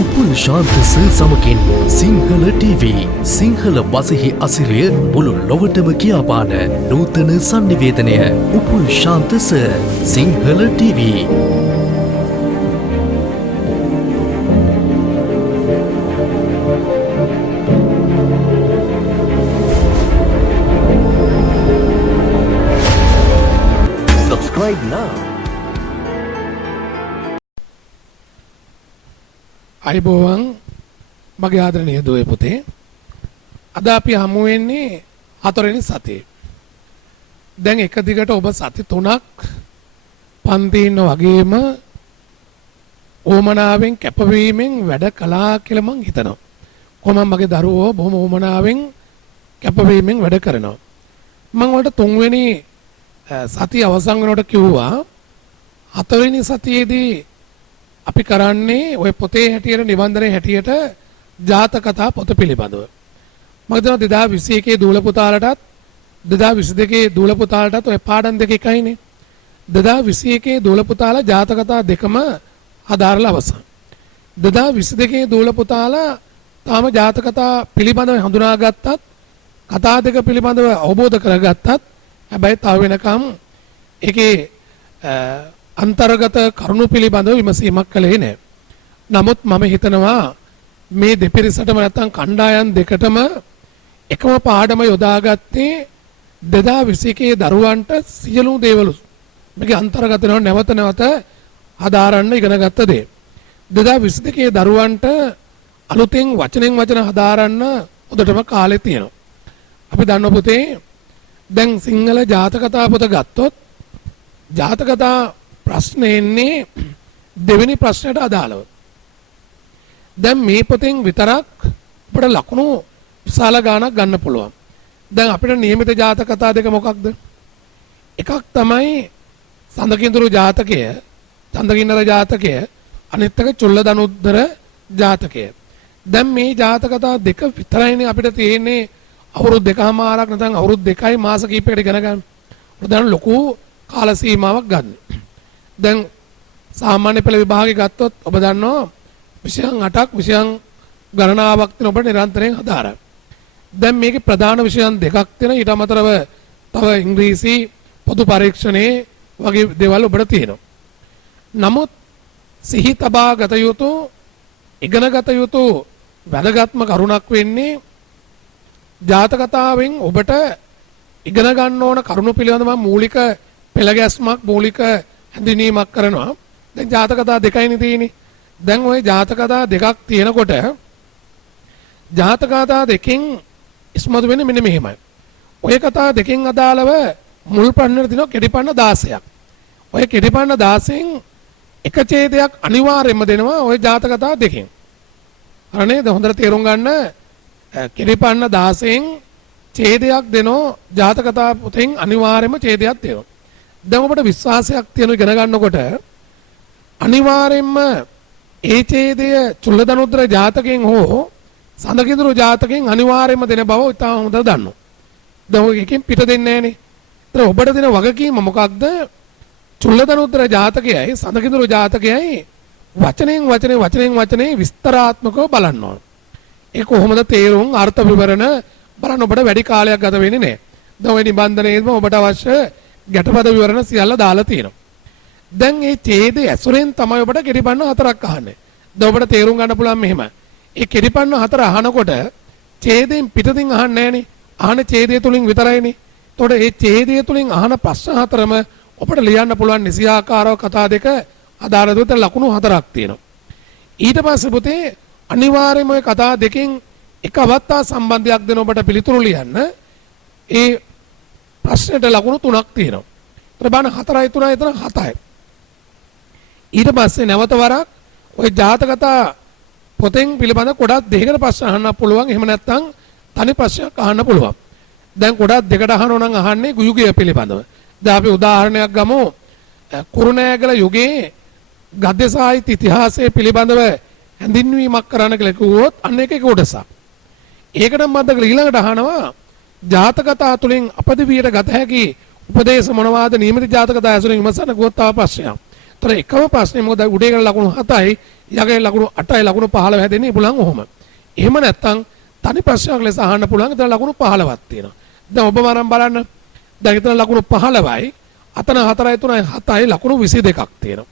Upul ශාන්තස සමකින් Sinhala TV Sinhala බසෙහි අසිරිය මුළු ලොවටම කියාපාන නූතන සංනිවේදනය Upul ශාන්තස Sinhala TV. Subscribe now. අයිබෝවන් මගේ ආදරණීය දුවේ පුතේ අද අපි හමු වෙන්නේ 4 වෙනි සතියේ. දැන් එක දිගට ඔබ සති 3ක් පන්ති ඉන්න වගේම ඕමනාවෙන් කැපවීමෙන් වැඩ කළා කියලා මං හිතනවා. කොහොමද මගේ දරුවෝ බොහොම ඕමනාවෙන් කැපවීමෙන් වැඩ කරනවා. මං වලට 3 වෙනි සතිය අවසන් වෙනකොට කිව්වා 4 වෙනි සතියේදී අපි කරන්නේ ඔය පොතේ හැටියට නිබන්ධනයේ හැටියට ජාතක කතා පොත පිළිබඳව. මම හිතනවා 2021 දූල පුතාලටත් 2022 දූල පුතාලටත් ඔය පාඩම් දෙක එකයිනේ. 2021 දූල පුතාලා ජාතක කතා දෙකම හදාරලා අවසන්. 2022 දූල පුතාලා තාම ජාතක කතා පිළිබඳව හඳුනාගත්තත් කතා දෙක පිළිබඳව අවබෝධ කරගත්තත් හැබැයි තව වෙනකම් ඒකේ අන්තර්ගත කරුණු පිළිබඳව විමසීමක් කළේ නැහැ. නමුත් මම හිතනවා මේ දෙපිරිසටම නැත්තම් කණ්ඩායම් දෙකටම එකම පාඩම යොදාගත්තේ 2021 දරුවන්ට සියලු දේවල් මේකේ අන්තර්ගත වෙනව නැවත නැවත හදාරන්න ඉගෙන ගත්ත දේ. 2022 දරුවන්ට අලුතෙන් වචනෙන් වචන හදාරන්න උදටම කාලේ තියෙනවා. අපි දන්න පුතේ දැන් සිංහල ජාතක කතා පොත ගත්තොත් ජාතක කතා ප්‍රශ්න එන්නේ දෙවෙනි ප්‍රශ්නයට අදාළව. දැන් මේ පොතෙන් විතරක් අපිට ලකුණු විශාල ගාණක් ගන්න පුළුවන්. දැන් අපිට නියමිත ජාතක කතා දෙක මොකක්ද? එකක් තමයි සඳකිඳුරු ජාතකය, චන්දකින්නර ජාතකය, අනිත් එක චුල්ලදනුද්දර ජාතකය. දැන් මේ ජාතක කතා දෙක විතරයිනේ අපිට තියෙන්නේ අවුරුදු දෙකමාරක් නැත්නම් අවුරුදු 2යි මාස කිහිපයකට ඉගෙන ගන්න. උදාහරණ ලොකු කාල සීමාවක් ගන්න. දැන් සාමාන්‍ය පෙළ විභාගේ ගත්තොත් ඔබ දන්නවා විෂයන් 8ක් විෂයන් ගණනාවක් තියෙන ඔබ නිරන්තරයෙන් හදාරන්න. දැන් මේකේ ප්‍රධාන විෂයන් දෙකක් තියෙන ඊට අමතරව තව ඉංග්‍රීසි පොදු පරීක්ෂණයේ වගේ දේවල් ඔබට තියෙනවා. නමුත් සිහි තබා ගත යුතු ඉගෙන ගත යුතු වැදගත්ම කරුණක් වෙන්නේ ජාතක කතාවෙන් ඔබට ඉගෙන ගන්න ඕන කරුණු පිළිබඳව මූලික පෙළගැස්මක් මූලික හැඳිනීමක් කරනවා. දැන් ජාතක කතා දෙකයිනේ තියෙන්නේ. දැන් ওই ජාතක කතා දෙකක් තියෙනකොට ජාතක කතා දෙකෙන් ඉස්මතු වෙන්නේ මෙන්න මෙහෙමයි. ওই කතා දෙකෙන් අදාළව මුල් ප්‍රශ්නෙට දිනවා කෙටිපන්න 16ක්. ওই කෙටිපන්න 16න් එක ඡේදයක් අනිවාර්යයෙන්ම දෙනවා ওই ජාතක කතා දෙකෙන්. හරිනේ? දැන් හොඳට තේරුම් ගන්න කෙටිපන්න 16න් ඡේදයක් දෙනවා ජාතක කතා පොතෙන් අනිවාර්යයෙන්ම ඡේදයක් දෙනවා. දැන් ඔබට විශ්වාසයක් තියෙන ඉගෙන ගන්නකොට අනිවාර්යයෙන්ම ඒ ඡේදය චුල්ලදනුද්දර ජාතකයෙන් හෝ සඳකිඳුරු ජාතකයෙන් අනිවාර්යයෙන්ම දෙන බව ඉතාම හොඳට දන්නවා. දැන් ඔය එකකින් පිට දෙන්නේ නැහනේ. ඒතර ඔබට දෙන වගකීම මොකක්ද? චුල්ලදනුද්දර ජාතකයයි සඳකිඳුරු ජාතකයයි වචනෙන් වචනේ විස්තරාත්මකව බලන්න ඕන. ඒක කොහොමද තේරුම් අර්ථ විවරණ බලන්න ඔබට වැඩි කාලයක් ගත වෙන්නේ නැහැ. දැන් ওই නිබන්ධනයේම ඔබට අවශ්‍ය ගැටපද විවරණ සියල්ල දාලා තියෙනවා. දැන් මේ ඡේදය ඇසුරෙන් තමයි ඔබට කෙටිපන්න 4ක් අහන්නේ. දැන් ඔබට තේරුම් ගන්න පුළුවන් මෙහෙම. මේ කෙටිපන්න 4 අහනකොට ඡේදයෙන් පිටින් අහන්නේ නැහනේ. අහන ඡේදය තුලින් විතරයිනේ. එතකොට මේ ඡේදය තුලින් අහන ප්‍රශ්න 4ම ඔබට ලියන්න පුළුවන් නිසියාකාරව කතා දෙක අදාළ දෙයට ලකුණු 4ක් තියෙනවා. ඊට පස්සේ පුතේ අනිවාර්යයෙන්ම ওই කතා දෙකෙන් එක අවස්ථා සම්බන්ධයක් දෙන ඔබට පිළිතුරු ලියන්න ඒ ප්‍රශ්නෙට ලකුණු 3ක් තියෙනවා. ඒතර බලන්න 4යි 3යි එතන 7යි. ඊට පස්සේ නැවත වරක් ওই ජාතක කතා පොතෙන් පිළිබඳ කොටස් දෙකකට ප්‍රශ්න අහන්න පුළුවන්. එහෙම නැත්නම් තනි ප්‍රශ්නයක් අහන්න පුළුවන්. දැන් කොටස් දෙකට අහනවා නම් අහන්නේ යුගය පිළිබඳව. දැන් අපි උදාහරණයක් ගමු. කුරුණෑගල යුගයේ ගද්‍ය සාහිත්‍ය ඉතිහාසය පිළිබඳව හැඳින්වීමක් කරන්න කියලා කිව්වොත් අන්න ඒකේ කොටසක්. ඒකට මම ඊළඟට අහනවා ජාතක කතා තුලින් අපදිවියට ගත හැකි උපදේශ මොනවාද නියමිත ජාතක කතා ඇසුරින් විමසන ගොත්තා ප්‍රශ්නයක්. තොර එකම ප්‍රශ්නේ මොකද උඩේ කරලා ලකුණු 7යි යගේ ලකුණු 8යි ලකුණු 15 හැදෙන්නේ පුළුවන් ඔහොම. එහෙම නැත්නම් තනි ප්‍රශ්නයක් ලෙස අහන්න පුළුවන්. එතන ලකුණු 15ක් තියෙනවා. දැන් ඔබ වරන් බලන්න. දැන් එතන ලකුණු 15යි අතන 4යි 3යි 7යි ලකුණු 22ක් තියෙනවා.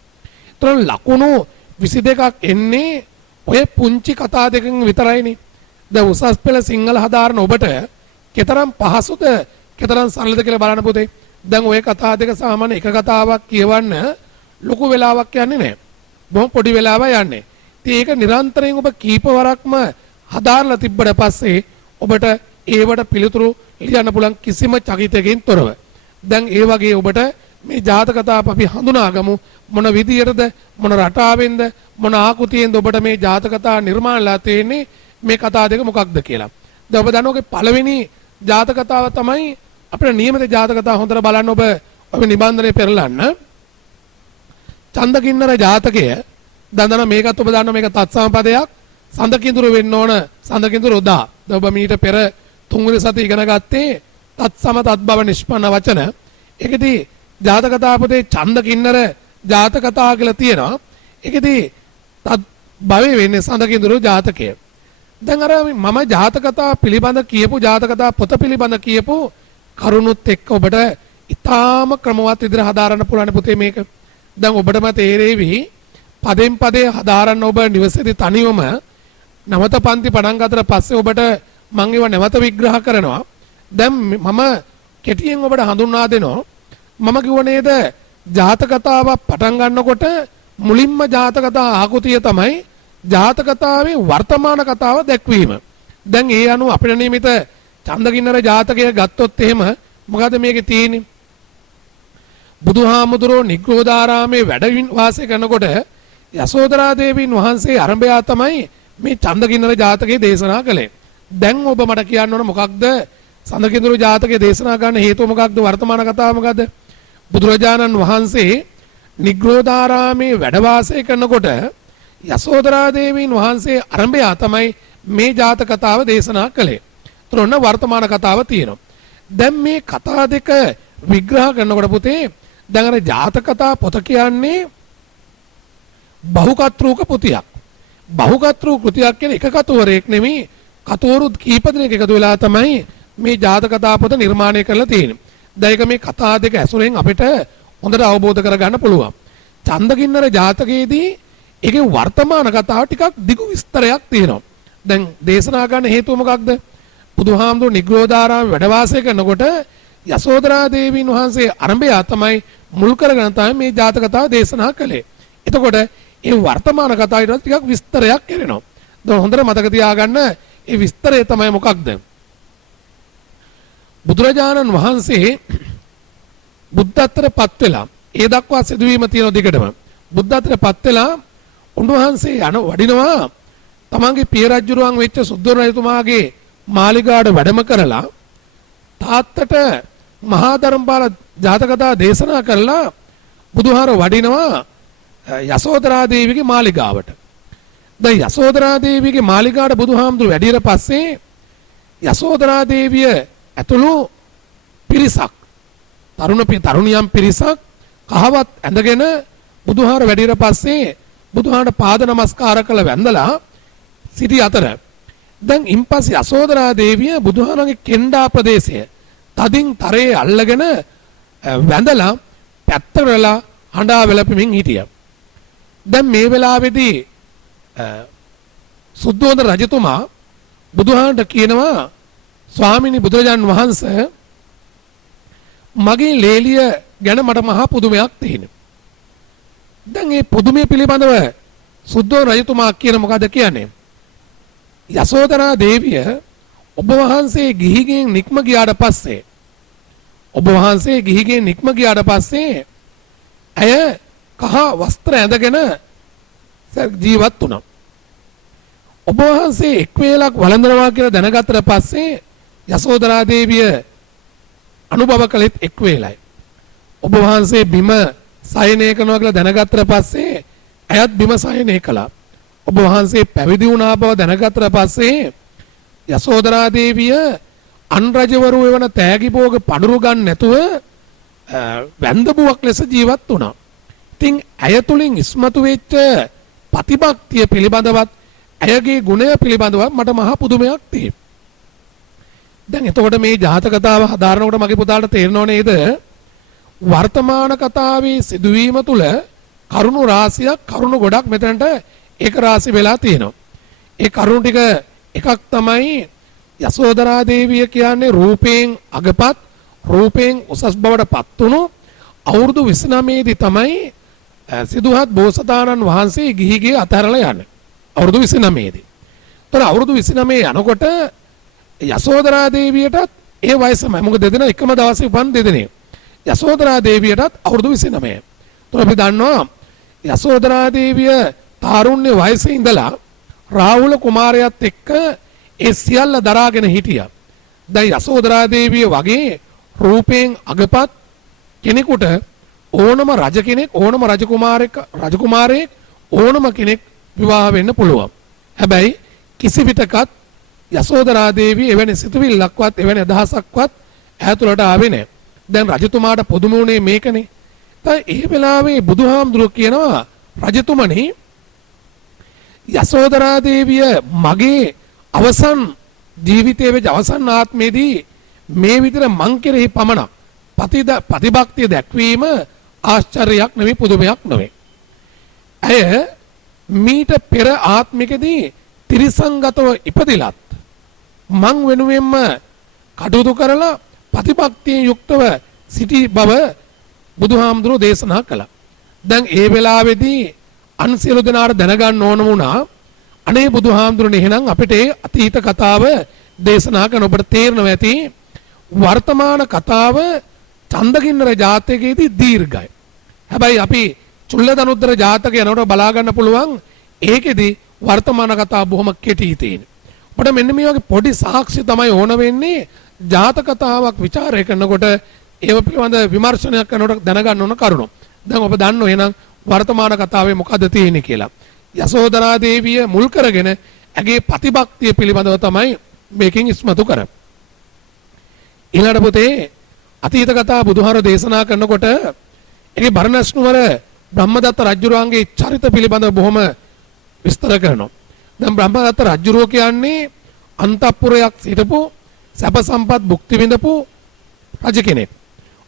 එතන ලකුණු 22ක් එන්නේ ඔය පුංචි කතා දෙකකින් විතරයිනේ. දැන් උසස් පෙළ සිංහල හදාරන ඔබට කතරම් පහසුද කතරම් සරලද කියලා බලන්න පුතේ. දැන් ඔය කතා දෙක සාමාන්‍ය එක කතාවක් කියවන්න ලොකු වෙලාවක් යන්නේ නැහැ. බොහොම පොඩි වෙලාවක් යන්නේ. ඉතින් ඒක නිරන්තරයෙන් ඔබ කීප වරක්ම හදාarලා තිබ්බට පස්සේ ඔබට ඒවට පිළිතුරු ලියන්න පුළුවන් කිසිම චකිතයකින් තොරව. දැන් ඒ වගේ ඔබට මේ ජාතක කතා අපි හඳුනාගමු මොන විදියටද මොන රටාවෙන්ද මොන ආකෘතියෙන්ද ඔබට මේ ජාතක කතා නිර්මාණලා තියෙන්නේ මේ කතා දෙක මොකක්ද කියලා. දැන් ඔබ දන්නෝගේ පළවෙනි ජාතක කතාව තමයි අපේ නියමිත ජාතක කතාව හොඳට බලන්න ඔබ නිබන්ධනයේ පෙරලන්න. චන්දකින්නර ජාතකය දන්දන මේකත් ඔබ දන්නවා මේක තත්සමපදයක් සඳකිඳුරු වෙන්න ඕන සඳකිඳුරු උදා. දැන් ඔබ මීට පෙර තුන්වෙනි සතිය ඉගෙන ගත්තේ තත්සම තත්බව නිෂ්පන්න වචන. ඒකෙදී ජාතක කතා පොතේ චන්දකින්නර ජාතක කතා කියලා තියෙනවා. ඒකෙදී තත් භවයේ වෙන්නේ සඳකිඳුරු ජාතකය. දැන් අර මම ජාතක කතා පිළිබඳ කියපු ජාතක කතා පොත පිළිබඳ කියපු කරුණුත් එක්ක ඔබට ඊටාම ක්‍රමවත් විදිහට හදාරන්න පුළුවන් පුතේ මේක. දැන් ඔබටම තේරෙවි පදෙන් පදේ හදාරන්න ඔබ නිවසේදී තනියම නවත පන්ති පටන් ගත්තට පස්සේ ඔබට මම ඒව නැවත විග්‍රහ කරනවා. දැන් මම කෙටියෙන් ඔබට හඳුන්වා දෙනවා. මම කිව්ව නේද ජාතක කතාවක් පටන් ගන්නකොට මුලින්ම ජාතක කතා ආකෘතිය තමයි ජාතක කතාවේ වර්තමාන කතාව දැක්වීම. දැන් ඒ අනුව අපිට නියමිත චන්දකින්නර ජාතකය ගත්තොත් එහෙම මොකද මේකේ තියෙන්නේ? බුදුහාමුදුරෝ නිග්‍රෝධාරාමේ වැඩ වාසය කරනකොට යසෝදරා දේවීන් වහන්සේ ආරම්භයා තමයි මේ චන්දකින්නර ජාතකයේ දේශනා කළේ. දැන් ඔබ මට කියන්න ඕන මොකක්ද චන්දකින්නර ජාතකයේ දේශනා කරන්න හේතුව මොකක්ද? වර්තමාන කතාව මොකද්ද? බුදුරජාණන් වහන්සේ නිග්‍රෝධාරාමේ වැඩ වාසය කරනකොට යසෝදරා දේවීන් වහන්සේ ආරම්භයා තමයි මේ ජාතක කතාව දේශනා කළේ. ඒතර වර්තමාන කතාව තියෙනවා. දැන් මේ කතා දෙක විග්‍රහ කරනකොට පුතේ දැන් අර ජාතක කතා පොත කියන්නේ බහුකත්‍රූක කෘතියක්. බහුකත්‍රූ කෘතියක් කියන්නේ එක කතුවරයෙක් නෙමෙයි කතුවරු කීප දෙනෙක් එකතු වෙලා තමයි මේ ජාතක කතා පොත නිර්මාණය කරලා තියෙන්නේ. දැන් ඒක මේ කතා දෙක ඇසුරෙන් අපිට හොඳට අවබෝධ කරගන්න පුළුවන්. චන්දකින්නර ජාතකයේදී ඒකේ වර්තමාන කතාව ටිකක් දිගු විස්තරයක් තියෙනවා. දැන් දේශනා ගන්න හේතුව මොකක්ද? බුදුහාමුදුරු නිග්‍රෝධාරාමේ වැඩ වාසය කරනකොට යසෝදරා දේවීන් වහන්සේ ආරම්භයා තමයි මුල් කරගෙන තමයි මේ ජාතක කතාව දේශනා කළේ. එතකොට ඒ වර්තමාන කතාවට ටිකක් විස්තරයක් කරනවා. දැන් හොඳට මතක තියාගන්න ඒ විස්තරය තමයි මොකක්ද? බුදුරජාණන් වහන්සේ බුද්ධත්වයට පත් වෙලා ඒ දක්වා සිදුවීම තියෙන දිගටම බුද්ධත්වයට පත් වෙලා උන්වහන්සේ වඩිනවා තමන්ගේ පිය රජුරුවන් වෙච්ච සුද්ධෝදන රජතුමාගේ මාලිගාවට වැඩම කරලා තාත්තට මහා ධර්මපාල ජාතක කතා දේශනා කරලා බුදුහාර වඩිනවා යසෝදරා දේවියගේ මාලිගාවට. දැන් යසෝදරා දේවියගේ මාලිගාවට බුදුහාමුදුරු වැඩියට පස්සේ යසෝදරා දේවිය ඇතුළු පිරිසක් තරුණියන් පිරිසක් කහවත් ඇඳගෙන බුදුහාර වැඩියට පස්සේ බුදුහාරට පාද නමස්කාර කළ වැඳලා සිටි අතර දැන් ඉන්පස්සේ යසෝදරා දේවිය බුදුහාරගේ කෙන්ඩා ප්‍රදේශය තදින් තරයේ අල්ලගෙන වැඳලා පැත්තට වෙලා හඬා වැළපෙමින් හිටියා. දැන් මේ වෙලාවේදී සුද්ධෝදන රජතුමා බුදුහාරට කියනවා ස්වාමීනි බුදුරජාන් වහන්සේ මගේ ලේලිය ගැන මට මහා පුදුමයක් තියෙනවා. දැන් මේ පුදුමය පිළිබඳව සුද්ධෝදන රජතුමා කියන මොකද කියන්නේ? යසෝදරා දේවිය ඔබ වහන්සේ ගිහිගෙන් නික්ම ගියාට පස්සේ ඇය කහ වස්ත්‍ර ඇඳගෙන ජීවත් වුණා. ඔබ වහන්සේ එක් වේලක් වළඳනවා කියලා දැනගත්තට පස්සේ යසෝදරා දේවිය අනුභව කළෙත් එක් වේලයි. ඔබ වහන්සේ බිම සයනය කරනවා කියලා දැනගත්තට පස්සේ ඇයත් බිම සයනය කළා. ඔබ වහන්සේ පැවිදි වුණා බව දැනගත්තට පස්සේ යසෝදරා දේවිය අන් රජවරු වෙන තෑගි භෝග පඳුරු ගන්න නැතුව වැන්දබුවක් ලෙස ජීවත් වුණා. ඉතින් ඇය තුලින් ඉස්මතු වෙච්ච ප්‍රතිභක්තිය පිළිබඳවත් ඇයගේ ගුණය පිළිබඳවත් මට මහා පුදුමයක් තියෙනවා. දැන් එතකොට මේ ජාතක කතාව හදාරනකොට මගේ පුතාට තේරෙනව නේද? වර්තමාන කතාවේ සිදුවීම තුළ කරුණු රාශියක් කරුණු ගොඩක් මෙතනට ඒක රාශි වෙලා තියෙනවා. ඒ කරුණු ටික එකක් තමයි යසෝදරා දේවිය කියන්නේ රූපයෙන් අගපත් රූපයෙන් උසස් බවට පත් වුණු අවුරුදු 29 දී තමයි සිදුහත් බෝසතාණන් වහන්සේ ගිහිගේ අතහැරලා යන්නේ. අවුරුදු 29 දී. ତොර අවුරුදු 29 යනකොට යසෝදරා දේවියටත් ඒ වයසමයි. මොකද දෙදෙනා එකම දවසේ උපන් දෙදෙනෙක්. යසෝදරා දේවියටත් අවුරුදු 29. තොර අපි දන්නවා යසෝදරා දේවිය තාරුණ්‍ය වයසේ ඉඳලා රාහුල කුමාරයාත් එක්ක ඒ සියල්ල දරාගෙන හිටියා. දැන් යසෝදරා දේවිය වගේ රූපයෙන් අගපත් කෙනෙකුට ඕනම රජ කෙනෙක් ඕනම රජකුමාරයෙක් ඕනම කෙනෙක් විවාහ වෙන්න පුළුවන්. හැබැයි කිසි විටකත් යසෝදරා දේවිය එවැනි සිතුවිල්ලක්වත් එවැනි අදහසක්වත් ඈතුලට ආවේ නැහැ. දැන් රජතුමාට පුදුම වුණේ මේකනේ. දැන් ඒ වෙලාවේ බුදුහාමුදුරුවෝ කියනවා රජතුමනි යසෝදරා දේවිය මගේ අවසන් ජීවිතයේ වෙච්ච අවසන් ආත්මයේදී මේ විතර මං කෙරෙහි පමණක් ප්‍රතිභක්තිය දැක්වීම ආශ්චර්යයක් නෙවෙයි පුදුමයක් නෙවෙයි. ඇය මීට පෙර ආත්මිකදී ත්‍රිසංගතව ඉපදිලත් මං වෙනුවෙන්ම කටයුතු කරලා ප්‍රතිභක්තියෙන් යුක්තව සිටි බව බුදුහාමුදුරුවෝ දේශනා කළා. දැන් ඒ වෙලාවේදී අන් සියලු දෙනාට දැනගන්න ඕන වුණා අනේ බුදුහාමුදුරනේ එහෙනම් අපිට ඒ අතීත කතාව දේශනා කරන ඔබට තේරෙනවා ඇති වර්තමාන කතාව චන්දකින්නර ජාතකයේදී දීර්ඝයි. හැබැයි අපි චුල්ලදනුද්දර ජාතකය යනකොට බලා ගන්න පුළුවන් ඒකෙදි වර්තමාන කතාව බොහොම කෙටි තියෙන. ඔබට මෙන්න මේ වගේ පොඩි සාක්ෂි තමයි ඕන වෙන්නේ ජාතක කතාවක් ਵਿਚාරය කරනකොට ඒව පිළිබඳ විමර්ශනයක් කරනකොට දැනගන්න ඕන කරුණු. දැන් ඔබ දන්නෝ එහෙනම් වර්තමාන කතාවේ මොකද තියෙන්නේ කියලා. යසෝදරා දේවිය මුල් කරගෙන ඇගේ ප්‍රතිභක්තිය පිළිබඳව තමයි මේකෙන් ඉස්මතු කරන්නේ. ඊළඟ පොතේ අතීත කතා බුදුහාරෝ දේශනා කරනකොට ඒකේ බරණැස් නුවර බ්‍රහ්මදත්ත රජුරුවන්ගේ චරිත පිළිබඳව බොහොම විස්තර කරනවා. දැන් බ්‍රහ්මදත්ත රජුරුව කියන්නේ අන්තපුරයක් සිටපු සැප සම්පත් භුක්ති විඳපු රජ කෙනෙක්.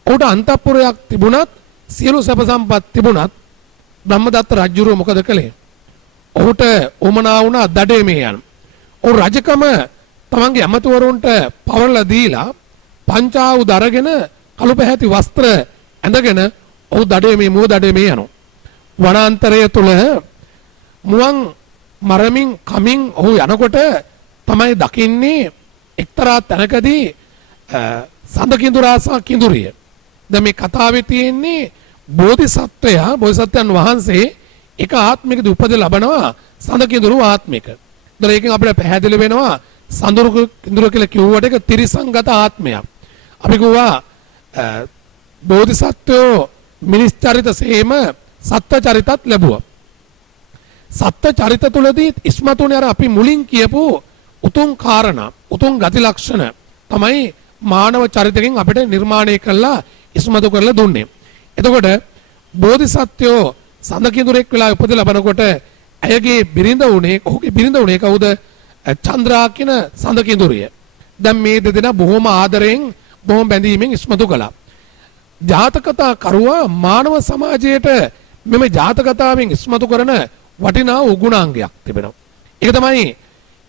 ඔහුට අන්තපුරයක් තිබුණත් සියලු සැප සම්පත් තිබුණත් බ්‍රහ්මදත්ත රජුරුව මොකද කළේ? ඔහුට උමනා වුණා දඩේමේ යන. ඔහු රජකම තමන්ගේ ඇමතිවරුන්ට පවරලා දීලා පංචාවුද අරගෙන කළු පැහැති වස්ත්‍ර ඇඳගෙන ඔහු දඩේමේ මුව දඩේමේ යනවා. වනාන්තරය තුල මුවන් මරමින් කමින් ඔහු යනකොට තමයි දකින්නේ එක්තරා තැනකදී සඳ කිඳුරාසා කිඳුරිය. දැන් මේ කතාවේ තියෙන්නේ බෝධිසත්වයන් වහන්සේ එක ආත්මිකදී උපත ලබනවා සඳ කිඳුරු ආත්මික. ඒතර ඒකෙන් අපිට පැහැදිලි වෙනවා සඳුරු කිඳුර කියලා කිව්වට ඒක ත්‍රිසංගත ආත්මයක්. අපි කිව්වා බෝධිසත්වෝ මිනිස් චරිත සේම සත්ත්ව චරිතත් ලැබුවා. සත්ත්ව චරිත තුලදී ඉස්මතුනේ අර අපි මුලින් කියපු උතුම් කාරණා උතුම් ගති ලක්ෂණ තමයි මානව චරිතයෙන් අපිට නිර්මාණය කළා ඉස්මතු කරලා දුන්නේ. එතකොට බෝධිසත්වෝ සඳ කිඳුරෙක් වෙලා උපත ලබනකොට ඇයගේ ඔහුගේ බිරිඳ උනේ කවුද? චන්ද්‍රා කියන සඳ කිඳුරිය. දැන් මේ දෙදෙනා බොහොම ආදරයෙන් බොහොම බැඳීමෙන් ඉස්මතු කළා. ජාතකතා කරුවා මානව සමාජයට මෙම ජාතකතාවෙන් ඉස්මතු කරන වටිනා උගුණාංගයක් තිබෙනවා. ඒක තමයි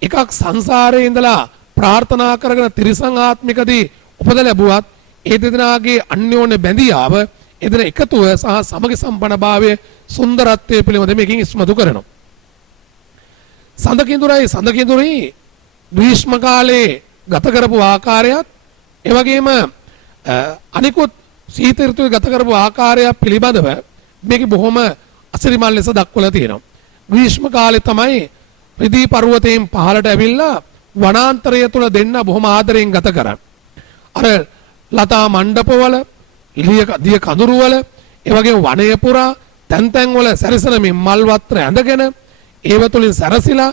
එකක් සංසාරයේ ඉඳලා ප්‍රාර්ථනා කරගෙන ත්‍රිසං ආත්මිකදී උපත ලැබුවත් ඒ දෙදෙනාගේ අන්‍යෝන්‍ය බැඳියාව එදෙන එකතුව සහ සමගි සම්පන්නභාවය සුන්දරත්වය පිළිබඳ මේකෙන් ඉස්මතු කරනවා. සඳ කිඳුරයි ග්‍රීෂ්ම කාලේ ගත කරපු ආකාරයත් ඒ වගේම අනිකුත් සීත ඍතුවේ ගත කරපු ආකාරය පිළිබඳව මේකේ බොහොම අසිරිමත් ලෙස දක්වලා තියෙනවා. ග්‍රීෂ්ම කාලේ තමයි රිදී පර්වතයෙන් පහළට ඇවිල්ලා වනාන්තරය තුල දෙන්න බොහොම ආදරයෙන් ගත කරන්නේ. අර ලතා මණ්ඩපවල දිය කඳුරු වල ඒ වගේම වනය පුරා තැන් තැන් වල සැරසෙන මේ මල් වත්‍ර ඇඳගෙන ඒව තුලින් සැරසිලා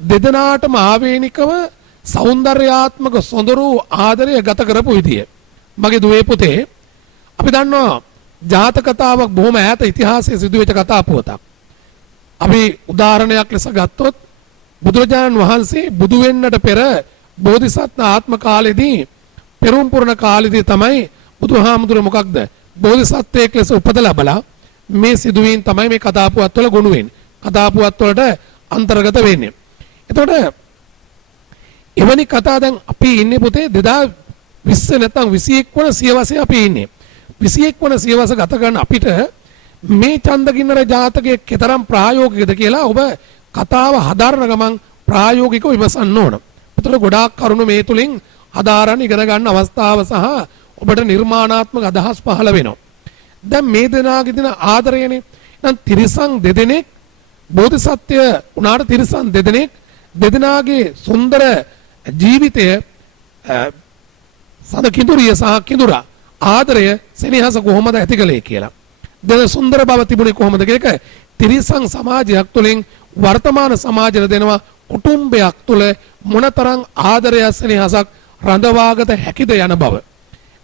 දෙදෙනාටම ආවේනිකව సౌందర్యාත්මක සොඳුරු ආදරය ගත කරපු විදිය. මගේ දුවේ පුතේ අපි දන්නවා ජාතක කතාවක් බොහොම ඈත ඉතිහාසයේ සිදුවෙච්ච කතා පුවතක්. අපි උදාහරණයක් ලෙස ගත්තොත් බුදුරජාණන් වහන්සේ බුදු වෙන්නට පෙර බෝධිසත්ව ආත්ම කාලෙදී පෙරම් පුරන කාලෙදී තමයි බුදුහාමුදුරුවෝ මොකක්ද බෝධිසත්වයෙක් ලෙස උපත ලැබලා මේ සිදුවීම් තමයි මේ කතාපුවත් වල ගොනු වෙන්නේ. කතාපුවත් වලට අන්තර්ගත වෙන්නේ. එතකොට එවැනි කතා දැන් අපි ඉන්නේ පුතේ 2020 නැත්නම් 21 වන සියවසේ අපි ඉන්නේ. 21 වන සියවස ගත කරන අපිට මේ චන්දකින්නර ජාතකයේ කතරම් ප්‍රායෝගිකද කියලා ඔබ කතාව හදාරන ගමන් ප්‍රායෝගිකව විමසන්න ඕන. ඒතර ගොඩාක් කරුණු මේ තුලින් හදාරන්න ඉගෙන ගන්න අවස්ථාව සහ ඔබට නිර්මාණාත්මක අදහස් පහළ වෙනවා. දැන් මේ දෙනාගේ දින ආදරයනේ. දැන් තිරිසන් දෙදෙනෙක් බෝධිසත්වය උනාට තිරිසන් දෙදෙනෙක් දෙදෙනාගේ සුන්දර ජීවිතය සඳ කිඳුරිය සහ කිඳුරා ආදරය සෙනෙහස කොහොමද ඇති කළේ කියලා. දෙන සුන්දර බව තිබුණේ කොහොමද කියන එක තිරිසන් සමාජයක් තුළින් වර්තමාන සමාජයට දෙනවා කුටුම්බයක් තුළ මොනතරම් ආදරය සෙනෙහසක් රඳවාගත හැකිද යන බව.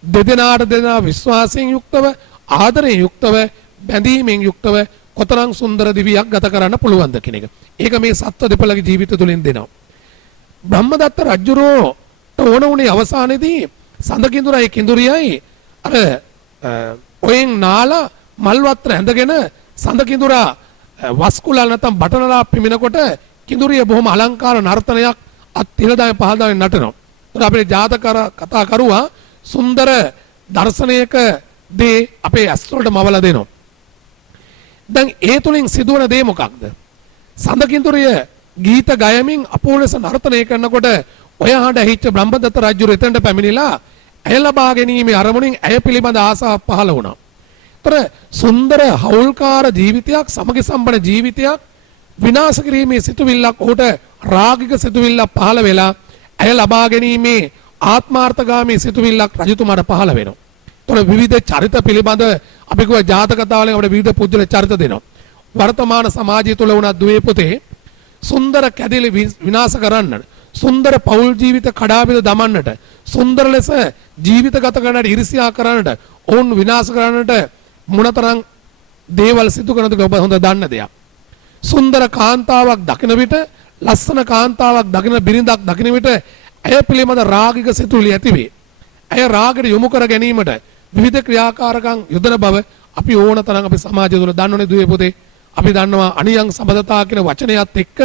දෙදෙනාට දෙදෙනා විශ්වාසයෙන් යුක්තව ආදරයෙන් යුක්තව බැඳීමෙන් යුක්තව කොතරම් සුන්දර දිවියක් ගත කරන්න පුළුවන්ද කියන එක. ඒක මේ සත්ව දෙපළගේ ජීවිත තුළින් දෙනවා. බ්‍රහ්මදත්ත රජුරෝට ඕන උනේ අවසානයේදී සඳකිඳුරයි කිඳුරියයි අර ඔයෙන් නාලා මල් වත්‍ර ඇඳගෙන සඳකිඳුරා වස්කුලල් නැත්නම් බටනලා පිමිනකොට කිඳුරිය බොහොම අලංකාර නර්තනයක් අත් තිලදාය පහදායෙන් නටනවා. ඒතර අපේ ජාතක කතා කරුවා සුන්දර දර්ශනයක දේ අපේ ඇස් වලට මවලා දෙනවා. දැන් ඒ තුලින් සිදුවන දේ මොකක්ද? සඳකිඳුරිය ගීත ගයමින් අපෝලස නර්තනය කරනකොට ඔය හඬ ඇහිච්ච බ්‍රහ්මදත්ත රජු එතනට පැමිණිලා ඇය ලබා ගැනීමේ අරමුණින් ඇය පිළිබඳ ආසාවක් පහළ වුණා. ඒතර සුන්දර හවුල්කාර ජීවිතයක් සමගි සම්පන්න ජීවිතයක් විනාශ කිරීමේ සිතුවිල්ලක් ඔහුට රාගික සිතුවිල්ලක් පහළ වෙලා ඇය ලබා ගැනීමේ ආත්මාර්ථගාමී සිතුවිල්ලක් රජතුමාට පහළ වෙනවා. ඒතර විවිධ චරිත පිළිබඳ අපි කියව ජාතක කතාවලින් අපිට විවිධ පුද්ගල චරිත දෙනවා. වර්තමාන සමාජය තුළ වුණා දුවේ පුතේ සුන්දර කැදලි විනාශ කරන්නට සුන්දර පෞල් ජීවිත කඩාබිඳ දමන්නට සුන්දර ලෙස ජීවිත ගත කරන්නට ඉරිසියා කරන්නට ඔවුන් විනාශ කරන්නට මොනතරම් දේවල් සිදු කරනද ඔබ හොඳ දන්න දෙයක්. සුන්දර කාන්තාවක් දකින විට ලස්සන කාන්තාවක් දකින බිරිඳක් දකින විට ඇය පිළිබඳ රාගික සිතුවිලි ඇති වේ. ඇය රාගයට යොමු කර ගැනීමට විවිධ ක්‍රියාකාරකම් යොදන බව අපි ඕන තරම් අපි සමාජය තුළ දන්නෝනේ දුවේ පුතේ. අපි දන්නවා අනියං සබඳතා කියන වචනයත් එක්ක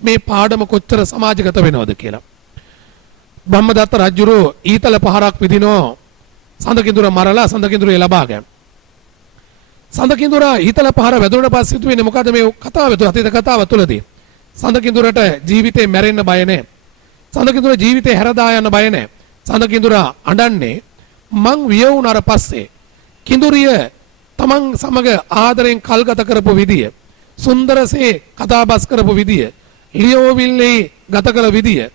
මේ පාඩම කොච්චර සමාජගත වෙනවද කියලා. බ්‍රහ්මදත්ත රජුරෝ ඊතල පහරක් විදිනෝ සඳකිඳුර මරලා සඳකිඳුරේ ලබා ගන්න. සඳකිඳුරා ඊතල පහර වැදුනට පස්සේ සිදුවෙන්නේ මොකද මේ කතාව තුළ අතීත කතාව තුළදී? සඳකිඳුරට ජීවිතේ මැරෙන්න බය නැහැ. සඳකිඳුර ජීවිතේ හැරදා යන්න බය නැහැ. සඳකිඳුරා අඬන්නේ මං විය වුණාට පස්සේ කිඳුරිය තමන් සමග ආදරෙන් කල්ගත කරපු විදිය සුන්දරසේ කතාබස් කරපු විදිය ලියෝවිල්ලේ ගත කළ විදිය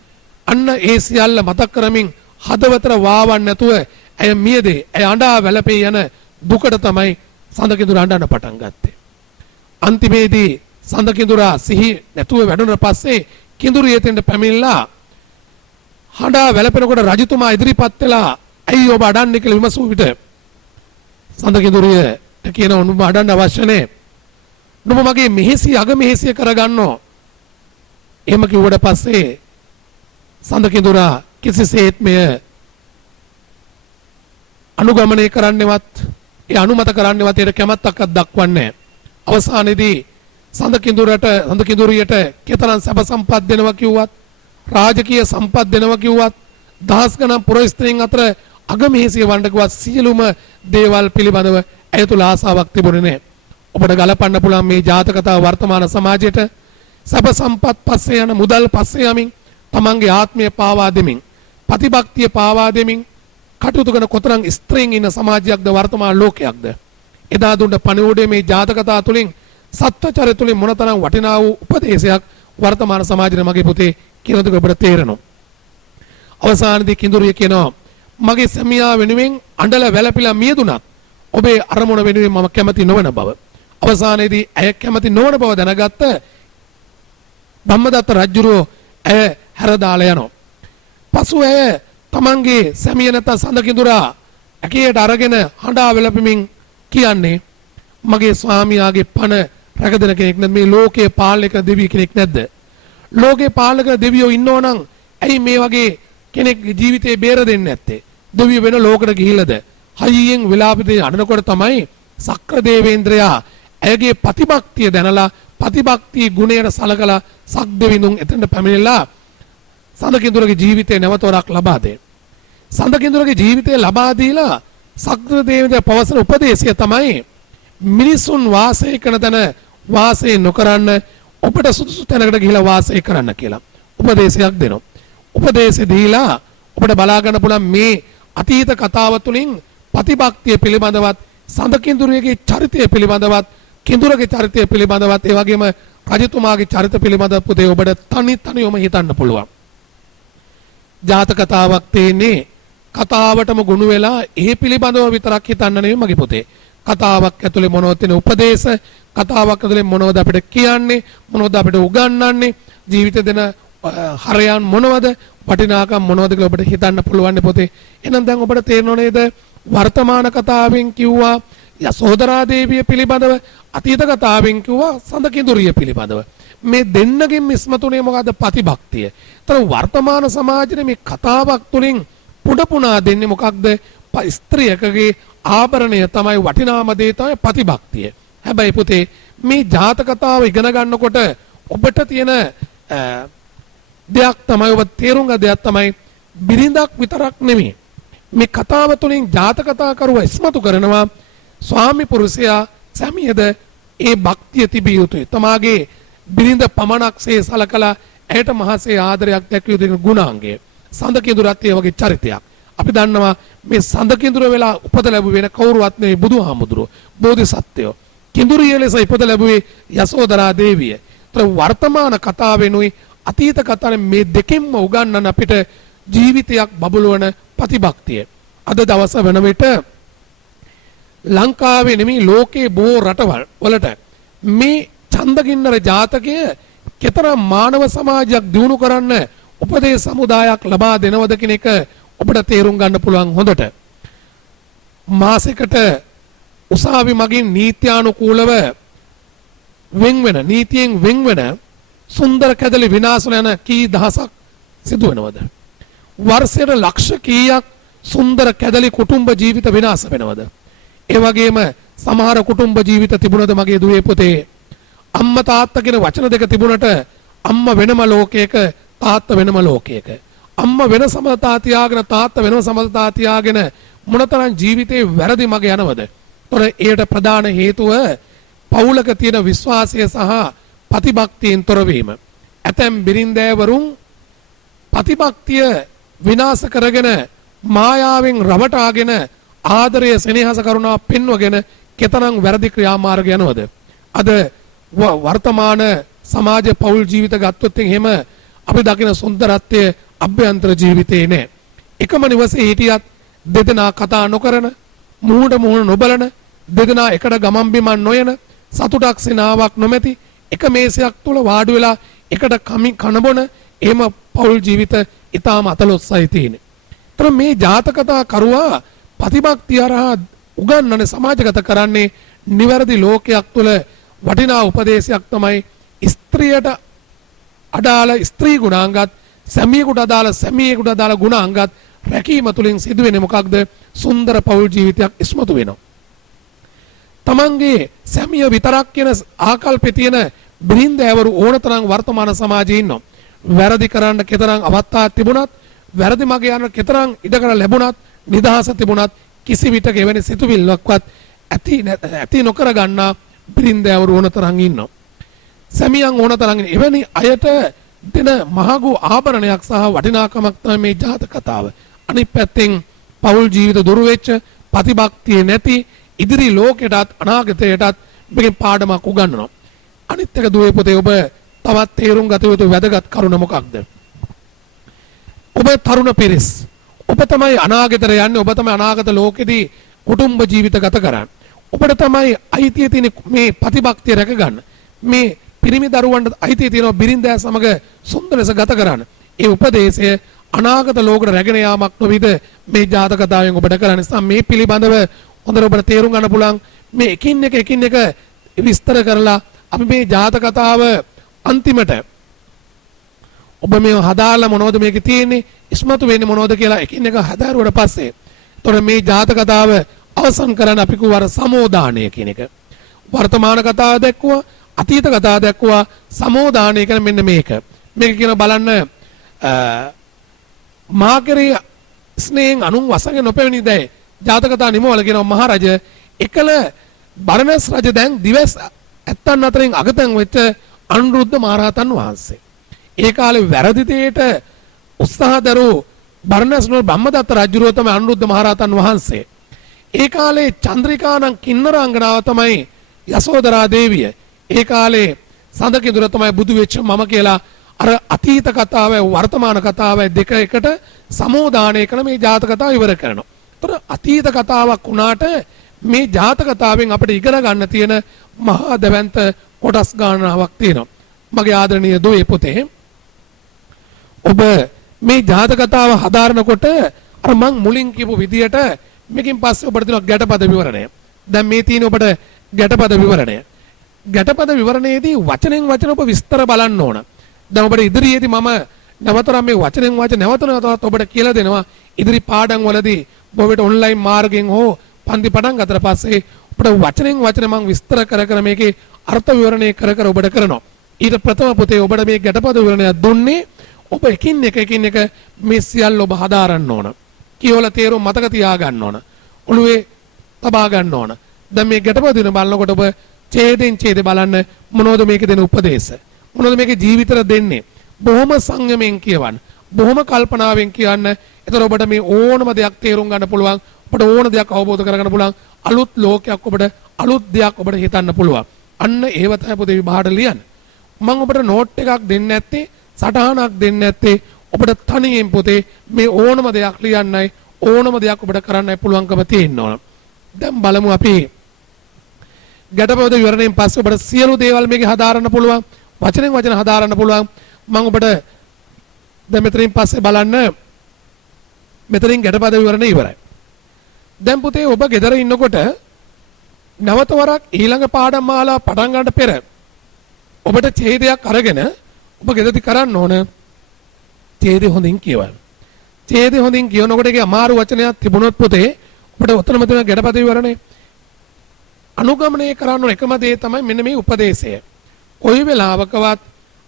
අන්න ඒ සියල්ල මතක් කරමින් හදවතට වාවන්න නැතුව ඇය මියදේ ඇය අඬා වැළපේ යන දුකට තමයි සඳකිඳුර අඬන්න පටන් ගත්තේ. අන්තිමේදී සඳකිඳුරා සිහි නැතුව වැඩුණාට පස්සේ කිඳුරිය එතෙන්ට පැමිණලා හඬා වැළපෙනකොට රජතුමා ඉදිරිපත් වෙලා ඇයි ඔබ අඬන්නේ කියලා විමසූ විට සඳකිඳුරිය කියන උඹ අඬන්න අවශ්‍ය නැහැ. නුඹ මගේ මෙහෙසි අග මෙහෙසිය කරගන්නෝ. එහෙම කිව්වට පස්සේ සඳකිඳුරා කිසිසේත් මෙය අනුගමනය කරන්නවත් ඒ අනුමත කරන්නවත් ඒට කැමැත්තක්වත් දක්වන්නේ නැහැ. අවසානයේදී සඳකිඳුරියට කතරම් සැප සම්පත් දෙනවා කිව්වත් රාජකීය සම්පත් දෙනවා කිව්වත් දහස් ගණන් පුරස්ත්‍රීන් අතර අගමෙහෙසිය වණ්ඩකුවත් සියලුම දේවල් පිළිබඳව ඇය තුළ ආසාවක් තිබුණේ නැහැ. ඔබට ගලපන්න පුළුවන් මේ ජාතක කතාව වර්තමාන සමාජයට සැප සම්පත් පස්සේ යන මුදල් පස්සේ යමින් තමන්ගේ ආත්මය පාවා දෙමින් ප්‍රතිභක්තිය පාවා දෙමින් කටයුතු කරන කොතරම් ස්ත්‍රීන් ඉන්න සමාජයක්ද වර්තමාන ලෝකයක්ද? එදා දුන්න පණිවුඩේ මේ ජාතක කතාව තුළින් සත්වචරිත තුළින් මොනතරම් වටිනා වූ උපදේශයක් වර්තමාන සමාජයේ මගේ පුතේ කියන දේ ඔබට තේරෙනවා. අවසානයේදී කිඳුරිය කියනවා මගේ සැමියා වෙනුවෙන් අඬලා වැළපිලා මියදුණත් ඔබේ අරමුණ වෙනුවෙන් මම කැමති නොවන බව. අවසානයේදී ඇය කැමති නොවන බව දැනගත්ත බ්‍රහ්මදත්ත රජුරෝ ඇය හැරදාලා යනවා. පසු ඇය තමන්ගේ සැමිය නැත්නම් සඳකිඳුරා ඇකේට අරගෙන හඬා වැළපෙමින් කියන්නේ මගේ ස්වාමියාගේ පණ රැකදෙන කෙනෙක් නැද්ද? මේ ලෝකයේ පාලනය කරන දෙවිය කෙනෙක් නැද්ද? ලෝකේ පාලනය කරන දෙවියෝ ඉන්නෝ නම් ඇයි මේ වගේ කෙනෙක් ජීවිතේ බේර දෙන්නේ නැත්තේ? දෙවියෝ වෙන ලෝකෙට ගිහිල්ලාද? හයියෙන් විලාපිතේ අඬනකොට තමයි සක්‍ර දේවේන්ද්‍රයා ඇයගේ ප්‍රතිභක්තිය දැනලා ප්‍රතිභක්තිය ගුණයට සලකලා සක්දෙවිඳුන් එතනට පැමිණිලා සඳකිඳුරගේ ජීවිතේ නැවතවරක් ලබා දෙන්න. සඳකිඳුරගේ ජීවිතේ ලබා දීලා සක්‍ර දේවේන්ද්‍රයා පවසන උපදේශය තමයි මිනිසුන් වාසය කරන තැන වාසය නොකරන්න ඔබට සුදුසු තැනකට ගිහිලා වාසය කරන්න කියලා උපදේශයක් දෙනවා. උපදේශය දීලා ඔබට බලා ගන්න පුළුවන් මේ අතීත කතාව තුළින් ප්‍රතිභක්තිය පිළිබඳවත් සඳකිඳුරගේ චරිතය පිළිබඳවත් කිඳුරගේ චරිතය පිළිබඳවත් ඒ වගේම රජතුමාගේ චරිත පිළිබඳව පුතේ ඔබට තනියම හිතන්න පුළුවන්. ජාතක කතාවක් තියෙන්නේ කතාවටම ගුණ වෙලා ඒ පිළිබඳව විතරක් හිතන්න නෙවෙයි මගේ පුතේ. කතාවක් ඇතුලේ මොනවද තියෙන උපදේශ, කතාවක් ඇතුලේ මොනවද අපිට කියන්නේ, මොනවද අපිට උගන්වන්නේ, ජීවිතේ දෙන හරයන් මොනවද, වටිනාකම් මොනවද කියලා ඔබට හිතන්න පුළුවන් පොතේ. එහෙනම් දැන් ඔබට තේරෙනව නේද වර්තමාන කතාවෙන් කිව්වා යසෝදරා දේවිය පිළිබඳව, අතීත කතාවෙන් කිව්වා සඳකිඳුරිය පිළිබඳව. මේ දෙන්නගෙන් ඉස්මතුනේ මොකද්ද? ප්‍රතිභක්තිය. ඒතර වර්තමාන සමාජයේ මේ කතාවක් තුළින් පුඩපුණා දෙන්නේ මොකක්ද? ස්ත්‍රියකගේ ආභරණය තමයි වටිනාම දේ තමයි ප්‍රතිභක්තිය. හැබැයි පුතේ මේ ජාතක කතාව ඉගෙන ගන්නකොට ඔබට තියෙන දෙයක් තමයි ඔබ තේරුම් ගන්න දෙයක් තමයි බිරිඳක් විතරක් නෙමෙයි. මේ කතාව තුළින් ජාතක කතා කරුවා ඉස්මතු කරනවා ස්වාමි පුරුෂයා සැමියද ඒ භක්තිය තිබිය යුතුයි. තමාගේ බිරිඳ පමණක්සේ සලකලා ඇයට මහසේ ආදරයක් දැක්විය යුතු ගුණාංගය. සඳකිඳුරත් ඒ වගේ චරිතයක්. අපි දන්නවා මේ සඳකිඳුර වෙලා උපත ලැබුවේ වෙන කවුරුවත් නෙවෙයි බුදුහාමුදුරුවෝ, බෝධිසත්වයෝ. කිඳුරිය ලෙස උපත ලැබුවේ යසෝදරා දේවිය. ඒතර වර්තමාන කතාවෙනුයි අතීත කතාවේ මේ දෙකෙන්ම උගන්වන අපිට ජීවිතයක් බබළුවන ප්‍රතිභක්තිය. අද දවස වෙන විට ලංකාවේ නෙමෙයි ලෝකේ බොහෝ රටවල් වලට මේ ඡන්දකින්නර ජාතකය කතරම් මානව සමාජයක් දියුණු කරන්න උපදේශ සමුදායක් ලබා දෙනවද කියන එක ඔබට තේරුම් ගන්න පුළුවන් හොඳට. මාසෙකට උසාවි මගින් නීත්‍යානුකූලව නීතියෙන් වෙන් සුන්දර කැදලි විනාශ යන කී දහසක් සිදු වෙනවද? වර්ෂයට ලක්ෂ කීයක් සුන්දර කැදලි කුටුම්බ ජීවිත විනාශ වෙනවද? ඒ වගේම සමහර කුටුම්බ ජීවිත තිබුණද මගේ දුවේ පුතේ? අම්මා තාත්තා කියන වචන දෙක තිබුණට අම්මා වෙනම ලෝකයක තාත්තා වෙනම ලෝකයක. අම්මා වෙන සමතා තියාගෙන තාත්තා වෙනම සමතා තියාගෙන මොනතරම් ජීවිතේ වැරදි මග යනවද? ඒතොර ඒකට ප්‍රධාන හේතුව පවුලක තියෙන විශ්වාසය සහ ප්‍රතිභක්තියෙන් තොරවීම. ඇතැම් බිරින්දෑවරුන් ප්‍රතිභක්තිය විනාශ කරගෙන මායාවෙන් රවටාගෙන ආදරය සෙනෙහස කරුණා පෙන්වගෙන කෙතරම් වැරදි ක්‍රියාමාර්ග යනවද? අද වර්තමාන සමාජ පෞල් ජීවිත ගත්තොත් එහෙම අපි දකින සුන්දරත්වය අභ්‍යන්තර ජීවිතේ නෑ. එකම නිවසේ හිටියත් දෙදෙනා කතා නොකරන, මුහුණ නොබලන, දෙදෙනා එකට ගමන් බිමන් නොයන, සතුටක් සිනාවක් නොමැති, එක මේසයක් තුල වාඩි වෙලා එකට කන බොන එහෙම පෞල් ජීවිත ඊටාම අතලොස්සයි තියෙන්නේ. ඒතර මේ ජාතක කතා කරුවා ප්‍රතිභක්තිය හරහා උගන්වන්නේ සමාජගත කරන්නේ නිවැරදි ලෝකයක් තුළ වටිනා උපදේශයක් තමයි ස්ත්‍රියට අදාළ ස්ත්‍රී ගුණාංගත්, සැමියෙකුට අදාළ සැමියෙකුට අදාළ ගුණාංගත් රැකීම තුළින් සිදුවෙන්නේ මොකක්ද? සුන්දර පෞල් ජීවිතයක් ඉස්මතු වෙනවා. තමන්ගේ සැමිය විතරක් කියන ආකල්පේ තියෙන බිරින්දෑවරු ඕනතරම් වර්තමාන සමාජයේ ඉන්නවා. වැරදි කරන්න කෙතරම් අවස්ථා තිබුණත්, වැරදි මග යන කෙතරම් ඉඩකඩ ලැබුණත්, නිදහස තිබුණත් කිසි විටක එවැනි සිතුවිල්ලක්වත් ඇති නොකර ගන්නා බිරින්දෑවරු ඕනතරම් ඉන්නවා. සැමියන් ඕනතරම් එවැනි අයට දෙන මහඟු ආභරණයක් සහ වටිනාකමක් තමයි මේ ජාතක කතාව. අනිත් පැත්තෙන් පෞල් ජීවිත දුරු වෙච්ච, ප්‍රතිභක්තිය නැති ඉදිරි ලෝකයටත් අනාගතයටත් මේකේ පාඩමක් උගන්වනවා. අනිත් එක දුවේ පුතේ ඔබ තවත් තේරුම් ගත යුතු වැදගත් කරුණ මොකක්ද? ඔබ තරුණ පිරිස්. ඔබ තමයි අනාගතයට යන්නේ. ඔබ තමයි අනාගත ලෝකෙදී කුටුම්බ ජීවිත ගත කරන්නේ. ඔබට තමයි අයිතිය තියෙන මේ ප්‍රතිභක්තිය රැක ගන්න. මේ පිරිමි දරුවන්ට අයිතිය තියෙනවා බිරින්දෑ සමග සුන්දර ලෙස ගත කරන්න. ඒ උපදේශය අනාගත ලෝකෙට රැගෙන යාමක් නොවිද මේ ජාතක කතාවෙන් ඔබට කරන්න. නිසා මේ පිළිබඳව හොඳට ඔබට තේරුම් ගන්න පුළුවන් මේ එකින් එක විස්තර කරලා අපි මේ ජාතක කතාව අන්තිමට ඔබ මේ හදාලා මොනවද මේකේ තියෙන්නේ ඉස්මතු වෙන්නේ මොනවද කියලා එකින් එක හදාරුවට පස්සේ එතකොට මේ ජාතක කතාව අවසන් කරන්න අපි කිව්වා සමෝදානය කියන එක. වර්තමාන කතාව දැක්කුවා අතීත කතාව දැක්කුවා සමෝදානය කියන මෙන්න මේක. මේක කියන බලන්න මාකරේ ස්නේහන් අනුන් වසඟ නොපෙවෙනි දැයි ජාතක කතා නිමවල කියනවා මහරජ එකල බරණස් රජ දැන් දිවස් 74න් අගතන් වෙච්ච අනුරුද්ධ මහරහතන් වහන්සේ. ඒ කාලේ වැරදි දෙයට උත්සාහ දරූ බරණස් නුවර බ්‍රහ්මදත්ත රජුරෝ තමයි අනුරුද්ධ මහරහතන් වහන්සේ. ඒ කාලේ චන්ද්‍රිකානම් කින්නරාංගනාව තමයි යසෝදරා දේවිය. ඒ කාලේ සඳකිඳුර තමයි බුදු වෙච්ච මම කියලා අර අතීත කතාව වර්තමාන කතාව දෙක එකට සමෝදානය කළ මේ ජාතක කතාව ඉවර කරනවා. ඒතර අතීත කතාවක් වුණාට මේ ජාතක කතාවෙන් අපිට ඉගෙන ගන්න තියෙන මහා දවැන්ත කොටස් ගණනාවක් තියෙනවා. මගේ ආදරණීය දුවේ පුතේ ඔබ මේ ජාතක කතාව හදාරනකොට අර මං මුලින් කියපු විදියට මේකෙන් පස්සේ ඔබට දෙනවා ගැටපද විවරණය. දැන් මේ තියෙන ඔබට ගැටපද විවරණය. ගැටපද විවරණයේදී වචනෙන් වචන ඔබ විස්තර බලන්න ඕන. දැන් ඔබට ඉදිරියේදී මම නැවතරම් මේ වචනෙන් වචන නැවතත් ඔබට කියලා දෙනවා. ඉදිරි පාඩම් වලදී ඔබට ඔන්ලයින් මාර්ගයෙන් හෝ පන්ති පටන් ගත්තට පස්සේ ඔබට වචනෙන් වචන මම විස්තර කර කර මේකේ අර්ථ විවරණය කර කර ඔබට කරනවා. ඊට ප්‍රථම පුතේ ඔබට මේ ගැටපද විවරණය දුන්නේ ඔබ එකින් එක මේ සියල්ල ඔබ හදාරන්න ඕන. කියවල තේරුම් මතක තියා ගන්න ඕන. ඔළුවේ තබා ගන්න ඕන. දැන් මේ ගැටපද දින බලනකොට ඔබ ඡේදෙන් ඡේද බලන්න මොනවද මේකේ දෙන උපදේශ? මොනවද මේකේ ජීවිතර දෙන්නේ? බොහොම සංයමයෙන් කියවන්න. බොහොම කල්පනාවෙන් කියන්න. එතකොට ඔබට මේ ඕනම දෙයක් තේරුම් ගන්න පුළුවන්. ඔබට ඕන දෙයක් අවබෝධ කරගන්න පුළුවන්. අලුත් ලෝකයක් ඔබට අලුත් දෙයක් ඔබට හිතන්න පුළුවන්. අන්න ඒව තමයි පොතේ විභාගයට ලියන්න. මම ඔබට නෝට් එකක් දෙන්නේ නැත්තේ සටහනක් දෙන්නේ නැත්තේ ඔබට තනියෙන් පොතේ මේ ඕනම දෙයක් ලියන්නයි ඕනම දෙයක් ඔබට කරන්නයි පුළුවන්කම තියෙන්න ඕන. දැන් බලමු අපි ගැටපද විවරණයෙන් පස්සේ ඔබට සියලු දේවල් මේකේ හදාරන්න පුළුවන්. වචනෙන් වචන හදාරන්න පුළුවන්. මම ඔබට දැන් මෙතනින් පස්සේ බලන්න මෙතනින් ගැටපද විවරණය ඉවරයි. දැන් පුතේ ඔබ ගෙදර ඉන්නකොට නැවත වරක් ඊළඟ පාඩම් මාලා පටන් ගන්නට පෙර ඔබට ඡේදයක් අරගෙන ඔබ ගෙදරදී කරන්න ඕන ඡේදය හොඳින් කියවන්න. ඡේදය හොඳින් කියනකොට ඒකේ අමාරු වචනයක් තිබුණොත් පුතේ ඔබට ඔතනම තියෙන ගැටපද විවරණය අනුගමනය කරන්න ඕන එකම දේ තමයි මෙන්න මේ උපදේශය. කොයි වෙලාවකවත්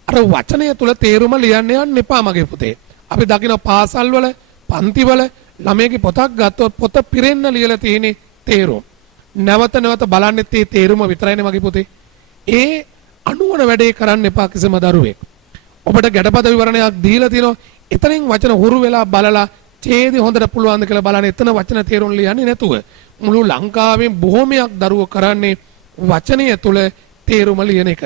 අර වචනය තුල තේරුම ලියන්න යන්න එපා මගේ පුතේ. අපි දකින පාසල් වල පන්ති වල ළමයිගේ පොතක් ගත්තොත් පොත පිරෙන්න ලියලා තියෙන්නේ තේරුම. නැවත නැවත බලන්නේ තේ තේරුම විතරයිනේ මගේ පුතේ. ඒ අනුවන වැඩේ කරන්න එපා කිසිම දරුවෙක්. ඔබට ගැටපද විවරණයක් දීලා තිනවා. එතනින් වචන හුරු වෙලා බලලා ඡේදය හොඳට පුළුවන්ද කියලා බලන්න. එතන වචන තේරුම් ලියන්නේ නැතුව මුළු ලංකාවෙන් බොහොමයක් දරුවෝ කරන්නේ වචනය තුල තේරුම ලියන එක.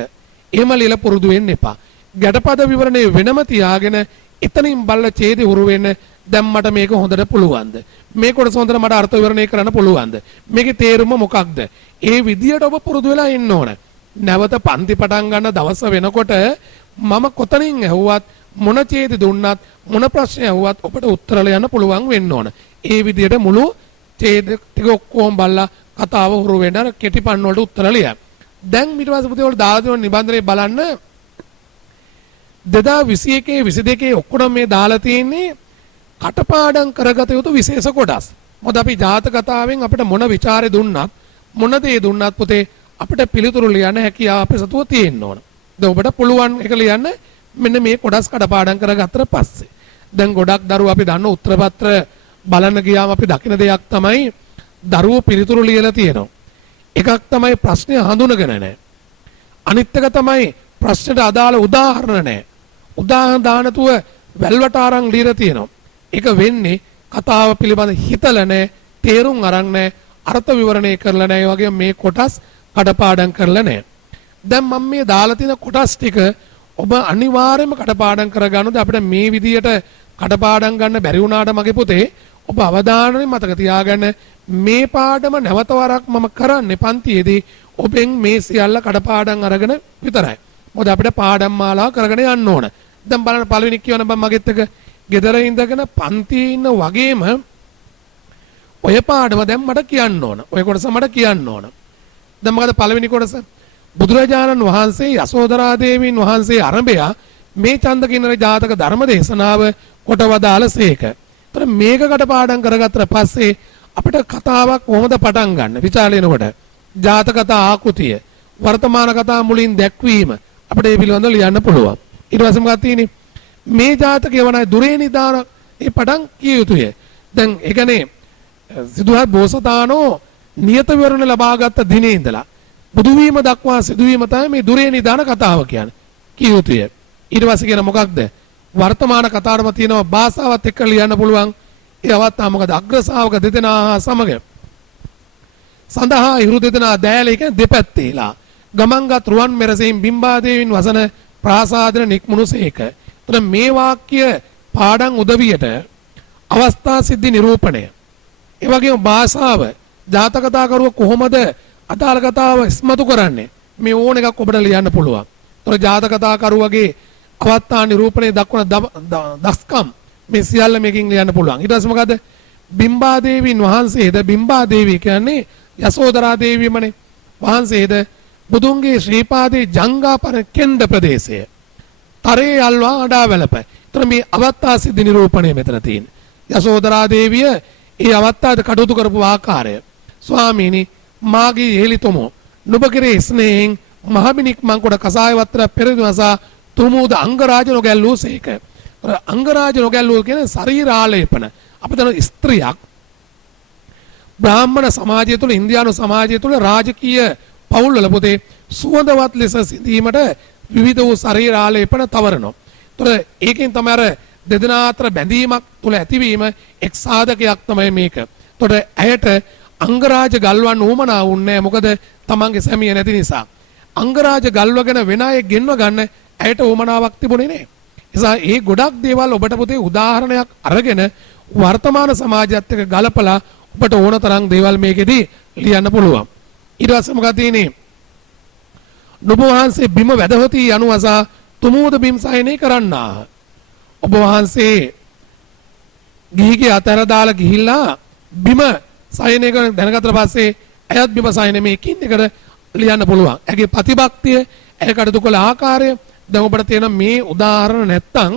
එහෙම ලියලා පුරුදු වෙන්න එපා. ගැටපද විවරණේ වෙනම තියාගෙන එතනින් බලලා ඡේදය හුරු වෙන්න. දැන් මට මේක හොඳට පුළුවන්ද? මේ කොටස හොඳට මට අර්ථ විවරණය කරන්න පුළුවන්ද? මේකේ තේරුම මොකක්ද? ඒ විදියට ඔබ පුරුදු වෙලා ඉන්න ඕන. නැවත පන්ති පටන් ගන්න දවස වෙනකොට මම කොතනින් ඇහුවත් මොන ඡේද දුන්නත් මොන ප්‍රශ්න ඇහුවත් ඔබට උත්තර ලියන්න පුළුවන් වෙන්න ඕන. ඒ විදියට මුළු ඡේද ටික ඔක්කොම බලලා කතාව හුරු වෙන්න අර කෙටි පන්න වලට උත්තර ලියන්න. දැන් ඊට පස්සේ පුතේ වල දාලා තියෙන නිබන්ධනේ බලන්න 2021 22 ඔක්කොම මේ දාලා තියෙන්නේ කටපාඩම් කරගත යුතු විශේෂ කොටස්. මොකද අපි ජාතක කතාවෙන් අපිට මොන ਵਿਚාරේ දුන්නත් මොන දේ දුන්නත් පුතේ අපිට පිළිතුරු ලියන්න හැකියාව අපේ සතුව තියෙන්න ඕන. දැන් ඔබට පුළුවන් එක ලියන්න මෙන්න මේ කොටස් කටපාඩම් කරගත්තට පස්සේ. දැන් ගොඩක් දරුවෝ අපි දන්න උත්තර පත්‍ර බලන්න ගියාම අපි දකින දෙයක් තමයි දරුවෝ පිළිතුරු ලියලා තියෙනවා. එකක් තමයි ප්‍රශ්නය හඳුනගෙන නැහැ. අනිත් එක තමයි ප්‍රශ්නට අදාළ උදාහරණ නැහැ. උදාහරණ දානතුව වැල්වට අරන් ලියලා තියෙනවා. ඒක වෙන්නේ කතාව පිළිබඳ හිතලා නැහැ, තේරුම් අරන් නැහැ, අර්ථ විවරණය කරලා නැහැ. ඒ වගේ මේ කොටස් කටපාඩම් කරලා නැහැ. දැන් මම මේ දාලා තියෙන කොටස් ටික ඔබ අනිවාර්යයෙන්ම කටපාඩම් කරගන්නොත් අපිට මේ විදියට කටපාඩම් ගන්න බැරි වුණාට මගේ පුතේ ඔබ අවධානයෙන් මතක තියාගන්න මේ පාඩම නැවත වරක් මම කරන්නේ පන්තියේදී ඔබෙන් මේ සියල්ල කටපාඩම් අරගෙන විතරයි. මොකද අපිට පාඩම් මාලාව කරගෙන යන්න ඕන. දැන් බලන්න පළවෙනි කියවන බම් මගෙත් එක ගෙදර ඉඳගෙන පන්තියේ ඉන්න වගේම ඔය පාඩම දැන් මට කියන්න ඕන. ඔය කොටස මට කියන්න ඕන. දැන් මොකද පළවෙනි කොටස බුදුරජාණන් වහන්සේ යසෝදරා දේවීන් වහන්සේ අරඹයා මේ චන්ද කින්නර ජාතක ධර්ම දේශනාව කොට වදාළසේක. ඒතර මේක කටපාඩම් කරගත්තට පස්සේ අපිට කතාවක් කොහොමද පටන් ගන්න විචාලනකොට ජාතක කතා ආකෘතිය වර්තමාන කතා මුලින් දැක්වීම අපිට මේ පිළිබඳව ලියන්න පුළුවන්. ඊට පස්සේ මොකක්ද තියෙන්නේ? මේ ජාතකය වනයි දුරේ නිදාන ඒ පටන් කිය යුතුය. දැන් ඒ කියන්නේ සිදුහත් බෝසතාණෝ නියත විවරණ ලබාගත් දිනේ ඉඳලා බුදු වීම දක්වා සිදුවීම තමයි මේ දුරේ නිදාන කතාව කියන්නේ. කිය යුතුය. ඊට පස්සේ කියන මොකක්ද? වර්තමාන කතාවම තියෙනවා භාෂාවත් එක්ක ලියන්න පුළුවන්. ඒ අවස්ථාව මොකද? අග්‍ර ශාවක දෙදෙනා සමග සඳහා ඉරු දෙදෙනා දෑලේ කියන්නේ දෙපැත්තේලා ගමන්ගත් රුවන් මෙරසෙන් බිම්බාදේවින් වසන ප්‍රාසාදන නික්මුණුසේක. එතන මේ වාක්‍ය පාඩම් උදවියට අවස්ථා සිද්ධි නිරූපණය. ඒ වගේම භාෂාව ජාතක කතා කරුව කොහොමද අදාළ කතාව ඉස්මතු කරන්නේ? මේ ඕන එකක් ඔබට ලියන්න පුළුවන්. ඒතර ජාතක කතා කරුවගේ අවස්ථා නිරූපණය දක්වන දස්කම් මේ සියල්ල මේකෙන් ලියන්න පුළුවන්. ඊට පස්සේ මොකද? බිම්බාදේවින් වහන්සේද බිම්බාදේවී කියන්නේ යසෝදරා දේවියමනේ. වහන්සේද බුදුන්ගේ ශ්‍රීපාදේ ජංගාපන කෙන්ද ප්‍රදේශය. තරේ අල්වා අඩා වැළප. ඒතර මේ අවස්ථා සිද්ධි නිරූපණය මෙතන තියෙන්නේ. යසෝදරා දේවිය ඒ අවස්ථාවේ කටයුතු කරපු ආකාරය. ස්වාමීනි මාගේ යෙලිතොමෝ නුඹ කෙරේ ස්නේහයෙන් මහබිනික් මංකොඩ කසාය වත්‍ර පෙරදිවසා තුමුද අංගරාජ නොගැල්ලූ සේක. අංගරාජ නොගැල්ලූ කියන්නේ ශරීර ආලේපන. අපිට ස්ත්‍රියක් බ්‍රාහ්මණ සමාජය තුළ ඉන්දියානු සමාජය තුළ රාජකීය පවුල්වල පොතේ සුවඳවත් ලෙස සිඳීමට විවිධ වූ ශරීර ආලේපන තවරනවා. ඒතර ඒකෙන් තමයි අර දෙදෙනා අතර බැඳීමක් තුළ ඇතිවීම එක් සාධකයක් තමයි මේක. ඒතර ඇයට අංගරාජ ගල්වන්න උවමනා වුණේ මොකද තමන්ගේ සැමිය නැති නිසා. අංගරාජ ගල්වගෙන වෙන අය ගෙන්ව ගන්න ඇයට උවමනාවක් තිබුණේ නැහැ. නිසා ඒ ගොඩක් දේවල් ඔබට පොතේ උදාහරණයක් අරගෙන වර්තමාන සමාජයත් එක්ක ගලපලා ඔබට ඕන තරම් දේවල් මේකෙදී ලියන්න පුළුවන්. ඊට පස්සේ මොකද තියෙන්නේ? නුඹ වහන්සේ බිම වැදහොති යනුවසා තුමූද බිම් සයනය කරන්නා. ඔබ වහන්සේ ගිහිගේ අතර දාලා ගිහිල්ලා බිම සයනය කරන දැනගත්තට පස්සේ ඇයත් බිම සයනය මේකින් එකට ලියන්න පුළුවන්. ඇගේ ප්‍රතිභක්තිය, ඇය කටයුතු කළ ආකාරය දැන් ඔබට තියෙන මේ උදාහරණ නැත්තම්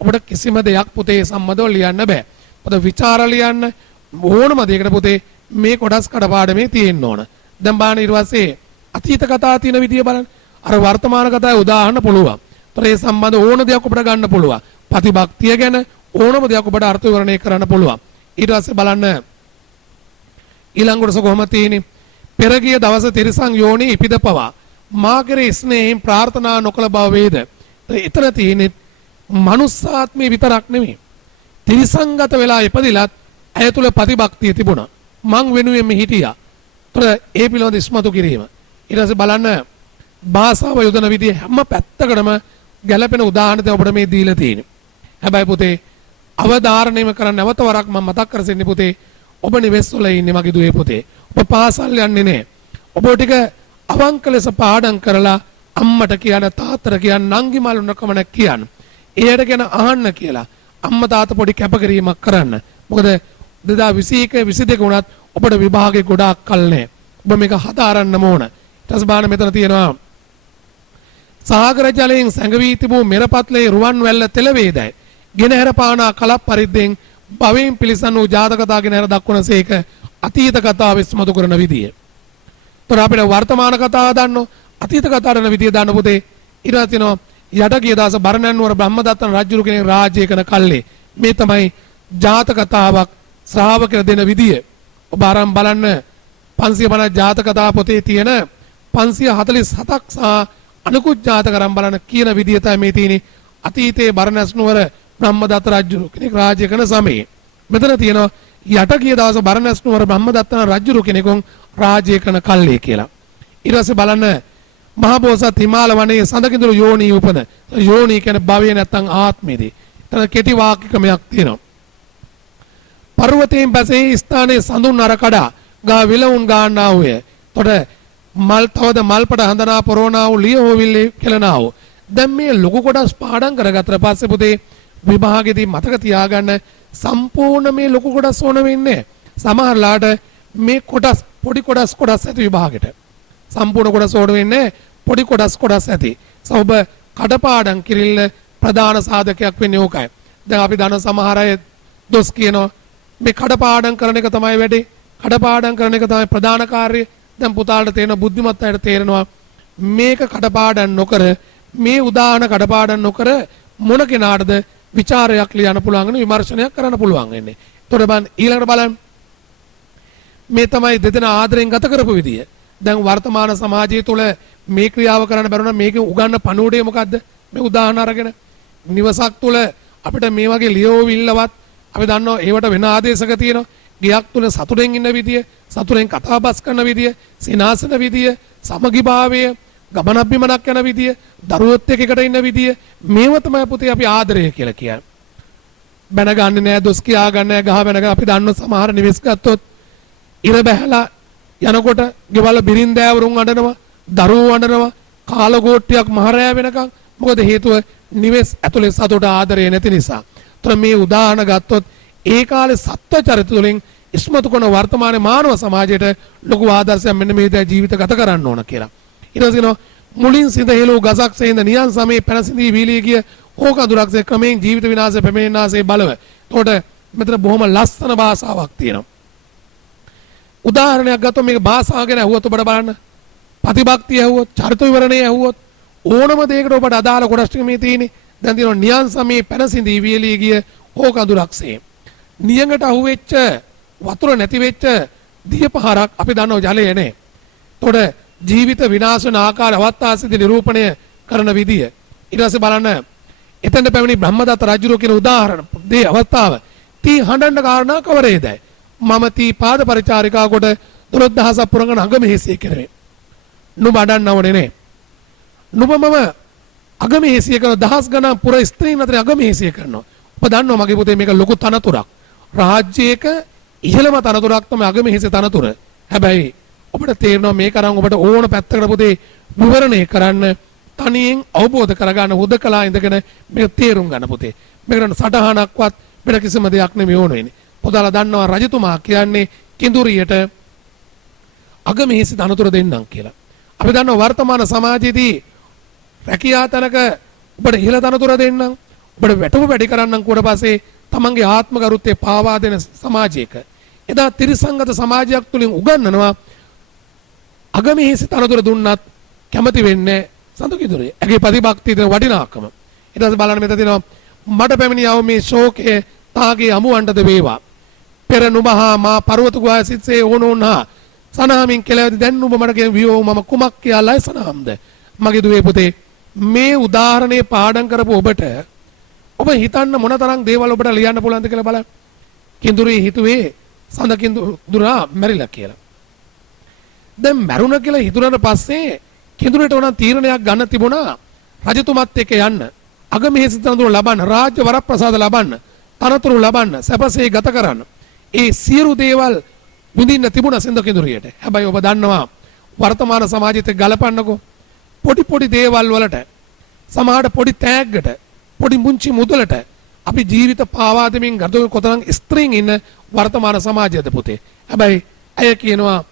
ඔබට කිසිම දෙයක් පොතේ සම්බන්ධව ලියන්න බෑ. පොත විචාර ලියන්න ඕනම දෙයකට පොතේ මේ කොටස් කඩපාඩමේ තියෙන්න ඕන. දැන් බලන්න ඊට පස්සේ අතීත කතා තියෙන විදිය බලන්න. අර වර්තමාන කතාවේ උදාහරණ පුළුවන්. ඒතර ඒ සම්බන්ධ ඕන දෙයක් ඔබට ගන්න පුළුවන්. ප්‍රතිභක්තිය ගැන ඕනම දෙයක් ඔබට අර්ථ විවරණය කරන්න පුළුවන්. ඊට පස්සේ බලන්න ඊළඟ කොටස කොහොමද තියෙන්නේ? පෙරගිය දවස තිරිසං යෝනි ඉපිදපවා මා කෙරේ ස්නේහයෙන් ප්‍රාර්ථනා නොකළ බව වේද. එතන තියෙන්නේ මනුස්සාත්මේ විතරක් නෙමෙයි. තිරිසංගත වෙලා ඉපදිලත් ඇය තුල ප්‍රතිභක්තිය තිබුණා. මං වෙනුවෙන් මේ හිටියා. ඒතර ඒ පිළිබඳ ඉස්මතු කිරීම. ඊට පස්සේ බලන්න භාෂාව යොදන විදිහ හැම පැත්තකටම ගැළපෙන උදාහරණ තමයි ඔබට මේ දීලා තියෙන්නේ. හැබැයි පුතේ අවධාරණයම කරන්න නැවත වරක් මම මතක් කර දෙන්නේ පුතේ ඔබ නිවෙස් වල ඉන්නේ මගේ දුවේ පුතේ. ඔබ පාසල් යන්නේ නැහැ. ඔබ ටික අවංක ලෙස පාඩම් කරලා අම්මට කියන්න තාත්තට කියන්න නංගි මලුනකම නැක් කියන්න. එයාට කියන අහන්න කියලා. අම්මා තාත්තා පොඩි කැපකිරීමක් කරන්න. මොකද 2021 22 වුණත් ඔබට විභාගේ ගොඩාක් කල් නැහැ. ඔබ මේක හදාරන්නම ඕන. ඊට පස්සේ බලන්න මෙතන තියෙනවා සාගර ජලයෙන් සැඟවී තිබූ මෙරපත්ලේ රුවන් වැල්ල තෙලවේදයි. ගෙනහැර පානා කලප් පරිද්දෙන් භවයෙන් පිළිසන් වූ ජාතක කතා ගෙනහැර දක්වනසේක අතීත කතාව ඉස්මතු කරන විදිය. තොර අපිට වර්තමාන කතාව දන්නෝ අතීත කතාව දන්න විදිය දන්න පුතේ. ඊට පස්සේ යට ගිය දවස බරණැන්නුවර බ්‍රහ්මදත්තන රජුරු කෙනෙක් රාජ්‍ය කරන කල්ලේ මේ තමයි ජාතක කතාවක් ශ්‍රාවකයන්ට දෙන විදිය. ඔබ ආරම්භ බලන්න 550 ජාතක කතා පොතේ තියෙන 547ක් සහ අනුකුත් ජාතක ආරම්භ බලන්න කියන විදිය තමයි මේ තියෙන්නේ. අතීතයේ බරණැස් නුවර බ්‍රහ්මදත්ත රජුරු කෙනෙක් රාජ්‍ය කරන සමයේ මෙතන තියෙනවා යට ගිය දවස බරණැස් නුවර බ්‍රහ්මදත්තන රජුරු කෙනෙකුන් රාජ්‍ය කරන කල්ලේ කියලා. ඊට පස්සේ බලන්න මහ බෝසත් හිමාල වනයේ සඳකිඳුරු යෝනී උපන. යෝනී කියන්නේ භවය නැත්තම් ආත්මයේදී. එතන කෙටි වාක්‍යකමක් තියෙනවා. පර්වතයෙන් පසේ ස්ථානයේ සඳුන් අර කඩා ගා විලවුන් ගාන්නා වූය. එතකොට මල් තවද මල්පට හඳනා පොරෝනා වූ ලිය හොවිල්ලේ කෙලනා වූ. දැන් මේ ලොකු කොටස් පාඩම් කරගත්තට පස්සේ පුතේ විභාගෙදී මතක තියාගන්න සම්පූර්ණ මේ ලොකු කොටස් ඕන වෙන්නේ. සමහරලාට මේ කොටස් පොඩි කොටස් ඇති විභාගෙට. සම්පූර්ණ කොටස් ඕන වෙන්නේ පොඩි කොටස් ඇති. ඔබ කඩපාඩම් කිරිල්ල ප්‍රධාන සාධකයක් වෙන්නේ ඕකයි. දැන් අපි දන්න සමහර අය දොස් කියනවා මේ කඩපාඩම් කරන එක තමයි වැඩේ. කඩපාඩම් කරන එක තමයි ප්‍රධාන කාර්යය. දැන් පුතාලට තේරෙන බුද්ධිමත් අයට තේරෙනවා මේක කඩපාඩම් නොකර මේ උදාහරණ කඩපාඩම් නොකර මොන කෙනාටද ਵਿਚාරයක් ලියන්න පුළුවන් වෙන විමර්ශනයක් කරන්න පුළුවන් වෙන්නේ. එතකොට බලන්න ඊළඟට බලන්න මේ තමයි දෙදෙනා ආදරෙන් ගත කරපු විදිය. දැන් වර්තමාන සමාජය තුළ මේ ක්‍රියාව කරන්න බැරුණා මේකේ උගන්න පණුවඩේ මොකද්ද? මේ උදාහරණ අරගෙන නිවසක් තුළ අපිට මේ වගේ ලියෝවිල්ලවත් අපි දන්නවා ඒවට වෙන ආදේශක තියෙනවා. ගියක් තුළ සතුටෙන් ඉන්න විදිය, සතුටෙන් කතා බස් කරන විදිය, සිනාසන විදිය, සමගිභාවය, ගමනක් බිමනක් යන විදිය, දරුවොත් එක්ක එකට ඉන්න විදිය මේව තමයි පුතේ අපි ආදරය කියලා කියන්නේ. බැන ගන්නේ නැහැ, දොස් කියා ගන්න නැහැ, ගහ බැනගෙන අපි දන්න සමහර නිවෙස් ගත්තොත් ඉර බැහැලා යනකොට ගෙවල බිරින්දෑවරුන් අඬනවා, දරුවෝ අඬනවා, කාලගෝට්ටියක් මහරෑ වෙනකන්. මොකද හේතුව නිවෙස් ඇතුලේ සතුට ආදරය නැති නිසා. ତොර මේ උදාහරණ ගත්තොත් ඒ කාලේ සත්ව චරිත තුළින් ඉස්මතු කරන වර්තමානයේ මානව සමාජයට ලොකු ආදර්ශයක් මෙන්න මේ විදිහට ජීවිත ගත කරන්න ඕන කියලා. ඊට පස්සේ කියනවා මුලින් සිඳ හෙළූ ගසක් සේඳ නියන් සමේ පැනසිඳී වීලී ගිය ඕක අඳුරක්සේ ක්‍රමයෙන් ජීවිත විනාශය පැමිණෙනාසේ බලව. එතකොට මෙතන බොහොම ලස්සන භාෂාවක් තියෙනවා. උදාහරණයක් ගත්තොත් මේක භාෂාව ගැන අහුවත් ඔබට බලන්න. ප්‍රතිභක්තිය අහුවොත්, චරිත විවරණය අහුවොත් ඕනම දෙයකට ඔබට අදාළ කොටස් ටික මේ තියෙන්නේ. දැන් තියෙනවා නියන් සමේ පැනසිඳී වීලී ගිය ඕක අඳුරක්සේ. නියඟට අහුවෙච්ච වතුර නැති වෙච්ච දිය පහරක් අපි දන්නවා ජලය නේ. එතකොට ජීවිත විනාශ වෙන ආකාර අවස්ථාසිත නිරූපණය කරන විදිය. ඊට පස්සේ බලන්න එතෙන්ට පැමිණි බ්‍රහ්මදත්ත රජුරෝ කියන උදාහරණ දේ අවස්ථාව. තී හඬන්න කාරණා කවරේදයි? මම තී පාද පරිචාරිකා කොට 12000ක් පුරගෙන අගමෙහෙසිය කෙරේ. නුඹ අඩන්නවනේ නේ. නුඹ මම අගමෙහෙසිය කරන දහස් ගණන් පුර ස්ත්‍රීන් අතර අගමෙහෙසිය කරනවා. ඔබ දන්නවා මගේ පුතේ මේක ලොකු තනතුරක්. රාජ්‍යයක ඉහළම තනතුරක් තමයි අගමෙහෙසිය තනතුර. හැබැයි ඔබට තේරෙනවා මේක අරන් ඔබට ඕන පැත්තකට පුතේ විවරණය කරන්න තනියෙන් අවබෝධ කරගන්න හොදකලා ඉඳගෙන මේක තේරුම් ගන්න පුතේ. මේකට සටහනක්වත් වෙන කිසිම දෙයක් නෙමෙයි ඕන වෙන්නේ. පොදාලා දන්නවා රජතුමා කියන්නේ කිඳුරියට අගමෙහෙසි තනතුර දෙන්නම් කියලා. අපි දන්නවා වර්තමාන සමාජයේදී රැකියා තැනක ඔබට ඉහළ තනතුර දෙන්නම්, ඔබට වැටුප වැඩි කරන්නම් කොට පස්සේ තමන්ගේ ආත්ම ගරුත්වය පාවා දෙන සමාජයක එදා ත්‍රිසංගත සමාජයක් තුලින් උගන්වනවා අගමෙහෙසි තනතුර දුන්නත් කැමති වෙන්නේ සඳු කිඳුරේ. ඇගේ ප්‍රතිභක්තියේ වටිනාකම. ඊට පස්සේ බලන්න මෙතන තියෙනවා මට පැමිණියව මේ ශෝකයේ තාගේ අමුවන්ටද වේවා. පෙර නුඹහා මා පර්වත ගුහා සිටසේ ඕනෝන්හා සනහමින් කෙලවද දැන් නුඹ මට කියන වියෝ මම කුමක් කියලායි සනහම්ද. මගේ දුවේ පුතේ මේ උදාහරණේ පාඩම් කරපු ඔබට ඔබ හිතන්න මොනතරම් දේවල් ඔබට ලියන්න පුළුවන්ද කියලා බලන්න. කිඳුරේ හිතුවේ සඳ කිඳුරා මැරිලා කියලා. දැන් මැරුණ කියලා හිතුනට පස්සේ කිඳුරේට උනන් තීරණයක් ගන්න තිබුණා රජතුමත් එක්ක යන්න. අගමෙහෙසි තනතුරු ලබන්න, රාජ්‍ය වරප්‍රසාද ලබන්න, තනතුරු ලබන්න, සැපසේ ගත කරන්න. ඒ සියලු දේවල් විඳින්න තිබුණා සිඳ කිඳුරියට. හැබැයි ඔබ දන්නවා වර්තමාන සමාජෙත් ගලපන්නකෝ පොඩි පොඩි දේවල් වලට සමහරට පොඩි තෑග්ගට පොඩි මුංචි මුදලට අපි ජීවිත පාවා දෙමින් ගත කොතරම් ස්ත්‍රීන් ඉන්න වර්තමාන සමාජයද පුතේ. හැබැයි අය කියනවා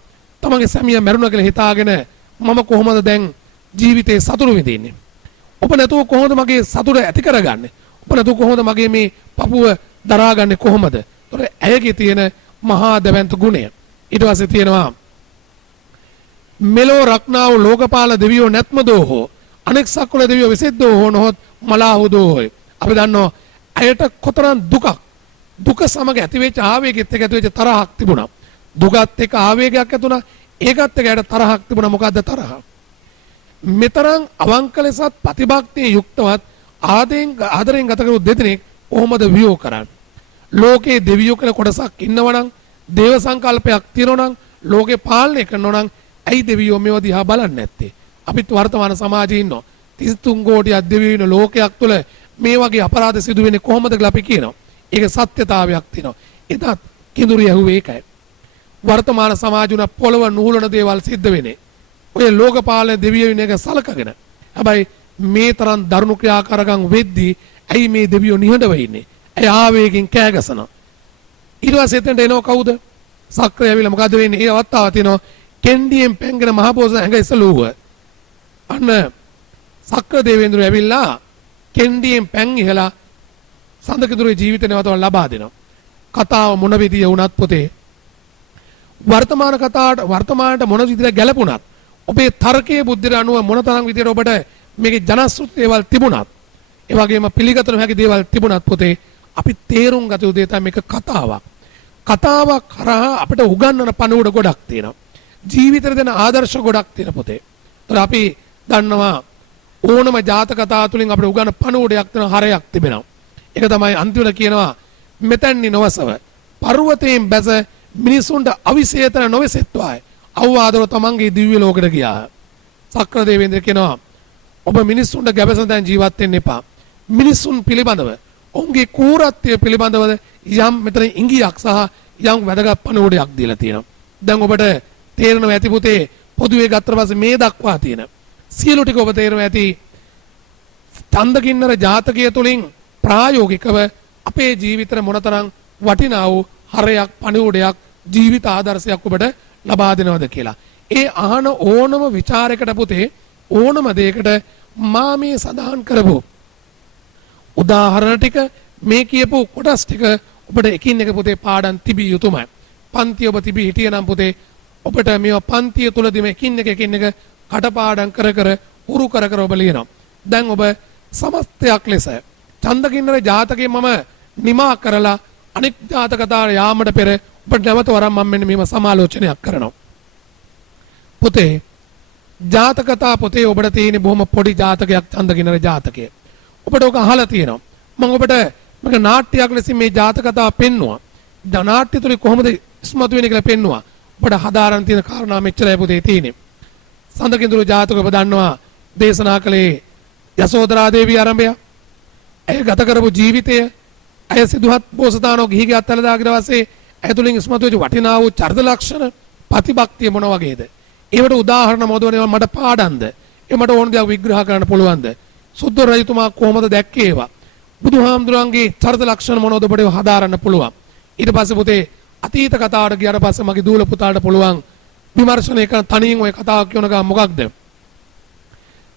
තමන්ගේ සැමියා මැරුණා කියලා හිතාගෙන මම කොහොමද දැන් ජීවිතේ සතුරු විඳින්නේ? ඔබ නැතුව කොහොමද මගේ සතුට ඇති කරගන්නේ? ඔබ නැතුව කොහොමද මගේ මේ පපුව දරාගන්නේ කොහොමද? ඒතර ඇයගේ තියෙන මහා දවැන්ත ගුණය. ඊට පස්සේ තියෙනවා මෙලෝ රක්නා වූ ලෝකපාල දෙවියෝ නැත්මදෝ හෝ අනෙක් සක්වල දෙවියෝ විසෙද්දෝ හෝ නොහොත් මලාහුදෝ හොයි. අපි දන්නවා ඇයට කොතරම් දුක සමග ඇතිවෙච්ච ආවේගෙත් එක්ක ඇතිවෙච්ච තරහක් තිබුණා. දුකත් එක්ක ආවේගයක් ඇති වුණා. ඒකත් එක්ක ඇයට තරහක් තිබුණා. මොකද්ද තරහ? මෙතරම් අවංක ලෙසත් ප්‍රතිභක්තිය යුක්තවත් ආදරෙන් ගත කරපු දෙදෙනෙක් කොහොමද වියෝ කරන්නේ? ලෝකේ දෙවියෝ කියලා කොටසක් ඉන්නවනම් දේව සංකල්පයක් තියෙනවනම් ලෝකේ පාලනය කරනවනම් ඇයි දෙවියෝ මේව දිහා බලන්නේ නැත්තේ? අපිත් වර්තමාන සමාජයේ ඉන්නවා 33 කෝටියක් දෙවියෝ ඉන්න ලෝකයක් තුළ මේ වගේ අපරාධ සිදු වෙන්නේ කොහොමද කියලා අපි කියනවා. ඒක සත්‍යතාවයක් තියෙනවා. එදත් කිඳුරිය ඇහුවේ ඒකයි. වර්තමාන සමාජුණ පොළව නුහුලන දේවල් සිද්ධ වෙන්නේ ඔය ලෝකපාලන දෙවියෝ ඉන්න එක සලකගෙන. හැබැයි මේ තරම් දරුණු ක්‍රියාකාරකම් වෙද්දී ඇයි මේ දෙවියෝ නිහඬව ඉන්නේ? ඇයි ආවේගයෙන් කෑ ගසනවා? ඊට පස්සේ එතනට එනවා කවුද? සක්‍රිය ඇවිල්ලා මොකද වෙන්නේ? ඒ අවස්ථාව තියෙනවා කෙන්ඩියෙන් පැංගෙන මහ පොසොන ඇඟ ඉස්සලුව. අන්න සක්‍ර දේවේන්ද්‍රය ඇවිල්ලා කෙන්ඩියෙන් පැන් ඉහලා සඳකිඳුරුගේ ජීවිත නැවතව ලබා දෙනවා. කතාව මොන විදිය වුණත් පුතේ වර්තමාන කතාවට වර්තමානට මොන විදියට ගැලපුණත් ඔබේ තර්කයේ බුද්ධියට අනුව මොන තරම් විදියට ඔබට මේකේ ජනශ්‍රුත දේවල් තිබුණත් ඒ වගේම පිළිගත නොහැකි දේවල් තිබුණත් පුතේ අපි තේරුම් ගත යුතු දේ තමයි මේක කතාවක්. කතාවක් කරා අපිට උගන්වන පණිවුඩ ගොඩක් තියෙනවා. ජීවිතේ දෙන ආදර්ශ ගොඩක් තියෙන පුතේ. ඒතර අපි දන්නවා ඕනම ජාතක කතා තුලින් අපිට උගන්වන පණිවුඩයක් තියෙන හරයක් තිබෙනවා. ඒක තමයි අන්තිමට කියනවා මෙතැන්නි නොවසව පර්වතයෙන් බැස මිනිසුන්ට අවිශේෂතන නොවෙසෙත්වායි අවවාදව තමන්ගේ දිව්‍ය ලෝකෙට ගියා. සක්‍ර දේවේන්ද්‍ර කියනවා ඔබ මිනිසුන්ට ගැබසෙන තැන් ජීවත් වෙන්න එපා. මිනිසුන් පිළිබඳව ඔවුන්ගේ කූරත්වය පිළිබඳව යම් මෙතන ඉංගියක් සහ යම් වැදගත් පණිවුඩයක් දීලා තියෙනවා. දැන් ඔබට තේරෙනවා ඇති පුතේ පොදුවේ ගත්තට පස්සේ මේ දක්වා තියෙන සියලු ටික ඔබ තේරෙනවා ඇති ඡන්දකින්නර ජාතකය තුලින් ප්‍රායෝගිකව අපේ ජීවිතේ මොනතරම් වටිනා වූ හරයක් පණිවුඩයක් ජීවිත ආදර්ශයක් ඔබට ලබා දෙනවද කියලා. ඒ අහන ඕනම ਵਿਚාරයකට පුතේ ඕනම දෙයකට මා මේ සඳහන් කරපු උදාහරණ ටික මේ කියපු කොටස් ටික ඔබට එකින් එක පුතේ පාඩම් තිබිය යුතුමයි. පන්ති ඔබ තිබී හිටියනම් පුතේ ඔබට මේවා පන්තිය තුලදීම එකින් එක කටපාඩම් කර කර උරු කර කර ඔබ ලියනවා. දැන් ඔබ සමස්තයක් ලෙස ඡන්දකින්නර ජාතකයේ මම නිමා කරලා අනිත් ජාතක කතා යාමට පෙර ඔබට නැවත වරම් මම මෙන්න මේව සමාලෝචනයක් කරනවා. පුතේ ජාතක කතා පුතේ ඔබට තියෙන බොහොම පොඩි ජාතකයක් ඡන්දකින්නර ජාතකය. ඔබට ඔක අහලා තියෙනවා. මම ඔබට මේක නාට්‍යයක් ලෙස මේ ජාතක කතාව පෙන්නුවා. නාට්‍ය තුල කොහොමද ඉස්මතු වෙන්නේ කියලා පෙන්නුවා. ඔබට හදාරන් තියෙන කාරණා මෙච්චරයි පුතේ තියෙන්නේ. සඳකිඳුරු ජාතක ඔබ දන්නවා දේශනා කළේ යසෝදරා දේවිය ආරම්භය. ඇය ගත කරපු ජීවිතය, ඇය සිදුහත් බෝසතාණෝ ගිහිගේ අත්හැරලා දාගෙන වාසේ ඇය තුලින් ඉස්මතු වෙච්ච වටිනා වූ චරිත ලක්ෂණ, ප්‍රතිභක්තිය මොන වගේද? ඒවට උදාහරණ මොදවනවා මට පාඩම්ද? ඒ මට ඕන දේක් විග්‍රහ කරන්න පුළුවන්ද? සුද්ධ රජතුමා කොහොමද දැක්කේ ඒවා? බුදුහාමුදුරන්ගේ චරිත ලක්ෂණ මොනවද ඔබට හදාරන්න පුළුවන්? ඊට පස්සේ පුතේ අතීත කතාවට ගියාට පස්සේ මගේ දූල පුතාට පුළුවන් විමර්ශනය කරන තනියෙන් ওই කතාව කියන ගා මොකක්ද?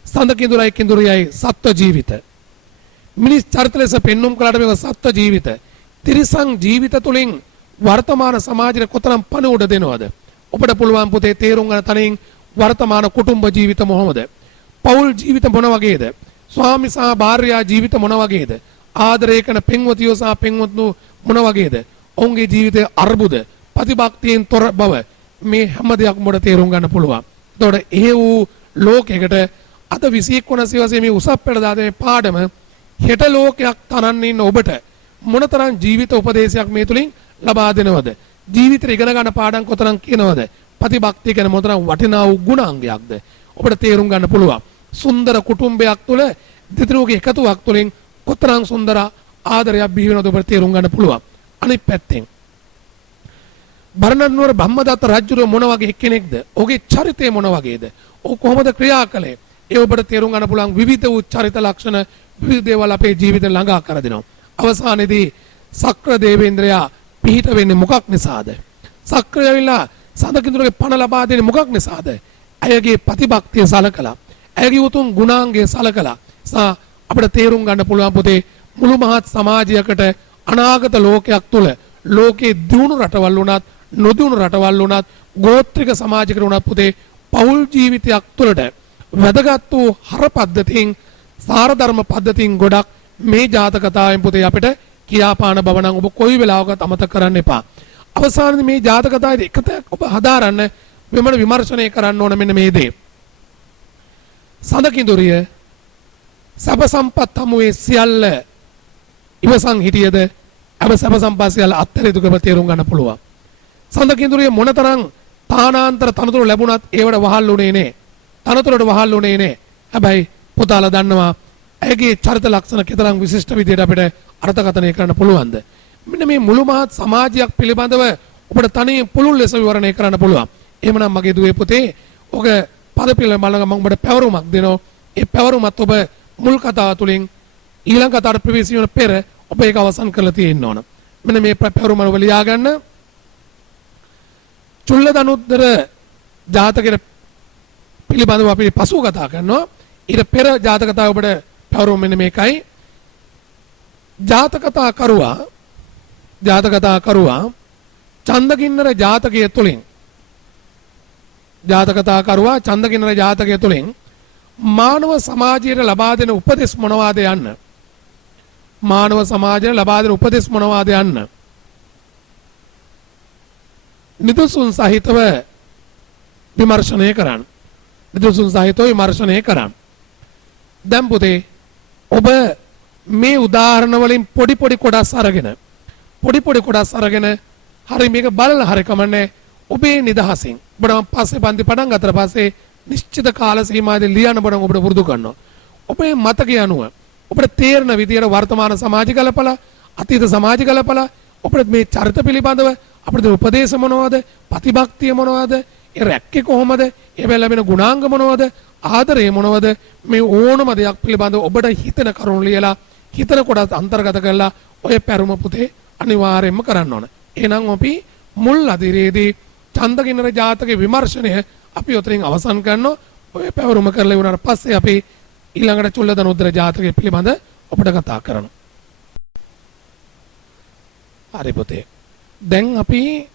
සඳකිඳුරයි කිඳුරියයි සත්ව ජීවිත. මිනිස් චරිත ලෙස පෙන්눔 කළාට මේක සත්ව ජීවිත. තිරිසන් ජීවිත තුලින් වර්තමාන සමාජයට කොතරම් පණිවුඩ දෙනවද? ඔබට පුළුවන් පුතේ තේරුම් ගන්න තනියෙන් වර්තමාන කුටුම්බ ජීවිත මොහොමද? පෞල් ජීවිත මොන වගේද? ස්වාමි සහ භාර්යා ජීවිත මොන වගේද? ආදරය කරන පෙන්වතියෝ සහ පෙන්වත්නු මොන වගේද? ඔවුන්ගේ ජීවිතයේ අර්බුද, ප්‍රතිභක්තියෙන් තොර බව මේ හැම දෙයක්ම ඔබට තේරුම් ගන්න පුළුවන්. එතකොට ඒ වූ ලෝකයකට අද 21 වන සියවසේ මේ උසස් පෙළ දාතේ පාඩම හෙට ලෝකයක් තනන්න ඉන්න ඔබට මොනතරම් ජීවිත උපදේශයක් මේ තුලින් ලබා දෙනවද? ජීවිතේ ඉගෙන ගන්න පාඩම් කොතරම් කියනවද? ප්‍රතිභක්තිය කියන මොනතරම් වටිනා වූ ගුණාංගයක්ද? ඔබට තේරුම් ගන්න පුළුවන්. සුන්දර කුටුම්බයක් තුළ දෙදෙනෙකුගේ එකතුවක් තුළින් කොතරම් සුන්දර ආදරයක් බිහි වෙනවද ඔබට තේරුම් ගන්න පුළුවන්. අනිත් පැත්තෙන් බරණන් නුවර බ්‍රහ්මදත්ත රජුගේ මොන වගේ කෙනෙක්ද? ඔහුගේ චරිතය මොන වගේද? ඔහු කොහොමද ක්‍රියා කළේ? ඒ ඔබට තේරුම් ගන්න පුළුවන් විවිධ වූ චරිත ලක්ෂණ විවිධ දේවල් අපේ ජීවිතේ ළඟා කර දෙනවා. අවසානයේදී සක්‍ර දේවේන්ද්‍රයා පිහිට වෙන්නේ මොකක් නිසාද? සක්‍රිය ඇවිල්ලා සඳකිඳුරගේ පණ ලබා දෙන්නේ මොකක් නිසාද? ඇයගේ ප්‍රතිභක්තිය සලකලා, ඇයගේ උතුම් ගුණාංගය සලකලා අපිට තේරුම් ගන්න පුළුවන් පුතේ මුළු මහත් සමාජයකට අනාගත ලෝකයක් තුළ ලෝකේ දියුණු රටවල් වුණත් නොදියුණු රටවල් වුණත් ගෝත්‍රික සමාජයකට වුණත් පුතේ පෞල් ජීවිතයක් තුළට වැදගත් වූ හර පද්ධතීන් සාර ධර්ම පද්ධතීන් ගොඩක් මේ ජාතක කතාවෙන් පුතේ අපිට කියාපාන බව නම් ඔබ කොයි වෙලාවකත් අමතක කරන්න එපා. අවසානයේ මේ ජාතක කතාවේ එකතැනක් ඔබ හදාරන්න වෙමන විමර්ශනය කරන්න ඕන මෙන්න මේ දේ. සඳකිඳුරිය සබ සම්පත් හමුවේ සියල්ල ඉවසන් හිටියද අප සබ සම්පත් සියල්ල අත්හැරිය දුක තේරුම් ගන්න පුළුවන්. සඳකිඳුරිය මොනතරම් තානාන්තර තනතුරු ලැබුණත් ඒවට වහල් වුණේ නැහැ. තනතුරට වහල් වුණේ නැහැ. හැබැයි පුතාලා දන්නවා ඇගේ චරිත ලක්ෂණ කෙතරම් විශිෂ්ට විදිහට අපිට අර්ථකථනය කරන්න පුළුවන්ද? මෙන්න මේ මුළු මහත් සමාජයක් පිළිබඳව ඔබට තනියෙන් පුළුල් ලෙස විවරණය කරන්න පුළුවන්. එහෙමනම් මගේ දුවේ පුතේ ඔක පද පිළිවෙල මම ඔබට පැවරුමක් දෙනවා. ඒ පැවරුමත් ඔබ මුල් කතාව තුළින් ඊළඟ කතාවට ප්‍රවේශ වෙන පෙර ඔබ ඒක අවසන් කරලා තියෙන්න ඕන. මෙන්න මේ පැවරුම ඔබ ලියා ගන්න. චුල්ලදනුද්දර ජාතකයේ පිළිබඳව අපි පසුව කතා කරනවා. ඊට පෙර ජාතක කතාව ඔබට පැවරුම් මෙන්න මේකයි. ජාතක කරුවා චන්දකින්නර ජාතකය තුලින් මානව සමාජයට ලබා දෙන උපදෙස් මොනවාද යන්න නිදසුන් සහිතව විමර්ශනය කරන්න. දැන් පුතේ ඔබ මේ උදාහරණ වලින් පොඩි කොටස් අරගෙන හරි මේක බලලා හරි කමන්නේ ඔබේ නිදහසින් ඔබට පස්සේ පන්ති පටන් ගත්තට පස්සේ නිශ්චිත කාල සීමාවෙදී ලියන්න බඩන් ඔබට පුරුදු කරනවා. ඔබේ මතකය අනුව ඔබට තේරෙන විදියට වර්තමාන සමාජ කලපලා අතීත සමාජ කලපලා ඔබට මේ චරිත පිළිබඳව අපිට උපදේශ මොනවද? ප්‍රතිභක්තිය මොනවද? ඒ රැක්කේ කොහොමද? ඒ ලැබෙන ගුණාංග මොනවද? ආදරය මොනවද? මේ ඕනම දෙයක් පිළිබඳව ඔබට හිතෙන කරුණු ලියලා හිතන කොටස් අන්තර්ගත කරලා ඔය පැරුම පුතේ අනිවාර්යයෙන්ම කරන්න ඕන. එහෙනම් අපි මුල් අදිරේදී චන්දකින්නර ජාතකයේ විමර්ශනය අපි උතරින් අවසන් කරනවා. ඔය පැවරුම කරලා ඉවරනට පස්සේ අපි ඊළඟට චුල්ලදනුද්දර ජාතකය පිළිබඳ ඔබට කතා කරනවා. හරි පුතේ. දැන් අපි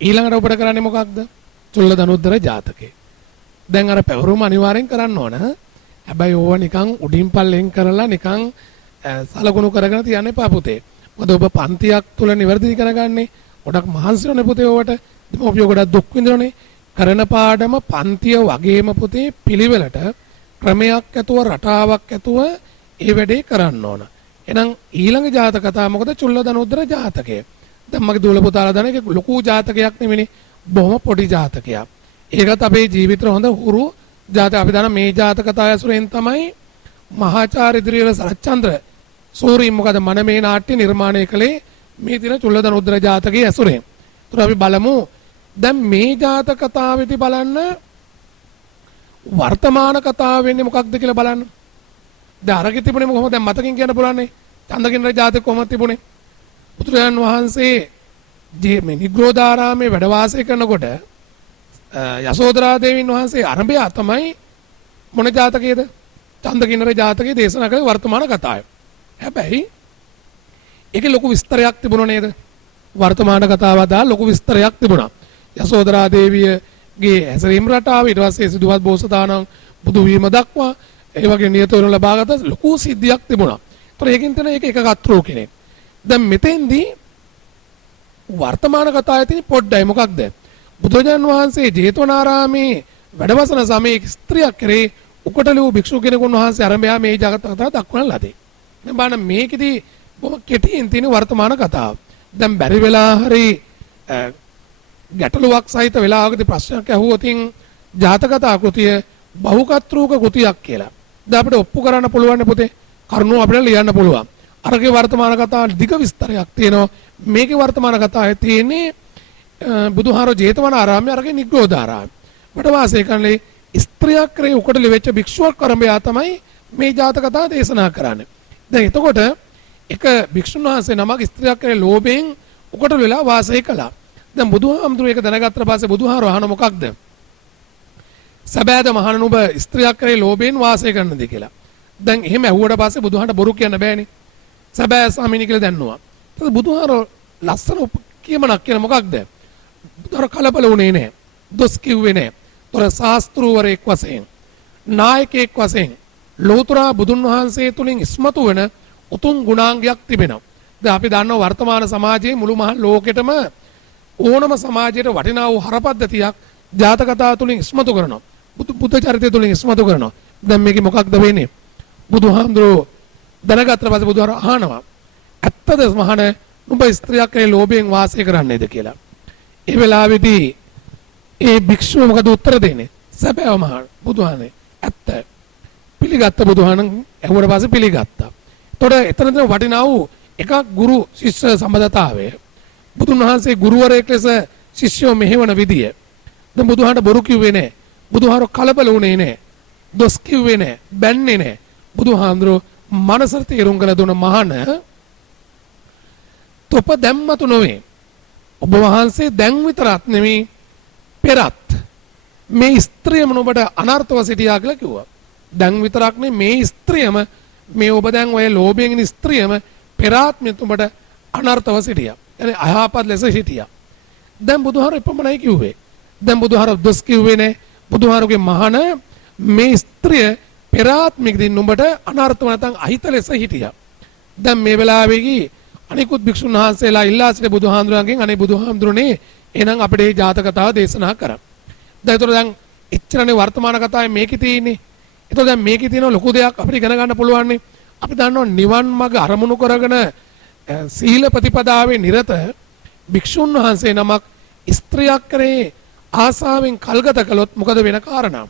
ඊළඟට ඔබට කරන්නේ මොකක්ද? චුල්ලදනුද්දර ජාතකය. දැන් අර පැවරුම අනිවාර්යෙන් කරන්න ඕන. හැබැයි ඕවා නිකන් උඩින් පල්ලෙන් කරලා නිකන් සලකුණු කරගෙන තියන්න එපා පුතේ. මොකද ඔබ පන්තියක් තුල නිවැරදි කරගන්නේ. ගොඩක් මහන්සි වෙන පුතේ ඕවට. දෙමෝපියෝ ගොඩක් දුක් විඳිනවනේ. කරන පාඩම පන්තිය වගේම පුතේ පිළිවෙලට ක්‍රමයක් ඇතුව රටාවක් ඇතුව ඒ වැඩේ කරන්න ඕන. එහෙනම් ඊළඟ ජාතක කතාව මොකද? චුල්ලදනුද්දර ජාතකය. දැන් මගේ දුවල පුතාලා දන්න එක ලොකු ජාතකයක් නෙවෙයි. බොහොම පොඩි ජාතකයක්. ඒකත් අපේ ජීවිතේ හොඳ හුරු ජාතක. අපි දන්න මේ ජාතක කතාව ඇසුරෙන් තමයි මහාචාර්ය ඉදිරියල සරච්චන්ද්‍ර සූරීන් මොකද මනමේ නාට්‍ය නිර්මාණය කළේ මේ දින චුල්ලදනුද්දර ජාතකයේ ඇසුරෙන්. ඒතර අපි බලමු දැන් මේ ජාතක කතාවේදී බලන්න වර්තමාන කතාව වෙන්නේ මොකක්ද කියලා බලන්න. දැන් අරගෙන තිබුණේ කොහොමද? දැන් මතකින් කියන්න පුළුවන්නේ. චන්දකින්නර ජාතක කොහොමද තිබුණේ? බුදුරජාණන් වහන්සේ මේ නිග්‍රෝධාරාමේ වැඩ වාසය කරනකොට යසෝදරා දේවීන් වහන්සේ ආරම්භය තමයි මොන ජාතකයේද? චන්දකින්නර ජාතකයේ දේශනා කළ වර්තමාන කතාවයි. හැබැයි ඒකේ ලොකු විස්තරයක් තිබුණා නේද? වර්තමාන කතාව අදාළ ලොකු විස්තරයක් තිබුණා. යසෝදරා දේවියගේ හැසිරීම රටාව ඊට පස්සේ සිදුවත් බෝසතාණන් බුදු වීම දක්වා ඒ වගේ නියත වෙන ලබාගත ලොකු සිද්ධියක් තිබුණා. ඒතර ඒකෙන් තන ඒක කතරෝ කෙනෙක්. දැන් මෙතෙන්දී වර්තමාන කතාවේ තියෙන පොඩ්ඩයි මොකක්ද? බුදුරජාන් වහන්සේ ජේතවනාරාමේ වැඩවසන සමයේ ස්ත්‍රියක් කරේ උකටලු භික්ෂු කෙනෙකුන් වහන්සේ ආරම්භයා මේ ජගත කතාව දක්වන ලදී. දැන් බලන්න මේකෙදී බොහොම කෙටියෙන් තියෙන වර්තමාන කතාව. දැන් බැරි වෙලා හරි ගැටලුවක් සහිත වෙලාවකදී ප්‍රශ්නයක් ඇහුවොතින් ජාතක කතා කෘතිය බහුකත්‍රූක කෘතියක් කියලා. දැන් අපිට ඔප්පු කරන්න පුළුවන් පුතේ. කරුණු අපිට ලියන්න පුළුවන්. අරගේ වර්තමාන කතාව දිග විස්තරයක් තියෙනවා. මේකේ වර්තමාන කතාවේ තියෙන්නේ බුදුහාරෝ ජේතවනාරාමයේ අරගේ නිග්‍රෝධාරාමයේ. වැඩ වාසය කරන්නේ ස්ත්‍රියක් කරේ උකටලි වෙච්ච භික්ෂුවක් කරඹයා තමයි මේ ජාතක කතාව දේශනා කරන්නේ. දැන් එතකොට එක භික්ෂුන් වහන්සේ නමක් ස්ත්‍රියක් කරේ ලෝභයෙන් උකටලි වෙලා වාසය කළා. දැන් බුදුහාමුදුරුවෝ ඒක දැනගත්තට පස්සේ බුදුහාරෝ අහන මොකක්ද? සබෑද මහණන් ඔබ ස්ත්‍රියක් කරේ ලෝභයෙන් වාසය කරනද කියලා. දැන් එහෙම ඇහුවට පස්සේ බුදුහාරට බොරු කියන්න බෑනේ. සබෑ ස්වාමීනි කියලා දැන්නවා. ඊට බුදුහාරෝ ලස්සන කියමනක් කියන මොකක්ද? බුදුහාරෝ කලබල වුණේ නැහැ. දොස් කිව්වේ නැහැ. තොර ශාස්ත්‍රූවරයෙක් වශයෙන් නායකයෙක් වශයෙන් ලෝතුරා බුදුන් වහන්සේ තුලින් ඉස්මතු වෙන උතුම් ගුණාංගයක් තිබෙනවා. දැන් අපි දන්නවා වර්තමාන සමාජයේ මුළු මහ ලෝකෙටම ඕනම සමාජයට වටිනා වූ හරපද්ධතියක් ජාතක කතාව තුලින් ඉස්මතු කරනවා. බුද්ධ චරිතය තුලින් ඉස්මතු කරනවා. දැන් මේකේ මොකක්ද වෙන්නේ? බුදුහාමුදුරුවෝ දැනගත්තට පස්සේ බුදුහාර අහනවා. ඇත්තද මහණ නුඹ ස්ත්‍රියක් කරේ ලෝභයෙන් වාසය කරන්නේද කියලා. ඒ වෙලාවේදී ඒ භික්ෂුව මොකද උත්තර දෙන්නේ? සැබෑව මහණ බුදුහානේ ඇත්ත. පිළිගත්ත බුදුහානන් ඇහුවට පස්සේ පිළිගත්තා. එතකොට එතනදී වටිනා වූ එකක් ගුරු ශිෂ්‍ය සම්බන්ධතාවය. බුදුන් වහන්සේ ගුරුවරයෙක් ලෙස ශිෂ්‍යෝ මෙහෙවන විදිය. දැන් බුදුහාට බොරු කිව්වේ නැහැ. බුදුහාරෝ කලබල වුණේ නැහැ. දොස් කිව්වේ නැහැ. බැන්නේ නැහැ. බුදුහාඳුරෝ මනසට තේරුම් කළ දුන මහාන තොප දැම්මතු නොවේ. ඔබ වහන්සේ දැන් විතරක් නෙමෙයි පෙරත් මේ ස්ත්‍රියම නුඹට අනර්ථව සිටියා කියලා කිව්වා. දැන් විතරක් නේ මේ ස්ත්‍රියම මේ ඔබ දැන් ඔය ලෝභයෙන් ඉන්න ස්ත්‍රියම පෙර ආත්මෙත් උඹට අනර්ථව සිටියා. يعني අයහපත් ලෙස සිටියා. දැන් බුදුහාර එපමණයි කිව්වේ. දැන් බුදුහාර දොස් කිව්වේ නේ. බුදුහාරගේ මහාන මේ ස්ත්‍රිය පෙර ආත්මෙකදී නුඹට අනර්ථව නැත්නම් අහිත ලෙස හිටියා. දැන් මේ වෙලාවේදී අනිකුත් භික්ෂුන් වහන්සේලා ඉල්ලා සිට බුදුහාඳුරගෙන් අනේ බුදුහාඳුරනේ එහෙනම් අපිට මේ ජාතක කතාව දේශනා කරා. දැන් ඒතර දැන් එච්චරනේ වර්තමාන කතාවේ මේකේ තියෙන්නේ. ඒතර දැන් මේකේ තියෙන ලොකු දෙයක් අපිට ඉගෙන ගන්න පුළුවන් නේ. අපි දන්නවා නිවන් මඟ අරමුණු කරගෙන සීල ප්‍රතිපදාවේ නිරත භික්ෂුන් වහන්සේ නමක් ස්ත්‍රියක් කරේ ආසාවෙන් කල්ගත කළොත් මොකද වෙන කාරණා?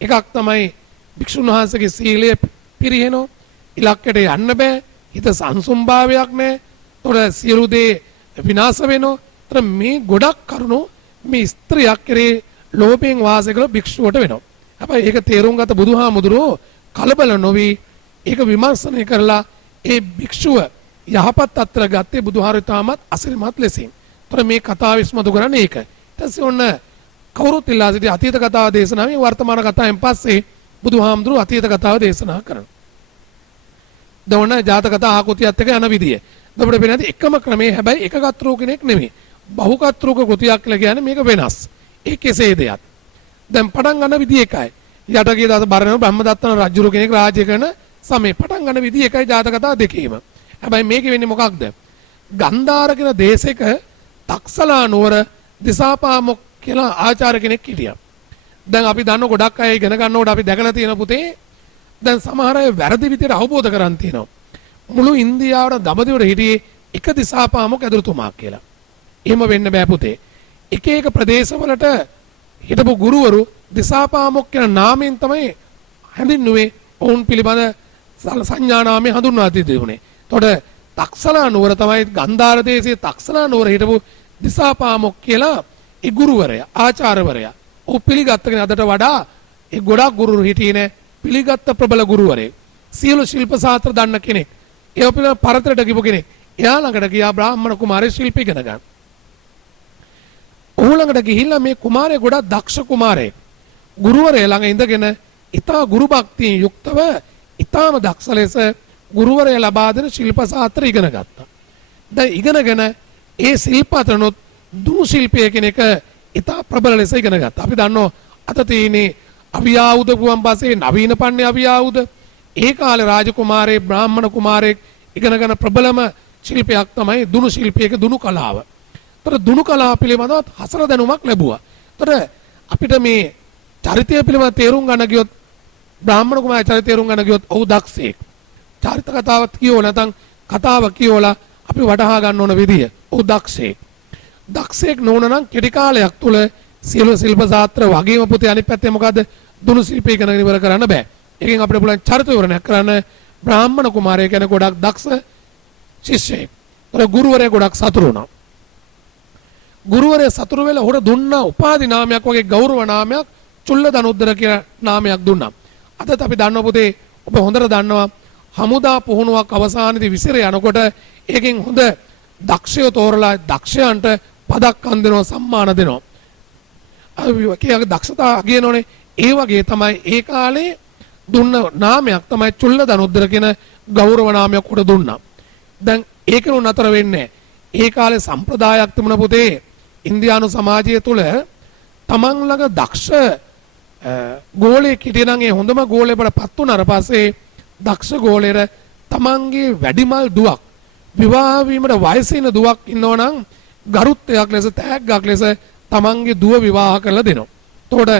එකක් තමයි භික්ෂුන් වහන්සේගේ සීලය පිරිහෙනවා. ඉලක්කයට යන්න බෑ. හිත සංසුම්භාවයක් නැහැ. තොර සියලු දේ විනාශ වෙනවා. තර මේ ගොඩක් කරුණු මේ ස්ත්‍රියක් කරේ ලෝභයෙන් වාසය කළ භික්ෂුවට වෙනවා. හැබැයි ඒක තේරුම් ගත බුදුහාමුදුරුවෝ කලබල නොවි ඒක විමර්ශනය කරලා ඒ භික්ෂුව යහපත් අත්‍ර ගත්තේ බුදුහාරු තාමත් අසිරිමත් ලෙසින්. තොර මේ කතාව ඉස්මතු කරන්නේ ඒක. ඊට පස්සේ ඔන්න කවුරුත් ඉල්ලා සිටි අතීත කතාව දේශනාවේ වර්තමාන කතාවෙන් පස්සේ බුදුහාමුදුරුවෝ අතීත කතාව දේශනා කරනවා. දවන ජාතක කතා ආකෘතියත් එක්ක යන විදිය. අපිට පේන්නේ එකම ක්‍රමේ හැබැයි එකගත්රු කෙනෙක් නෙමෙයි. බහුකත්රුක කෘතියක් කියලා කියන්නේ මේක වෙනස්. ඒ කෙසේ දෙයක්. දැන් පටන් ගන්න විදිය එකයි. යටගේ දාස බරණ බ්‍රහ්මදත්තන රජුරු කෙනෙක් රාජ්‍ය කරන සමේ පටන් ගන්න විදිය එකයි ජාතක කතා දෙකේම. හැබැයි මේකේ වෙන්නේ මොකක්ද? ගන්ධාර කියන දේශයක තක්සලා නුවර දිසාපාමොක් කියලා ආචාර්ය කෙනෙක් හිටියා. දැන් අපි දන්න ගොඩක් අය ඉගෙන ගන්නකොට අපි දැකලා තියෙන පුතේ දැන් සමහර අය වැරදි විදිහට අවබෝධ කරන් තියෙනවා. මුළු ඉන්දියාවට දඹදිවට හිටියේ එක දිසාපාමොක් ඇදුරුතුමා කියලා. එහෙම වෙන්න බෑ පුතේ. එක එක ප්‍රදේශවලට හිටපු ගුරුවරු දිසාපාමොක් කියන නාමයෙන් තමයි හැඳින්නුවේ. ඔවුන් පිළිබඳ සංඥා නාමයෙන් හඳුන්වා තිබුණේ. එතකොට තක්සලා නුවර තමයි ගන්ධාර දේශයේ තක්සලා නුවර හිටපු දිසාපාමොක් කියලා ඒ ගුරුවරයා ආචාර්යවරයා. ඔහු පිළිගත්තගෙන අදට වඩා ඒ ගොඩක් ගුරුවරු හිටියේ නෑ. පිළිගත්ත ප්‍රබල ගුරුවරයෙක්. සියලු ශිල්ප ශාස්ත්‍ර දන්න කෙනෙක්. ඒ පිළිබඳ පරතරට ගිහපු කෙනෙක්. එයා ළඟට ගියා බ්‍රාහ්මණ කුමාරයෙක් ශිල්ප ඉගෙන ගන්න. ඔහු ළඟට ගිහිල්ලා මේ කුමාරයා ගොඩක් දක්ෂ කුමාරයෙක්. ගුරුවරයා ළඟ ඉඳගෙන ඊටා ගුරු භක්තියෙන් යුක්තව ඊටාම දක්ෂ ලෙස ගුරුවරයා ලබා දෙන ශිල්ප ශාස්ත්‍ර ඉගෙන ගත්තා. දැන් ඉගෙනගෙන ඒ ශිල්ප අතරනොත් දුරු ශිල්පය කෙනෙක් ඊටා ප්‍රබල ලෙස ඉගෙන ගත්තා. අපි දන්නවා අත තියෙන්නේ අවියාවුද පුවන් පස්සේ නවීන පන්නේ අවියාවුද ඒ කාලේ රාජකුමාරයෙක් බ්‍රාහ්මණ කුමාරයෙක් ඉගෙනගෙන ප්‍රබලම ශිල්පයක් තමයි දුනු ශිල්පයක දුනු කලාව. ඒතර දුනු කලාව පිළිබඳව හසල දැනුමක් ලැබුවා. ඒතර අපිට මේ චරිතය පිළිබඳව තේරුම් ගන්න ගියොත් බ්‍රාහ්මණ කුමාරයා චරිතය තේරුම් ගන්න ගියොත් ඔහු දක්ෂයෙක්. චරිත කතාවක් කියවලා නැත්නම් කතාව කියවලා අපි වටහා ගන්න ඕන විදිය. ඔහු දක්ෂයෙක්. දක්ෂයෙක් නොවන නම් කෙටි කාලයක් තුල සියලු ශිල්ප ශාස්ත්‍ර වගේම පුතේ අනිත් පැත්තේ මොකද්ද? දුනු ශිල්පය ඉගෙන ඉවර කරන්න බෑ. ඒකෙන් අපිට පුළුවන් චරිත විවරණයක් කරන්න බ්‍රාහ්මණ කුමාරයෙක් කෙනෙක් ගොඩක් දක්ෂ ශිෂ්‍යයෙක්. ඒතර ගුරුවරයා ගොඩක් සතුටු වුණා. ගුරුවරයා සතුටු වෙලා උඩ දුන්නා උපාධි නාමයක් වගේ ගෞරව නාමයක් චුල්ලදනුද්දර කියලා නාමයක් දුන්නා. අදත් අපි දන්නවා පුතේ ඔබ හොඳට දන්නවා හමුදා පුහුණුවක් අවසානයේදී විසිර යනකොට ඒකෙන් හොඳ දක්ෂයෝ තෝරලා දක්ෂයන්ට පදක්කම් දෙනවා සම්මාන දෙනවා. අවිවකේ දක්ෂතා අගයනෝනේ. ඒ වගේ තමයි ඒ කාලේ දුන්න නාමයක් තමයි චුල්ලදනුද්දර කියන ගෞරව නාමයක් උඩ දුන්නා. දැන් ඒකනු නතර වෙන්නේ ඒ කාලේ සම්ප්‍රදායක් තිබුණ පුතේ ඉන්දියානු සමාජය තුළ තමන් ළඟ දක්ෂ ගෝලයෙක් හිටියනම් ඒ හොඳම ගෝලයට පත් වුණාට පස්සේ දක්ෂ ගෝලයට තමන්ගේ වැඩිමල් දුවක් විවාහ වීමට වයසින දුවක් ඉන්නවනම් ගරුත්වයක් ලෙස තෑග්ගක් ලෙස තමන්ගේ දුව විවාහ කරලා දෙනවා. එතකොට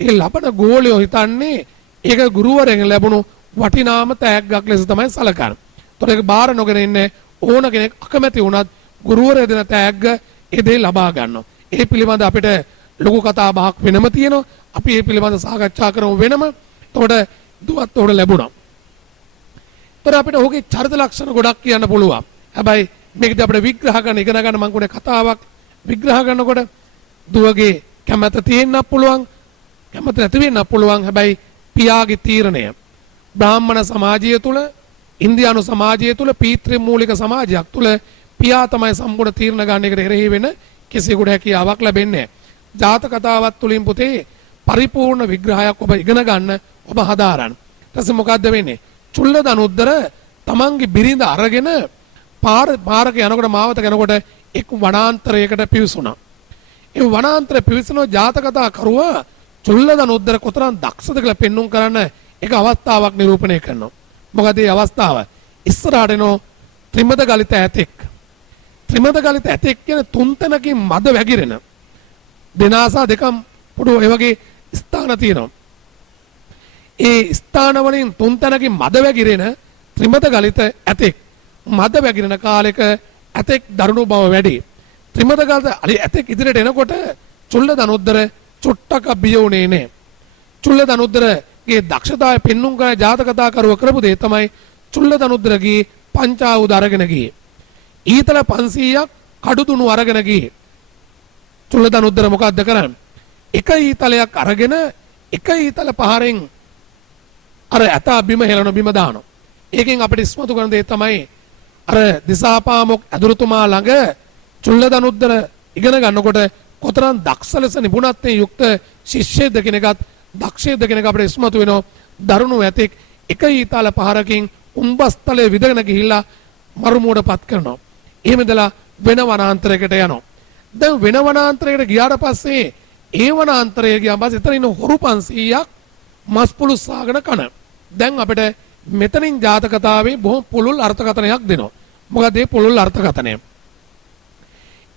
ඒ ලබන ගෝලයෝ හිතන්නේ ඒක ගුරුවරයෙක් ලැබුණු වටිනාම තෑග්ගක් ලෙස තමයි සැලකන්නේ. එතකොට ඒක බාර නොගෙන ඉන්නේ ඕන කෙනෙක් අකමැති වුණත් ගුරුවරයා දෙන තෑග්ග ඒ දේ ලබා ගන්නවා. ඒ පිළිබඳ අපිට ලොකු කතා බහක් වෙනම තියෙනවා. අපි ඒ පිළිබඳ සාකච්ඡා කරමු වෙනම. එතකොට දුවත් උඩ ලැබුණා. ඒතර අපිට ඔහුගේ චරිත ලක්ෂණ ගොඩක් කියන්න පුළුවන්. හැබැයි මේකදී අපිට විග්‍රහ කරන්න ඉගෙන ගන්න මම කියන්නේ කතාවක් විග්‍රහ කරනකොට දුවගේ කැමැත්ත තියෙන්නත් පුළුවන්. කැමැත්ත නැති වෙන්නත් පුළුවන්. හැබැයි පියාගේ තීරණය බ්‍රාහ්මණ සමාජය තුළ ඉන්දියානු සමාජය තුළ පීතෘ මූලික සමාජයක් තුළ පියා තමයි සම්පූර්ණ තීරණ ගන්න එකට එරෙහි වෙන කිසියෙකුට හැකියාවක් ලැබෙන්නේ නැහැ. ජාතක කතාවත් තුලින් පුතේ පරිපූර්ණ විග්‍රහයක් ඔබ ඉගෙන ගන්න ඔබ හදාරන්න. ඊට පස්සේ මොකද්ද වෙන්නේ? චුල්ලදනුද්දර තමන්ගේ බිරිඳ අරගෙන පාරක යනකොට මාවත යනකොට එක් වනාන්තරයකට පිවිසුණා. ඒ වනාන්තරේ පිවිසන ජාතකතා කරුවා චුල්ලදනුද්දර කොතරම් දක්ෂද කියලා පෙන්눔 කරන්න එක අවස්ථාවක් නිරූපණය කරනවා. මොකද මේ අවස්ථාව ඉස්සරහට එනෝ ත්‍රිමද ගලිත ඇතෙක්. ත්‍රිමද ගලිත ඇතෙක් කියන තුන් තැනකින් මද වැగిරෙන දෙනාසා දෙකම් පොඩු ඒ වගේ ස්ථාන තියෙනවා. ඒ ස්ථාන වලින් තුන් තැනකින් මද වැగిරෙන ත්‍රිමද ගලිත ඇතෙක් මද වැగిරෙන කාලෙක ඇතෙක් දරුණු බව වැඩි. ත්‍රිමද ගලිත ඇතෙක් ඉදිරියට එනකොට චුල්ලදනුද්දර චුට්ටක බිය වුණේ නැහැ. චුල්ලදනුද්දරගේ දක්ෂතාවය පෙන්눔 කරන ජාතකතා කරුව කරපු දේ තමයි චුල්ලදනුද්දරගේ පංචායුධ අරගෙන ගියේ. ඊතල 500ක් කඩුදුණු අරගෙන ගියේ. චුල්ලදනුද්දර මොකද්ද කරන්නේ? එක ඊතලයක් අරගෙන එක ඊතල පහරෙන් අර ඇතා බිම හෙලන බිම දානවා. ඒකෙන් අපිට ඉස්මතු කරන දේ තමයි අර දිසාපාමොක් ඇදුරුතුමා ළඟ චුල්ලදනුද්දර ඉගෙන ගන්නකොට කොතරම් දක්ෂ ලෙස නිපුණත්වයෙන් යුක්ත ශිෂ්‍යයෙක්ද කියන එකත් දක්ෂයෙක්ද කියන එක අපිට ඉස්මතු වෙනවා. දරුණු ඇතෙක් එක ඊතල පහරකින් උම්බස්තලයේ විදගෙන ගිහිල්ලා මරුමුවටපත් කරනවා. එහෙම ඉඳලා වෙන වනාන්තරයකට යනවා. දැන් වෙන වනාන්තරයකට ගියාට පස්සේ ඒ වනාන්තරයේ ගියාම පස්සේ එතන ඉන්න හොරු 500ක් මස් පුලුස්සාගෙන කන. දැන් අපිට මෙතනින් ජාතකතාවේ බොහොම පුළුල් අර්ථකථනයක් දෙනවා. මොකද මේ පුළුල් අර්ථකථනය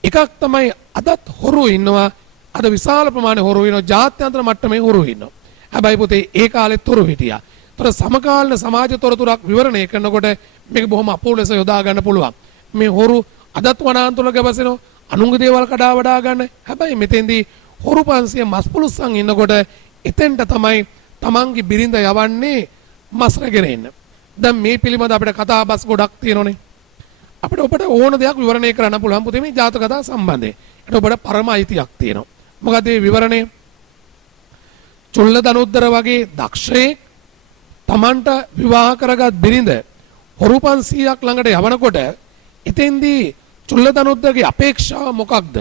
එකක් තමයි අදත් හොරු ඉන්නවා. අද විශාල ප්‍රමාණයේ හොරු ඉන්නවා. ජාත්‍යන්තර මට්ටමේ හොරු ඉන්නවා. හැබැයි පුතේ ඒ කාලෙත් හොරු හිටියා. ඒතර සමකාලීන සමාජ තොරතුරක් විවරණය කරනකොට මේක බොහොම අපූර්ව ලෙස යොදා ගන්න පුළුවන්. මේ හොරු අදත් වනාන්තරවල ගැවසෙනවා. අනුන්ගේ දේවල් කඩා වඩා ගන්න. හැබැයි මෙතෙන්දී හොරු 500 මස් පුලුස්සන් ඉන්නකොට එතෙන්ට තමයි තමන්ගේ බිරිඳ යවන්නේ මස් රැගෙන එන්න. දැන් මේ පිළිබඳ අපිට කතා බස් ගොඩක් තියෙනෝනේ. අපිට ඔබට ඕන දෙයක් විවරණය කරන්න පුළුවන් පුතේ මේ ජාතක කතා සම්බන්ධයෙන්. ඒකට ඔබට පරම අයිතියක් තියෙනවා. මොකද මේ විවරණය චුල්ලදනුද්දර වගේ දක්ෂයෙක් තමන්ට විවාහ කරගත් බිරිඳ හොරු 500ක් ළඟට යවනකොට එතෙන්දී චුල්ලදනුද්දරගේ අපේක්ෂාව මොකක්ද?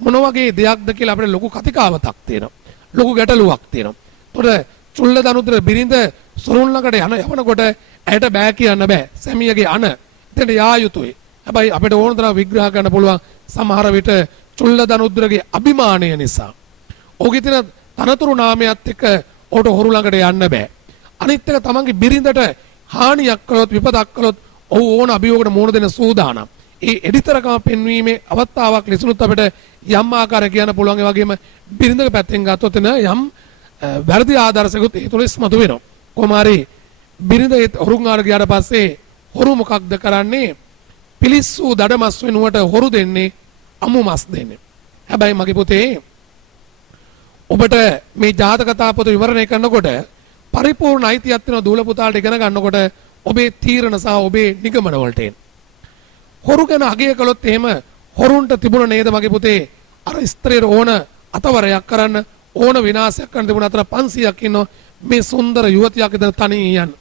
මොන වගේ දෙයක්ද කියලා අපිට ලොකු කතිකාවතක් තියෙනවා. ලොකු ගැටලුවක් තියෙනවා. ඒතකොට චුල්ලදනුද්දර බිරිඳ සොරුන් ළඟට යවනකොට ඇයට බෑ කියන්න බෑ. සැමියගේ අන එතන යා යුතුයි. හැබැයි අපිට ඕන තරම් විග්‍රහ කරන්න පුළුවන් සමහර විට චුල්ලදනුද්දරගේ අභිමානය නිසා. ඔහුගේ තියෙන තනතුරු නාමයත් එක්ක ඔහුට හොරු ළඟට යන්න බෑ. අනිත් එක තමන්ගේ බිරිඳට හානියක් කළොත් විපතක් කළොත් ඔහු ඕන අභියෝගකට මුහුණ දෙන්න සූදානම්. ඒ එඩිතරකම පෙන්වීමේ අවස්ථාවක් ලෙසනුත් අපිට යම් ආකාරයක් කියන්න පුළුවන්. ඒ වගේම බිරිඳක පැත්තෙන් ගත්තොත් එන යම් වැරදි ආදර්ශයකුත් ඒ තුළ ඉස්මතු වෙනවා. කොහොම හරි බිරිඳ හොරුන් ආර ගියාට පස්සේ හොරු මොකක්ද කරන්නේ? පිලිස්සු දඩමස් වෙනුවට හොරු දෙන්නේ අමු මස් දෙන්නේ. හැබැයි මගේ පුතේ ඔබට මේ ජාතක කතා පොත විවරණය කරනකොට පරිපූර්ණ අයිතියක් තියෙන දූල පුතාට ඉගෙන ගන්නකොට ඔබේ තීරණ සහ ඔබේ නිගමන වලට එන හොරු ගැන අගය කළොත් එහෙම හොරුන්ට තිබුණ නේද මගේ පුතේ අර ස්ත්‍රියර ඕන අතවරයක් කරන්න ඕන විනාශයක් කරන්න තිබුණ අතර 500ක් ඉන්න මේ සුන්දර යුවතියක් ඉදන් තනියෙන් යන්න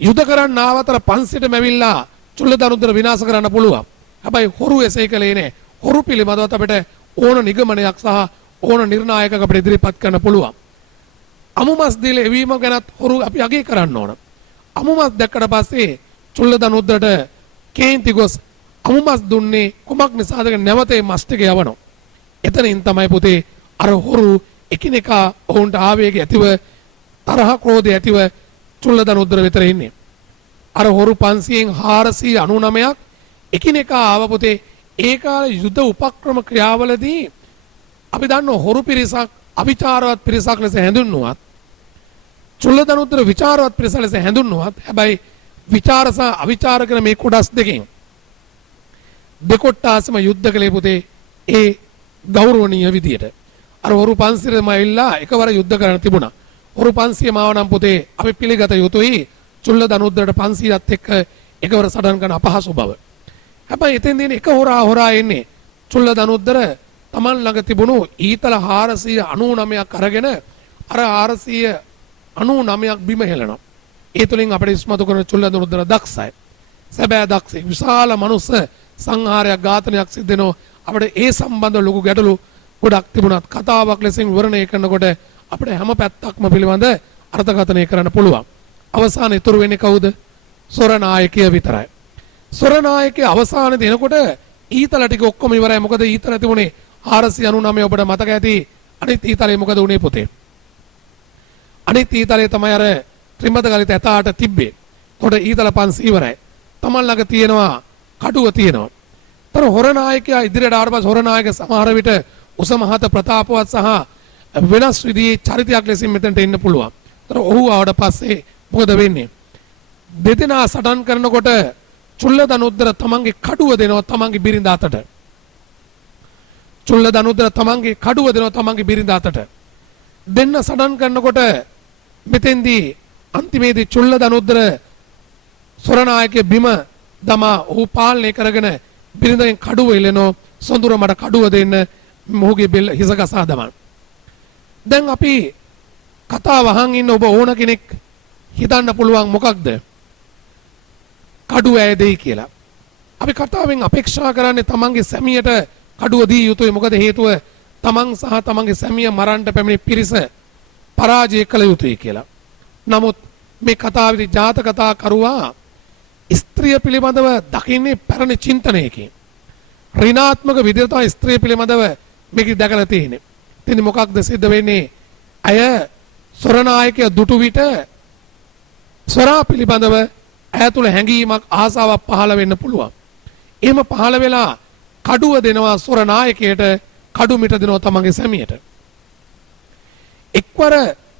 යුද කරන්න ආවතර 500ටම ඇවිල්ලා චුල්ලදනුද්දර විනාශ කරන්න පුළුවන්. හැබැයි හොරු එසේ කළේ නෑ. හොරු පිළිබඳව අපිට ඕන නිගමනයක් සහ ඕන නිර්ණායකක අපිට ඉදිරිපත් කරන්න පුළුවන්. අමුමස් දීලා එවීම ගැනත් හොරු අපි අගය කරන්න ඕන. අමුමස් දැක්කට පස්සේ චුල්ලදනුද්දරට කේන්ති ගොස් අමුමස් දුන්නේ කුමක් නිසාද නැවත මේ මස් ටික යවනවා. එතනින් තමයි පුතේ අර හොරු එකිනෙකා ඔවුන්ට ආවේගය ඇතිව තරහ ක්‍රෝධය ඇතිව චුල්ලදනුද්දර වෙතර ඉන්නේ. අර හොරු 500න් 499ක් එකිනෙකා ආව පුතේ ඒ කාලේ යුද උපක්‍රම ක්‍රියාවලදී අපි දන්නවා හොරු පිරිසක් අවිචාරවත් පිරිසක් ලෙස හැඳුන්වුවත් චුල්ලදනුද්දර විචාරවත් පිරිස ලෙස හැඳුන්වුවත් හැබැයි විචාර සහ අවිචාර කරන මේ කොටස් දෙකෙන් දෙකොට්ටාසම යුද්ධ කළේ පුතේ ඒ ගෞරවනීය විදියට. අර හොරු 500ම ඇවිල්ලා එකවර යුද්ධ කරන්න තිබුණා. හොරු 500 මාව නම් පුතේ අපි පිළිගත යුතුයි චුල්ලදනුද්දරට 500ත් එක්ක එකවර සටන් කරන අපහසු බව. හැබැයි එතෙන්දී එක හොරා එන්නේ චුල්ලදනුද්දර තමන් ළඟ තිබුණු ඊතල 499ක් අරගෙන අර 499ක් බිම හෙලනවා. ඒ තුලින් අපිට ඉස්මතු කරන චුල්ලදනුද්දර දක්ෂයි. සැබෑ දක්ෂයි. විශාල මනුස්ස සංහාරයක් ඝාතනයක් සිද්ධ වෙනවා. අපිට ඒ සම්බන්ධ ලොකු ගැටලු ගොඩක් තිබුණත් කතාවක් ලෙසින් විවරණය කරනකොට අපිට හැම පැත්තක්ම පිළිබඳ අර්ථකථනය කරන්න පුළුවන්. අවසානයේ ඉතුරු වෙන්නේ කවුද? සොර නායකයා විතරයි. සොර නායකයා අවසානයේදී එනකොට ඊතල ටික ඔක්කොම ඉවරයි. මොකද ඊතල තිබුණේ 499 ඔබට මතක ඇති. අනිත් ඊතලේ මොකද උනේ පුතේ? අනිත් ඊතලේ තමයි අර ත්‍රිමද ගලිත ඇතාට තිබ්බේ. කොට ඊතල 500 ඉවරයි. තමන් ළඟ තියෙනවා කඩුව තියෙනවා. තර හොර නායකයා ඉදිරියට ආවට පස්සේ හොර නායක සමහර විට උසමහත ප්‍රතාපවත් සහ වෙනස් විදිහේ චරිතයක් ලෙසින් මෙතනට එන්න පුළුවන්. තර ඔහු ආවට පස්සේ මොකද වෙන්නේ? දෙදෙනා සටන් කරනකොට චුල්ලදනුද්දර තමන්ගේ කඩුව දෙනවා තමන්ගේ බිරිඳ අතට. චුල්ලදනුද්දර තමන්ගේ කඩුව දෙනවා තමන්ගේ බිරිඳ අතට. දෙන්න සටන් කරනකොට මෙතෙන්දී අන්තිමේදී චුල්ලදනුද්දර සොරනායකගේ බිම දමා ඔහු පාලනය කරගෙන බිරිඳගෙන් කඩුව ඉල්ලනෝ සොඳුර මට කඩුව දෙන්න මොහුගේ බෙල්ල හිස ගසා දමන. දැන් අපි කතාව අහන් ඉන්න ඔබ ඕන කෙනෙක් හිතන්න පුළුවන් මොකක්ද? කඩුව ඇය දෙයි කියලා. අපි කතාවෙන් අපේක්ෂා කරන්නේ තමන්ගේ සැමියට කඩුව දී යුතුයි. මොකද හේතුව තමන් සහ තමන්ගේ සැමිය මරන්න පැමිණි පිරිස පරාජය කළ යුතුයි කියලා. නමුත් මේ කතාවේදී ජාතක කතා කරුවා ස්ත්‍රිය පිළිබඳව දකින්නේ පැරණි චින්තනයකින්. ඍණාත්මක විදිහට ස්ත්‍රිය පිළිබඳව මේක දැකලා තියෙන්නේ. ඉතින් මොකක්ද සිද්ධ වෙන්නේ? අය සොරනායකය දුටු විට සොරා පිළිබඳව ඇය තුළ හැඟීමක් ආසාවක් පහළ වෙන්න පුළුවන්. එහෙම පහළ වෙලා කඩුව දෙනවා සොරනායකයට, කඩු මිට දෙනවා තමන්ගේ සැමියට. එක්වර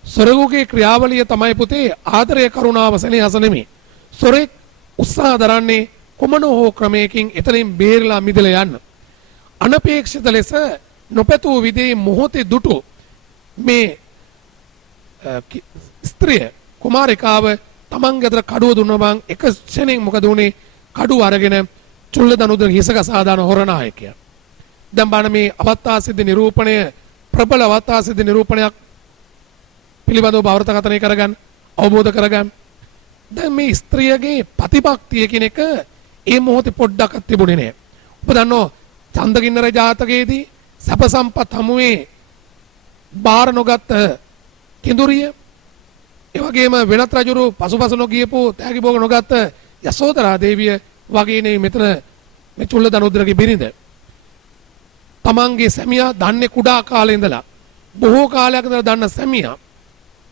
සොරෙකුගේ ක්‍රියාවලිය තමයි පුතේ ආදරය කරුණාව සෙනෙහස නෙමෙයි. සොරෙක් උත්සාහ දරන්නේ කොමන හෝ ක්‍රමයකින් එතනින් බේරලා මිදලා යන්න. අනපේක්ෂිත ලෙස නොපැතූ විදිහේ මොහොතේ දුටු මේ ස්ත්‍රිය කුමාරිකාව තමන්ගේ අතට කඩුව දුන්නා බං එක ක්ෂණයෙන් මොකද උනේ? කඩුව අරගෙන චුල්ලදනුද්දර හිස ගසා දාන හොර නායකයා. දැන් බලන්න මේ අවස්ථා සිද්ධ නිරූපණය ප්‍රබල අවස්ථා සිද්ධ නිරූපණයක් පිළිබඳව අවර්තකථනය කරගන්න, අවබෝධ කරගන්න. දැන් මේ ස්ත්‍රියගේ ප්‍රතිපක්තිය කියන එක ඒ මොහොතේ පොඩ්ඩක් තිබුණේ නෑ. ඔබ දන්නෝ චන්දකින්නර ජාතකයේදී සැප සම්පත් හමුවේ බාර නොගත් කිඳුරිය, ඒ වගේම වෙනත් රජුරු පසුපස නොගියපු තෑගි භෝග නොගත් යසෝදරා දේවිය වගේ නේ මෙතන මේ චුල්ලදනුද්දරගේ බිරිඳ. තමන්ගේ සැමියා දන්නේ කුඩා කාලේ ඉඳලා බොහෝ කාලයක් ඉඳලා දන්න සැමියා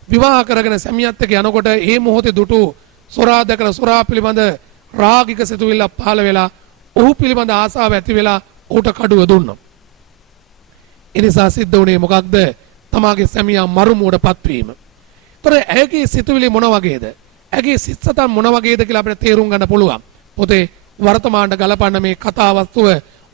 විවාහ කරගෙන සැමියාත් එක්ක යනකොට ඒ මොහොතේ දුටු සොරා දැකලා සොරා පිළිබඳ රාගික සිතුවිල්ල පහළ වෙලා ඔහු පිළිබඳ ආසාව ඇති වෙලා ඌට කඩුව දුන්නා. ඒ නිසා සිද්ධ වුණේ මොකක්ද? තමාගේ සැමියා මරුමුවටපත් වීම. ඒතර ඇගේ සිතුවිලි මොන වගේද? ඇගේ සිත්සතන් මොන වගේද කියලා අපිට තේරුම් ගන්න පුළුවන්. පොතේ වර්තමානට ගලපන්න මේ කතා වස්තුව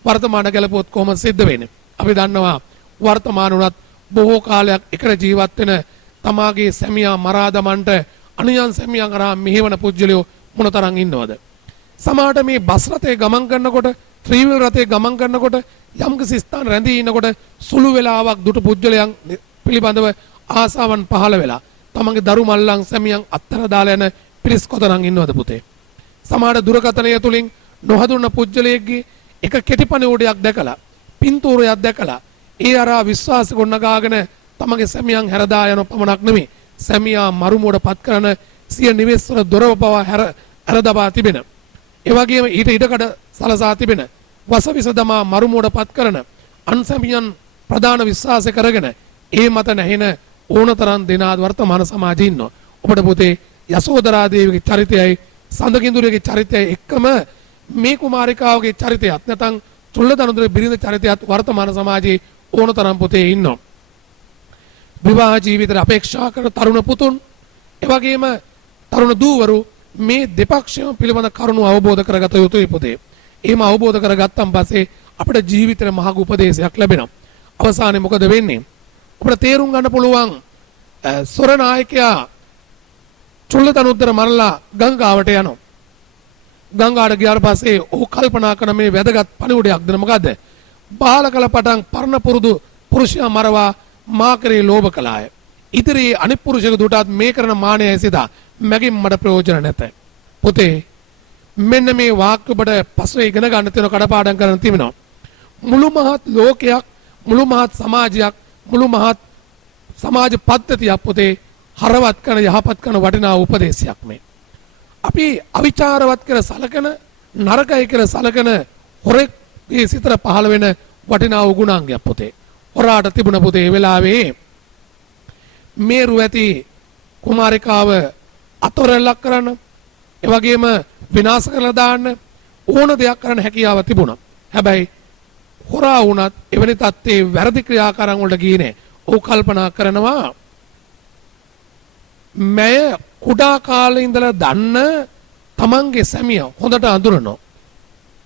වර්තමාන ගැලපුවොත් කොහොමද සිද්ධ වෙන්නේ? අපි දන්නවා වර්තමාන උනත් බොහෝ කාලයක් එකට ජීවත් වෙන තමාගේ සැමියා මරා දමන්නට අනුයන් සැමියන් කරා මෙහෙවන පුජ්‍යලියෝ මොනතරම් ඉන්නවද? සමහරට මේ බස් රථයේ ගමන් කරනකොට, ත්‍රිවිල් රථයේ ගමන් කරනකොට, යම්කිසි ස්ථාන රැඳී ඉන්නකොට සුළු වේලාවක් දුටු පුජ්‍යලයන් පිළිබඳව ආසාවන් පහළ වෙලා තමන්ගේ දරු මල්ලන් සැමියන් අත්තර දාලා යන පිරිස් කොතරම් ඉන්නවද පුතේ? සමහර දුරකථනය තුලින් නොහඳුනන පුජ්‍යලයෙක්ගේ එක කෙටිපණිවුඩයක් දැකලා, පින්තූරයක් දැකලා ඒ අරා විශ්වාස ගොඩනගාගෙන තමගේ සැමියන් හැරදා යන පමණක් නෙමෙයි, සැමියා මරුමුවට පත් කරන සිය නිවෙස්වල දොරව පවා හැර දබා තිබෙන, ඒ වගේම ඊට ඉඩකඩ සලසා තිබෙන, වසවිස දමා මරුමුවට පත් කරන අන් සැමියන් ප්‍රධාන විශ්වාසය කරගෙන ඒ මත නැහෙන ඕනතරම් දෙනා වර්තමාන සමාජයේ ඉන්නවා. ඔබට පුතේ යසෝදරා දේවියගේ චරිතයයි සඳකිඳුරියගේ චරිතයයි එක්කම මේ කුමාරිකාවගේ චරිතයත් නැත්නම් චුල්ලදනුද්දරගේ බිරිඳ චරිතයත් වර්තමාන සමාජයේ ඕනතරම් පුතේ ඉන්නවා. විවාහ ජීවිතයට අපේක්ෂා කරන තරුණ පුතුන්, ඒ වගේම තරුණ දූවරු මේ දෙපක්ෂයම පිළිබඳ කරුණු අවබෝධ කරගත යුතුයි පුතේ. එහෙම අවබෝධ කරගත්තන් පස්සේ අපිට ජීවිතේ මහඟු උපදේශයක් ලැබෙනවා. අවසානයේ මොකද වෙන්නේ? අපිට තේරුම් ගන්න පුළුවන් සොර නායකයා චුල්ලදනුද්දර මරලා ගංගාවට යනවා. ගංගාවට ගියාට පස්සේ ඔහු කල්පනා කරන මේ වැදගත් පණිවුඩයක් දෙන මොකද්ද? බාලකල පටන් පරණ පුරුදු පුරුෂයා මරවා මා කරේ ලෝභ කළාය. ඉදිරියේ අනිත් පුරුෂයෙකු දුටත් මේ කරන මානයයි සිතා මගින් මට ප්‍රයෝජන නැත. පුතේ මෙන්න මේ වාක්‍ය ඔබට පස්සේ ඉගෙන ගන්න තියෙන කඩපාඩම් කරන්න තිබෙනවා. මුළු මහත් ලෝකයක් මුළු මහත් සමාජයක් මුළු මහත් සමාජ පද්ධතියක් පුතේ හරවත් කරන යහපත් කරන වටිනා උපදේශයක් මේ. අපි අවිචාරවත් කර සලකන නරකයි කියලා සලකන හොරේ සිතට පහළ වෙන වටිනා ගුණාංගයක් පුතේ. හොරාට තිබුණ පුතේ ඒ වෙලාවේ මේරු ඇති කුමාරිකාව අතොරෙල්ලක් කරන්න ඒ වගේම විනාශ කරලා දාන්න ඕන දෙයක් කරන්න හැකියාව තිබුණා. හැබැයි හොරා වුණත් එවැනි තත්ත්වයේ වැරදි ක්‍රියාකාරම් වලට ගියේ නෑ. ඔහු කල්පනා කරනවා මම කුඩා කාලේ ඉඳලා දන්න තමන්ගේ සැමිය හොඳට අඳුරනවා.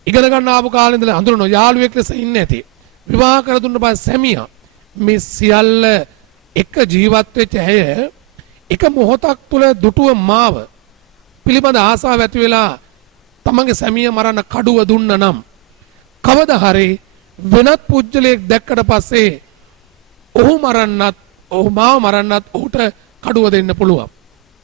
ඉගෙන ගන්න ආපු කාලේ ඉඳලා අඳුරනවා. යාළුවෙක් ලෙස ඉන්නේ නැති. විවාහ කර දුන්න පස්සේ සැමියා මේ සියල්ල එක ජීවත් වෙච්ච ඇය එක මොහොතක් තුළ දුටුව මාව පිළිබඳ ආසාව ඇති වෙලා තමන්ගේ සැමිය මරන්න කඩුව දුන්න නම් කවදා හරි වෙනත් පුජ්‍යලයක් දැක්කට පස්සේ ඔහු මරන්නත් ඔහු මාව මරන්නත් ඔහුට කඩුව දෙන්න පුළුවන්.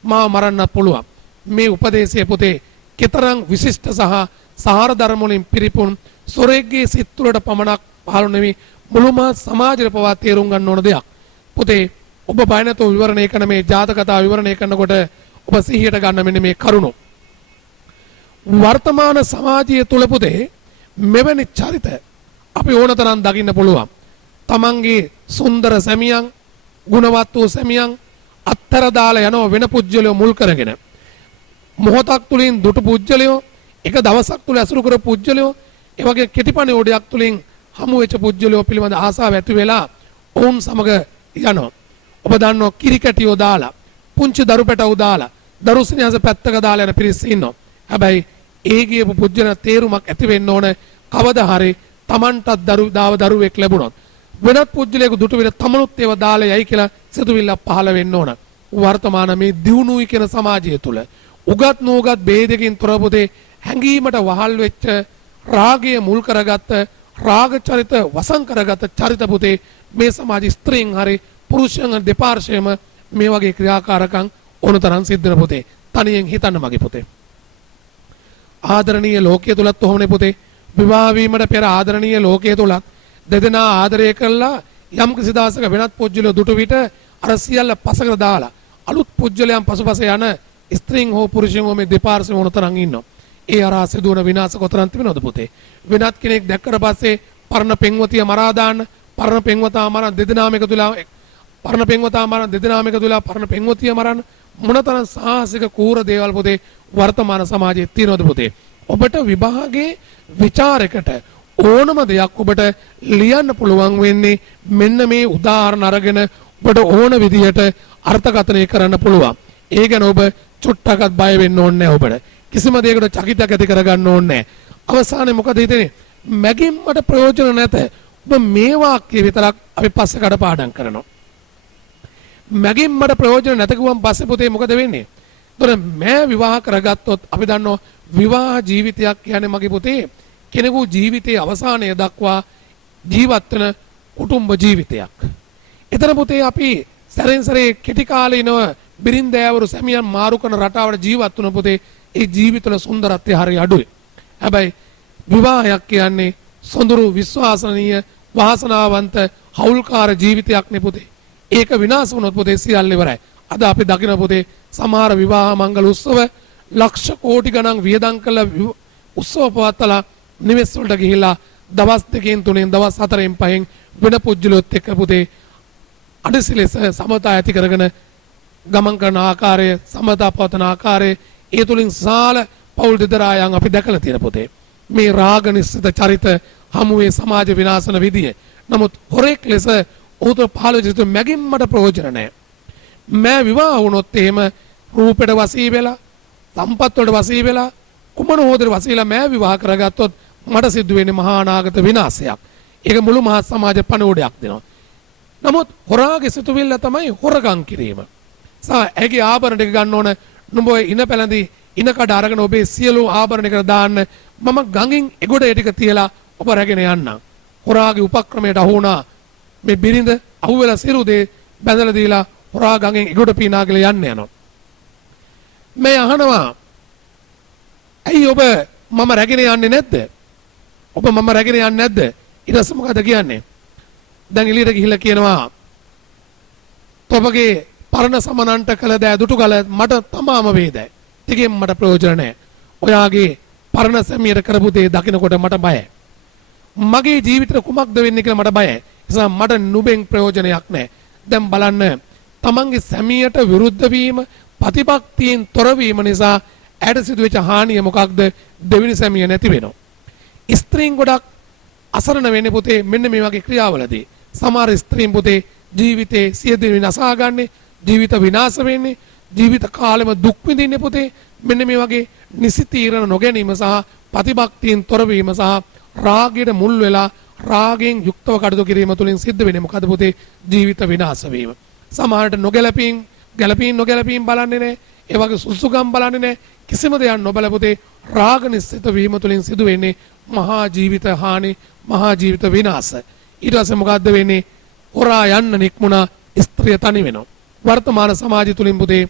මාව මරන්නත් පුළුවන්. මේ උපදේශය පුතේ කතරම් විශිෂ්ට සහ සාර ධර්ම වලින් පිරිපුන් සොරේගේ සිත් තුළට පමණක් පහළ නෙමෙයි මුළුම සමාජයට පවා තේරුම් ගන්න ඕන දෙයක්. පුතේ ඔබ බය නැතුව විවරණය කරන මේ ජාතක කතා විවරණය කරනකොට ඔබ සිහියට ගන්න මෙන්න මේ කරුණු. වර්තමාන සමාජය තුල පුතේ මෙවැනි චරිත අපි ඕනතරම් දකින්න පුළුවන්. තමන්ගේ සුන්දර සැමියන් ගුණවත් වූ සැමියන් අත්තර දාලා යනවා වෙන පුජ්‍යලයෝ මුල් කරගෙන. මොහොතක් තුලින් දුටු පුජ්‍යලයෝ එක දවසක් තුල ඇසුරු කර පුජ්‍යලයෝ ඒ වගේ කෙටිපණිවෝඩයක් තුලින් හමු වෙච්ච පුජ්‍යලයෝ පිළිබඳ ආසාව ඇති වෙලා ඔවුන් සමග යනවා. ඔබ දන්නවා කිරිකැටියෝ දාලා පුංචි දරු පැටවු දාලා දරු සිනහස පැත්තක දාලා යන පිරිස ඉන්නවා. හැබැයි ඒ ගියපු පුජ්‍යන තේරුමක් ඇති වෙන්න ඕන කවදා හරි Tamanටත් දරුවෙක් ලැබුණොත් වෙනත් පුජ්‍යලයක දුටු විට තමනුත් ඒව දාලා යයි කියලා සිතුවිල්ලක් පහළ වෙන්න ඕන. වර්තමාන මේ දියුණුවයි කියන සමාජය තුල උගත් නෝගත් ભેදකින් තොර පුතේ හැඟීමට වහල් වෙච්ච රාගය මුල් කරගත්ත රාග චරිත වසං කරගත්ත චරිත පුතේ මේ සමාජ ස්ත්‍රීන් හරි පුරුෂයන් දෙපාර්ශ්වයම මේ වගේ ක්‍රියාකාරකම් ඕනතරම් සිද්ධ වෙන පුතේ. තනියෙන් හිතන්න මගේ පුතේ. ආදරණීය ලෝකයේ තුලත් ඔහොමනේ පුතේ. විවාහ වීමට පෙර ආදරණීය ලෝකයේ තුලත් දෙදෙනා ආදරය කළා යම් කිසි දවසක වෙනත් පුජ්‍යලෝ දුටු විට අර සියල්ල පසකට දාලා අලුත් පුජ්‍යලයන් පසුපස යන ස්ත්‍රීන් හෝ පුරුෂයන් හෝ මේ දෙපාර්ශ්වයම උනතරන් ඉන්නවා. ඒ අරා සිදුවන විනාශ කොතරම් තිබෙනවද පුතේ? වෙනත් කෙනෙක් දැක්කට පස්සේ පරණ පෙන්වතිය මරා දාන්න, පරණ පෙන්වතා මරන දෙදෙනාම එකතු වෙලා පරණ පෙන්වතා මරන දෙදෙනාම එකතු වෙලා පරණ පෙන්වතිය මරන්න මොනතරම් සාහසික කූර දේවල් පුතේ වර්තමාන සමාජයේ තියෙනවද පුතේ? ඔබට විභාගයේ ਵਿਚාරයකට ඕනම දෙයක් ඔබට ලියන්න පුළුවන් වෙන්නේ මෙන්න මේ උදාහරණ අරගෙන ඔබට ඕන විදිහට අර්ථකථනය කරන්න පුළුවන්. ඒ ගැන ඔබ චුට්ටක්වත් බය වෙන්න ඕනේ නැහැ ඔබට. කිසිම දෙයකට චකිතයක් ඇති කරගන්න ඕනේ නැහැ. අවසානයේ මොකද හිතෙන්නේ? මැගින් මට ප්‍රයෝජන නැත. ඔබ මේ වාක්‍ය විතරක් අපි පස්සේ කඩපාඩම් කරනවා. මැගින් මට ප්‍රයෝජන නැත කිව්වම් පස්සේ පුතේ මොකද වෙන්නේ? ඒතර මෑ විවාහ කරගත්තොත් අපි දන්නවා විවාහ ජීවිතයක් කියන්නේ මගේ පුතේ කෙනෙකු ජීවිතයේ අවසානය දක්වා ජීවත් වෙන කුටුම්බ ජීවිතයක්. එතන පුතේ අපි සැරෙන් සැරේ කෙටි කාලේ ඉනව බිරින්දෑවරු සැමියන් මාරු කරන රටාවට ජීවත් වුණ පුතේ ඒ ජීවිතවල සුන්දරත්වය හරි අඩුයි. හැබැයි විවාහයක් කියන්නේ සොඳුරු විශ්වාසනීය වාසනාවන්ත හවුල්කාර ජීවිතයක් නේ පුතේ. ඒක විනාශ වුණොත් පුතේ සියල්ල ඉවරයි. අද අපි දකින පුතේ සමහර විවාහ මංගල උත්සව ලක්ෂ කෝටි ගණන් වියදම් කළ උත්සව පවත්වලා නිවෙස් වලට ගිහිල්ලා දවස් දෙකෙන් තුනෙන් දවස් හතරෙන් පහෙන් වෙන පුජ්‍යලොත් එක්ක පුතේ අඩසිලෙස සමතා ඇති කරගෙන ගමන් කරන ආකාරය සමතා පවතන ආකාරය ඒ තුලින් සාල පෞල් දෙදරායන් අපි දැකලා තියෙන පුතේ. මේ රාග නිස්සිත චරිත හමුවේ සමාජ විනාශන විදිය. නමුත් හොරෙක් ලෙස උත පහළ විදිහට මැගින් මට ප්‍රයෝජන නැහැ. මෑ විවාහ වුණොත් එහෙම රූපෙට වසී වෙලා සම්පත් වලට වසී වෙලා කුමන හොදේ වසීලා මෑ විවාහ කරගත්තොත් මට සිද්ධ වෙන්නේ මහා අනාගත විනාශයක්. ඒක මුළු මහත් සමාජ පණෝඩයක් දෙනවා. නමුත් හොරාගේ සිතුවිල්ල තමයි හොරගම් කිරීම. ඇගේ ආභරණ ටික ගන්න ඕන නුඹ ඉන පැලඳි ඉන කඩ අරගෙන ඔබේ සියලු ආභරණ ටික දාන්න මම ගඟින් එගොඩ ඒ ටික තියලා ඔබ රැගෙන යන්නම්. හොරාගේ උපක්‍රමයට අහු වුණා මේ බිරිඳ අහුවෙලා සිරු දේ බැඳලා දීලා හොරා ගඟෙන් එගොඩ පීනාගෙන යන්න යනවා. මේ අහනවා ඇයි ඔබ මම රැගෙන යන්නේ නැද්ද? ඔබ මම රැගෙන යන්නේ නැද්ද? ඊට පස්සේ මොකද කියන්නේ? දැන් එළියට ගිහිල්ලා කියනවා තොපගේ පරණ සමනන්ට කළ දෑ දුටු කල මට තමාම වේදයි. ටිකෙන් මට ප්‍රයෝජන නැහැ. ඔයාගේ පරණ සැමියට කරපු දේ දකිනකොට මට බයයි. මගේ ජීවිතේ කුමක්ද වෙන්නේ කියලා මට බයයි. ඒ නිසා මට නුඹෙන් ප්‍රයෝජනයක් නැහැ. දැන් බලන්න තමන්ගේ සැමියට විරුද්ධ වීම ප්‍රතිපක්තියෙන් තොර වීම නිසා ඇයට සිදුවෙච්ච හානිය මොකක්ද? දෙවෙනි සැමිය නැති වෙනවා. ස්ත්‍රීන් ගොඩක් අසරණ වෙන්නේ පුතේ මෙන්න මේ වගේ ක්‍රියාවලදී. සමහර ස්ත්‍රීන් පුතේ ජීවිතේ සියදින විනාශා ගන්නේ, ජීවිත විනාශ වෙන්නේ, ජීවිත කාලෙම දුක් විඳින්නේ පුතේ මෙන්න මේ වගේ නිසි තීරණ නොගැනීම සහ ප්‍රතිපක්තියෙන් තොර වීම සහ රාගයට මුල් වෙලා රාගයෙන් යුක්තව කටයුතු කිරීම තුළින් සිද්ධ වෙන්නේ මොකද පුතේ? ජීවිත විනාශ වීම. සමහරට නොගැලපීම් බලන්නේ නැහැ. ඒ වගේ සුසුකම් බලන්නේ නැහැ. කිසිම දෙයක් නොබල පුතේ රාග නිස්සිත වීම තුළින් සිදු වෙන්නේ මහා ජීවිත හානි, මහා ජීවිත විනාශ. ඊට පස්සේ මොකද්ද වෙන්නේ? හොරා යන්න නික්මුණා ස්ත්‍රිය තනි වෙනවා. වර්තමාන සමාජය තුළින් පුතේ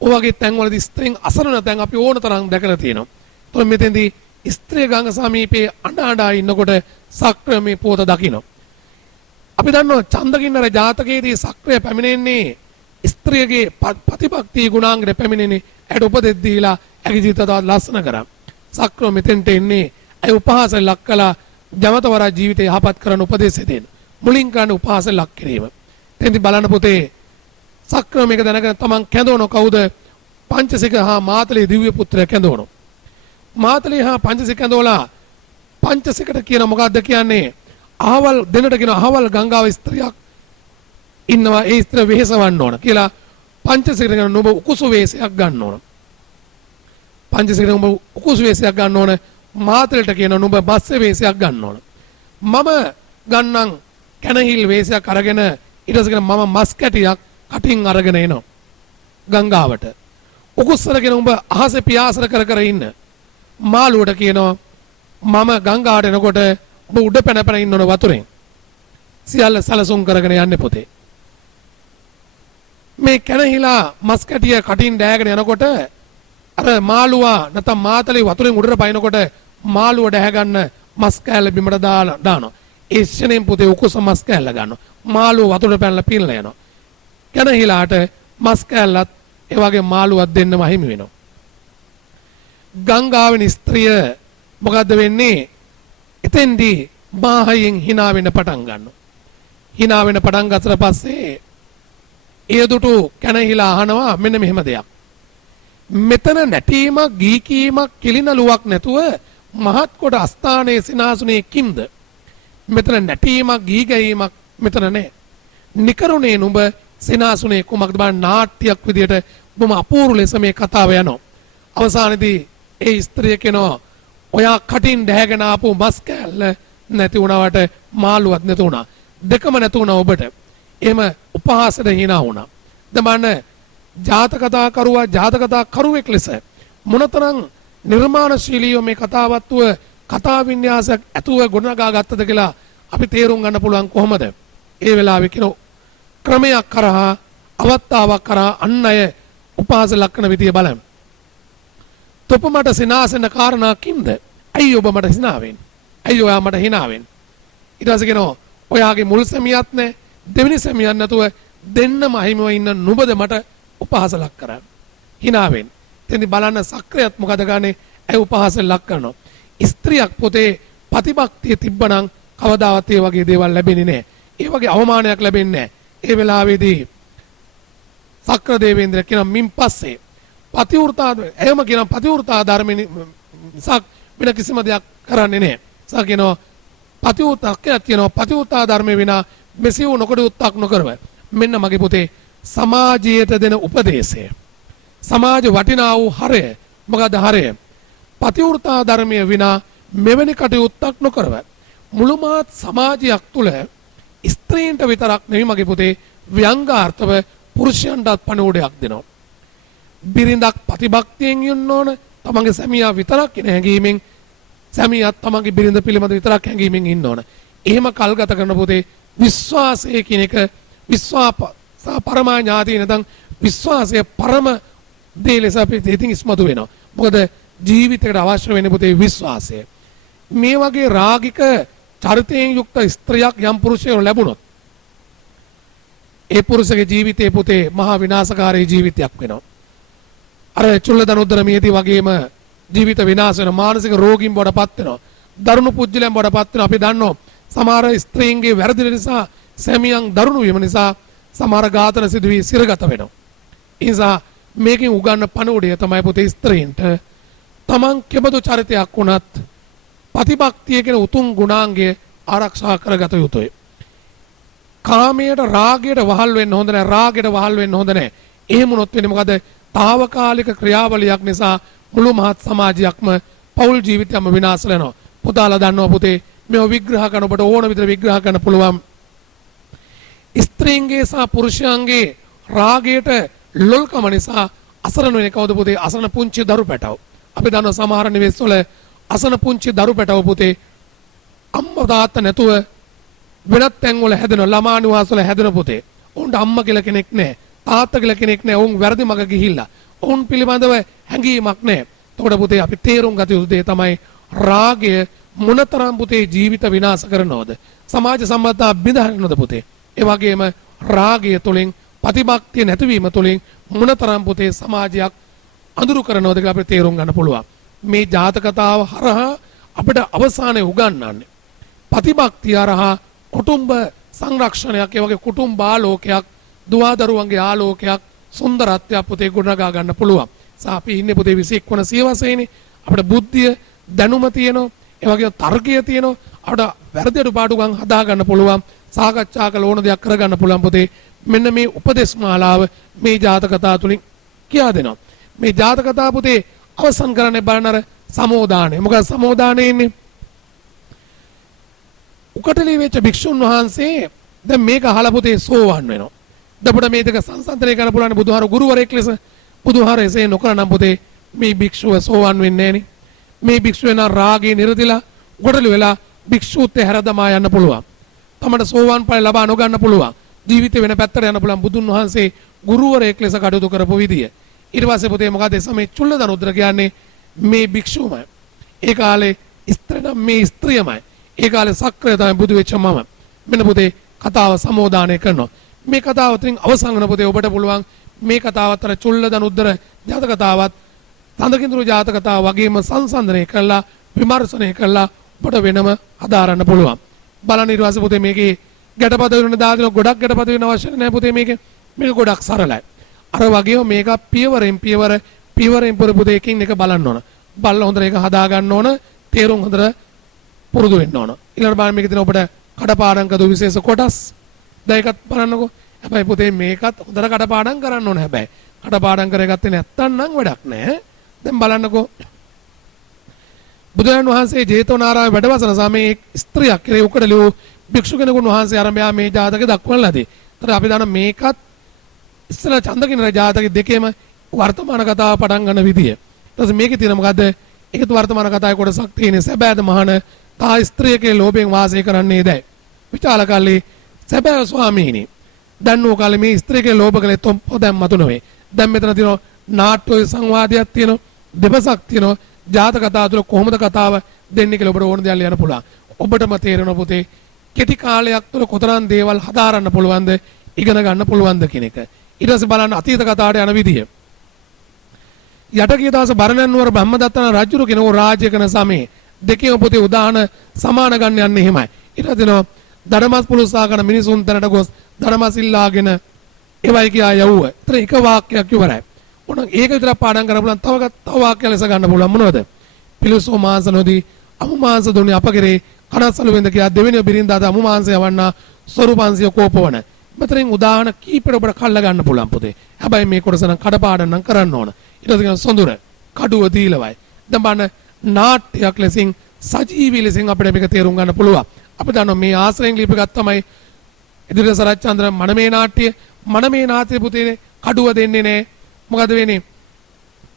ඔයගේ තැන්වලදී ස්ත්‍රීන් අසරණ තැන් අපි ඕන තරම් දැකලා තියෙනවා. તો මෙතෙන්දී ස්ත්‍රිය ගඟ සමීපයේ අඬ ඉන්නකොට සක්‍රිය මේ පොත දකින්න. අපි දන්නවා චන්දකින්නර ජාතකයේදී සක්‍රිය පැමිණෙන්නේ ස්ත්‍රියගේ ප්‍රතිපක්ති ගුණාංගයට පැමිණෙන්නේ ඇයට උපදෙස් දීලා ඇගේ ජීවිතය තවත් ලස්සන කරා. සක්‍රිය මෙතෙන්ට එන්නේ ඇය උපහාස ලක් කළා ජමතවරා ජීවිතය යහපත් කරන්න උපදෙස් දෙන්න. මුලින් කරන්නේ උපහාස ලක් කිරීම. එතෙන්දී බලන්න පුතේ සක්‍රිය මේක දැනගෙන තමන් කැඳවන කවුද? පංචසික හා මාතලේ දිව්‍ය පුත්‍රය කැඳවන. මාතලේ හා පංචසික කැඳවලා පංචසිකට කියන මොකද්ද කියන්නේ? අහවල් දෙනට කියන අහවල් ගංගාව ස්ත්‍රියක් ඉන්නවා ඒ ස්ත්‍රිය වෙහෙසවන්න ඕන කියලා පංචසිකට කියන නුඹ උකුසු වේශයක් ගන්න ඕන. පංචසිකට නුඹ උකුසු වේශයක් ගන්න ඕන. මාතලට කියන නුඹ බස්ස වේශයක් ගන්න ඕන. මම ගන්නම් කැනහිල් වේශයක් අරගෙන ඊට පස්සේ මම මස් කැටියක් කටින් අරගෙන එනවා ගංගාවට. උකුස්සරගෙන උඹ අහසේ පියාසර කර කර ඉන්න. මාළුවට කියනවා මම ගංගාවට එනකොට ඔබ උඩ පැන පැන ඉන්න ඕන වතුරෙන්. සියල්ල සලසුම් කරගෙන යන්නේ පුතේ. මේ කැනහිලා මස් කැටිය කටින් ඩෑගෙන යනකොට අර මාළුවා නැත්නම් මාතලේ වතුරෙන් උඩට පයින්නකොට මාළුව ඩැහැ ගන්න මස් කෑල්ල බිමට දානවා. ඒ ෂණයෙන් පුතේ උකුස මස් කෑල්ල ගන්නවා. මාළුව වතුරට පැනලා පිරලා යනවා. කැනහිලාට මස් කෑල්ලත් ඒ වගේ මාළුවක් දෙන්නම අහිමි වෙනවා. ගංගාවෙන් ස්ත්‍රිය මොකද්ද වෙන්නේ? එතෙන්දී බාහයෙන් hina වෙන්න පටන් ගන්නවා. hina වෙන්න පටන් ගත්තට පස්සේ ඒ දුටු කැනහිලා අහනවා මෙන්න මෙහෙම දෙයක්. මෙතන නැටීමක්, ගී කීමක්, කිලිනලුවක් නැතුව මහත් කොට අස්ථානයේ සිනාසුනේ කිම්ද? මෙතන නැටීමක්, ගී ගැයීමක් මෙතන නැහැ. නිකරුණේ නුඹ සිනාසුනේ කුමක්ද බලන්න නාට්‍යයක් විදියට බොහොම අපූර්ව ලෙස මේ කතාව යනවා. අවසානයේදී ඒ ස්ත්‍රිය කියනවා ඔයා කටින් දැහැගෙන ආපු මස් කෑල්ල නැති වුණාට මාළුවක් නැතු වුණා. දෙකම නැතු වුණා ඔබට. එහෙම උපහාසයට hina වුණා. දැන් බලන්න ජාතකතා කරුවෙක් ලෙස මොනතරම් නිර්මාණශීලීව මේ කතාවත්ව කතා වින්‍යාසයක් ඇතුව ගොඩනගා ගත්තද කියලා අපි තේරුම් ගන්න පුළුවන් කොහොමද? ඒ වෙලාවේ කියන ක්‍රමයක් කරහා අවස්ථාවක් කරහා අන් අය උපහාස ලක්කන විදිය බලන්න. තොප මට සිනාසෙන කාරණා කිම්ද? ඇයි ඔබ මට hina වෙන්නේ? ඇයි ඔයා මට hina වෙන්නේ? ඊට පස්සේ කියනවා ඔයාගේ මුල් සැමියාත් නැහැ, දෙවෙනි සැමියාත් නැතුව දෙන්නම අහිමිව ඉන්න නුඹද මට උපහාස ලක් කරන්නේ. hina වෙන්නේ. එතෙන්දී බලන්න සක්‍රියත් මොකද ගන්නේ? ඇයි උපහාස ලක් කරනවා? ස්ත්‍රියක් පොතේ ප්‍රතිපක්තිය තිබ්බනම් කවදාවත් ඒ වගේ දේවල් ලැබෙන්නේ නැහැ. ඒ වගේ අවමානයක් ලැබෙන්නේ නැහැ. ඒ වෙලාවේදී සක්‍ර දේවේන්ද්‍ර කියන මින් පස්සේ පතිවෘතා එහෙම කියන පතිවෘතා ධර්මෙනි සක් වෙන කිසිම දෙයක් කරන්නේ නැහැ. සක් කියනවා පතිවෘතා ධර්මේ විනා මෙසියු නොකඩුත්තක් නොකරව. මෙන්න මගේ පුතේ සමාජයට දෙන උපදේශය. සමාජ වටිනා වූ හරය. මොකද හරය? පතිවෘතා ධර්මයේ විනා මෙවැනි කටයුත්තක් නොකරව. මුළුමහත් සමාජයක් තුළ ස්ත්‍රීන්ට විතරක් නෙවෙයි මගේ පුතේ ව්‍යංගාර්ථව පුරුෂයන්ටත් පණිවුඩයක් දෙනවා. බිරිඳක් ප්‍රතිභක්තියෙන් ඉන්න ඕන. තමන්ගේ සැමියා විතරක් ඉන හැඟීමෙන් සැමියාත් තමන්ගේ බිරිඳ පිළිබඳ විතරක් හැඟීමෙන් ඉන්න ඕන. එහෙම කල්ගත කරන පුතේ විශ්වාසය කියන එක පරමා ඥාතිය නැත්නම් විශ්වාසය පරම දේ ලෙස අපි ඉතින් ඉස්මතු වෙනවා. මොකද ජීවිතේට අවශ්‍ය වෙන පුතේ විශ්වාසය. මේ වගේ රාගික චරිතයෙන් යුක්ත ස්ත්‍රියක් යම් පුරුෂයෙකුට ලැබුණොත් ඒ පුරුෂගේ ජීවිතේ පුතේ මහා විනාශකාරී ජීවිතයක් වෙනවා. අර චුල්ලදනුද්දර මියති වගේම ජීවිත විනාශ වෙන මානසික රෝගීන් බවටපත් වෙනවා. දරුණු පුජ්‍යලයන් බවටපත් වෙනවා. අපි දන්නවා සමහර ස්ත්‍රීන්ගේ වැරදි නිසා සැමියන් දරුණු වීම නිසා සමහර ඝාතන සිදු වී සිරගත වෙනවා. ඒ නිසා මේකෙන් උගන්න පණුවඩය තමයි පුතේ ස්ත්‍රීන්ට තමන් කෙබඳු චරිතයක් වුණත් ප්‍රතිභක්තිය කියන උතුම් ගුණාංගය ආරක්ෂා කරගත යුතුයි. කාමයට රාගයට වහල් වෙන්න හොඳ නැහැ. රාගයට වහල් වෙන්න හොඳ නැහැ. එහෙම වුණොත් වෙන්නේ මොකද? తాවකාලික ක්‍රියාවලියක් නිසා මුළු මහත් සමාජයක්ම පෞල් ජීවිතයම විනාශ වෙනවා. පුතාලා දන්නවා පුතේ මේව විග්‍රහ කරන ඔබට ඕන විදිහට විග්‍රහ කරන්න පුළුවන්. ස්ත්‍රීන්ගේ සහ පුරුෂයන්ගේ රාගයට ලොල්කම නිසා අසරණ වෙන්නේ කවුද පුතේ? අසරණ පුංචි දරු පැටව. අපි දන්නවා සමහර නිවෙස්වල අසරණ පුංචි දරු පැටව පුතේ අම්මා තාත්තා නැතුව වෙනත් තැන්වල හැදෙන ළමා නිවාස වල හැදෙන පුතේ. උන්ට අම්මා කියලා කෙනෙක් නැහැ. තාත්තා කියලා කෙනෙක් නැහැ. උන් වැරදි මග ගිහිල්ලා. උන් පිළිබඳව හැඟීමක් නැහැ. එතකොට පුතේ අපි තේරුම් ගත යුතු දේ තමයි රාගය මොනතරම් පුතේ ජීවිත විනාශ කරනවද? සමාජ සම්බන්ධතා බිඳහරිනවද පුතේ? ඒ වගේම රාගය තුළින් ප්‍රතිභක්තිය නැතිවීම තුළින් මොනතරම් පුතේ සමාජයක් අඳුරු කරනවද කියලා අපිට තේරුම් ගන්න පුළුවන්. මේ ජාතක කතාව හරහා අපිට අවසානයේ උගන්වන්නේ ප්‍රතිභක්තිය හරහා කුටුම්බ සංරක්ෂණයක්, ඒ වගේ කුටුම්බ ආලෝකයක්, දුවදරුවන්ගේ ආලෝකයක්, සුන්දරත්වයක් පුතේ ගොඩනගා ගන්න පුළුවන්. අපි ඉන්නේ පුතේ 21 වන සියවසේනේ. අපිට බුද්ධිය, දැනුම තියෙනවා, ඒ වගේම තර්කය තියෙනවා. අපිට වැරදි අඩුපාඩුකම් හදා ගන්න පුළුවන්, සාකච්ඡා කළ ඕන දෙයක් කරගන්න පුළුවන් පුතේ. මෙන්න මේ උපදේශ මාලාව මේ ජාතක කතා තුලින් කියා දෙනවා. මේ ජාතක කතා පුතේ අවසන් කරන්නේ බලන අර සමෝදානය. මොකද සමෝදානයේ ඉන්නේ උකටලී වෙච්ච භික්ෂුන් වහන්සේ දැන් මේක අහලා පුතේ සෝවන් වෙනවා. දපඩ මේ දෙක සංසන්දනය කරන්න පුළුවන් බුදුහාර ගුරුවරයෙක් ලෙස. බුදුහාර එසේ නොකරනම් පුතේ මේ භික්ෂුව සෝවන් වෙන්නේ නැහනේ. මේ භික්ෂුව නම් රාගේ නිරදිලා උකටලී වෙලා භික්ෂූත්වය හැරදමා යන්න පුළුවන්. තමට සෝවන් ඵල ලබා නොගන්න පුළුවන්. ජීවිතේ වෙන පැත්තට යන්න පුළුවන්. බුදුන් වහන්සේ ගුරුවරයෙක් ලෙස කටයුතු කරපු විදිය. ඊට පස්සේ පුතේ මොකද මේ චුල්ලදනුද්දර කියන්නේ මේ භික්ෂුවමයි. ඒ කාලේ ස්ත්‍රී නම් මේ ස්ත්‍රියමයි. ඒ කාලේ සක්‍රිය තමයි බුදු වෙච්ච මම. මෙන්න පුතේ කතාව සමෝදානය කරනවා. මේ කතාව තුලින් අවසන් වෙන පුතේ ඔබට පුළුවන් මේ කතාවත් අර චුල්ලදනුද්දර ජාතක කතාවත් තඳකිඳුරු ජාතක කතාව වගේම සංසන්දනය කළා, විමර්ශනය කළා ඔබට වෙනම හදාරන්න පුළුවන්. බලන්න ඊට පස්සේ පුතේ මේකේ ගැටපද වෙන දාගෙන ගොඩක් ගැටපද වෙන අවශ්‍ය නැහැ පුතේ මේක ගොඩක් සරලයි. අර වගේම මේක පියවරෙන් පියවරෙන් පුතේ එකින් එක බලන්න ඕන. බලලා හොඳට ඒක හදා ගන්න ඕන. තේරුම් හොඳට පුරුදු වෙන්න ඕන. ඊළඟ බලන්න මේකේ තියෙන ඔබට කඩපාඩම් කරු විශේෂ කොටස් දැයකත් බලන්නකෝ. හැබැයි පුතේ මේකත් හොඳට කඩපාඩම් කරන්න ඕන. හැබැයි කඩපාඩම් කරගත්තේ නැත්තම් නම් වැඩක් නැහැ. දැන් බලන්නකෝ. බුදුරජාණන් වහන්සේ ජේතවනාරාමයේ වැඩවසන සමයේ ස්ත්‍රියක් කෙරේ උකටලු භික්ෂු කෙනෙකුන් වහන්සේ අරඹයා මේ ජාතකය දක්වන්නලාදී. ඒතර අපි දන්න මේකත් ඉස්සලා චන්දකින ජාතක දෙකේම වර්තමාන කතාව පටන් ගන්න විදිය. ඊට පස්සේ මේකේ තියෙන මොකද්ද? ඒකත් වර්තමාන කතාවේ කොටසක් තියෙන සැබෑද මහාන තා ස්ත්‍රියකේ ලෝභයෙන් වාසය කරන්නේ දැයි. විචාල කල්ලි සැබෑ ස්වාමීනි. දන්නෝ කාලේ මේ ස්ත්‍රියකේ ලෝභ කළේ තොම්පොදැන් මතු නොවේ. දැන් මෙතන තියෙනවා නාට්‍ය සංවාදයක් තියෙනවා, දෙපසක් තියෙනවා. ජාතක කතාව තුළ කොහොමද කතාව දෙන්නේ කියලා ඔබට ඕන දෙයක් ලියන්න පුළුවන්. ඔබටම තේරෙන පුතේ කෙටි කාලයක් තුළ කොතරම් දේවල් හදාරන්න පුළුවන්ද, ඉගෙන ගන්න පුළුවන්ද කියන එක. ඊට පස්සේ බලන්න අතීත කතාවට යන විදිය. යටගිය දවස බරණන් නුවර බ්‍රහ්මදත්තන රජුරු කෙනෙකු රාජ්‍ය කරන සමයේ දෙකේම පුතේ උදාහරණ සමාන ගන්න යන්නේ එහෙමයි. ඊට පස්සේ දඩමස් පුලුසා කරන මිනිසුන් තැනට ගොස් දඩමස් ඉල්ලාගෙන ඒවයි කියා යවුව. ඒතර එක වාක්‍යයක් ඉවරයි. ඕන ඒක විතර පාඩම් කරන්න පුළුවන්. තව වාක්‍ය ලෙස ගන්න පුළුවන් මොනවද? පිලුසෝ මාංශ නොදී අමු මාංශ දුන්නේ අපගිරේ කනස්සලු වෙන්ද කියා දෙවෙනි බිරින්දාද අමු මාංශය වන්නා ස්වරූපංශය කෝපවන. මෙතනින් උදාහරණ කීපෙට ඔබට කල්ල ගන්න පුළුවන් පුතේ. හැබැයි මේ කොටස නම් කඩපාඩම් නම් කරන්න ඕන. ඊට පස්සේ සොඳුර කඩුව දීලවයි. දැන් බලන්න නාට්‍යයක් ලෙසින් සජීවී ලෙසින් අපිට මේක තේරුම් ගන්න පුළුවන්. අපි දන්නවා මේ ආශ්‍රයෙන් ලියපු එකක් තමයි ඉදිරිය සරච්චන්ද්‍ර මනමේ නාට්‍ය. මනමේ නාට්‍ය පුතේ කඩුව දෙන්නේ නැහැ. මොකද වෙන්නේ?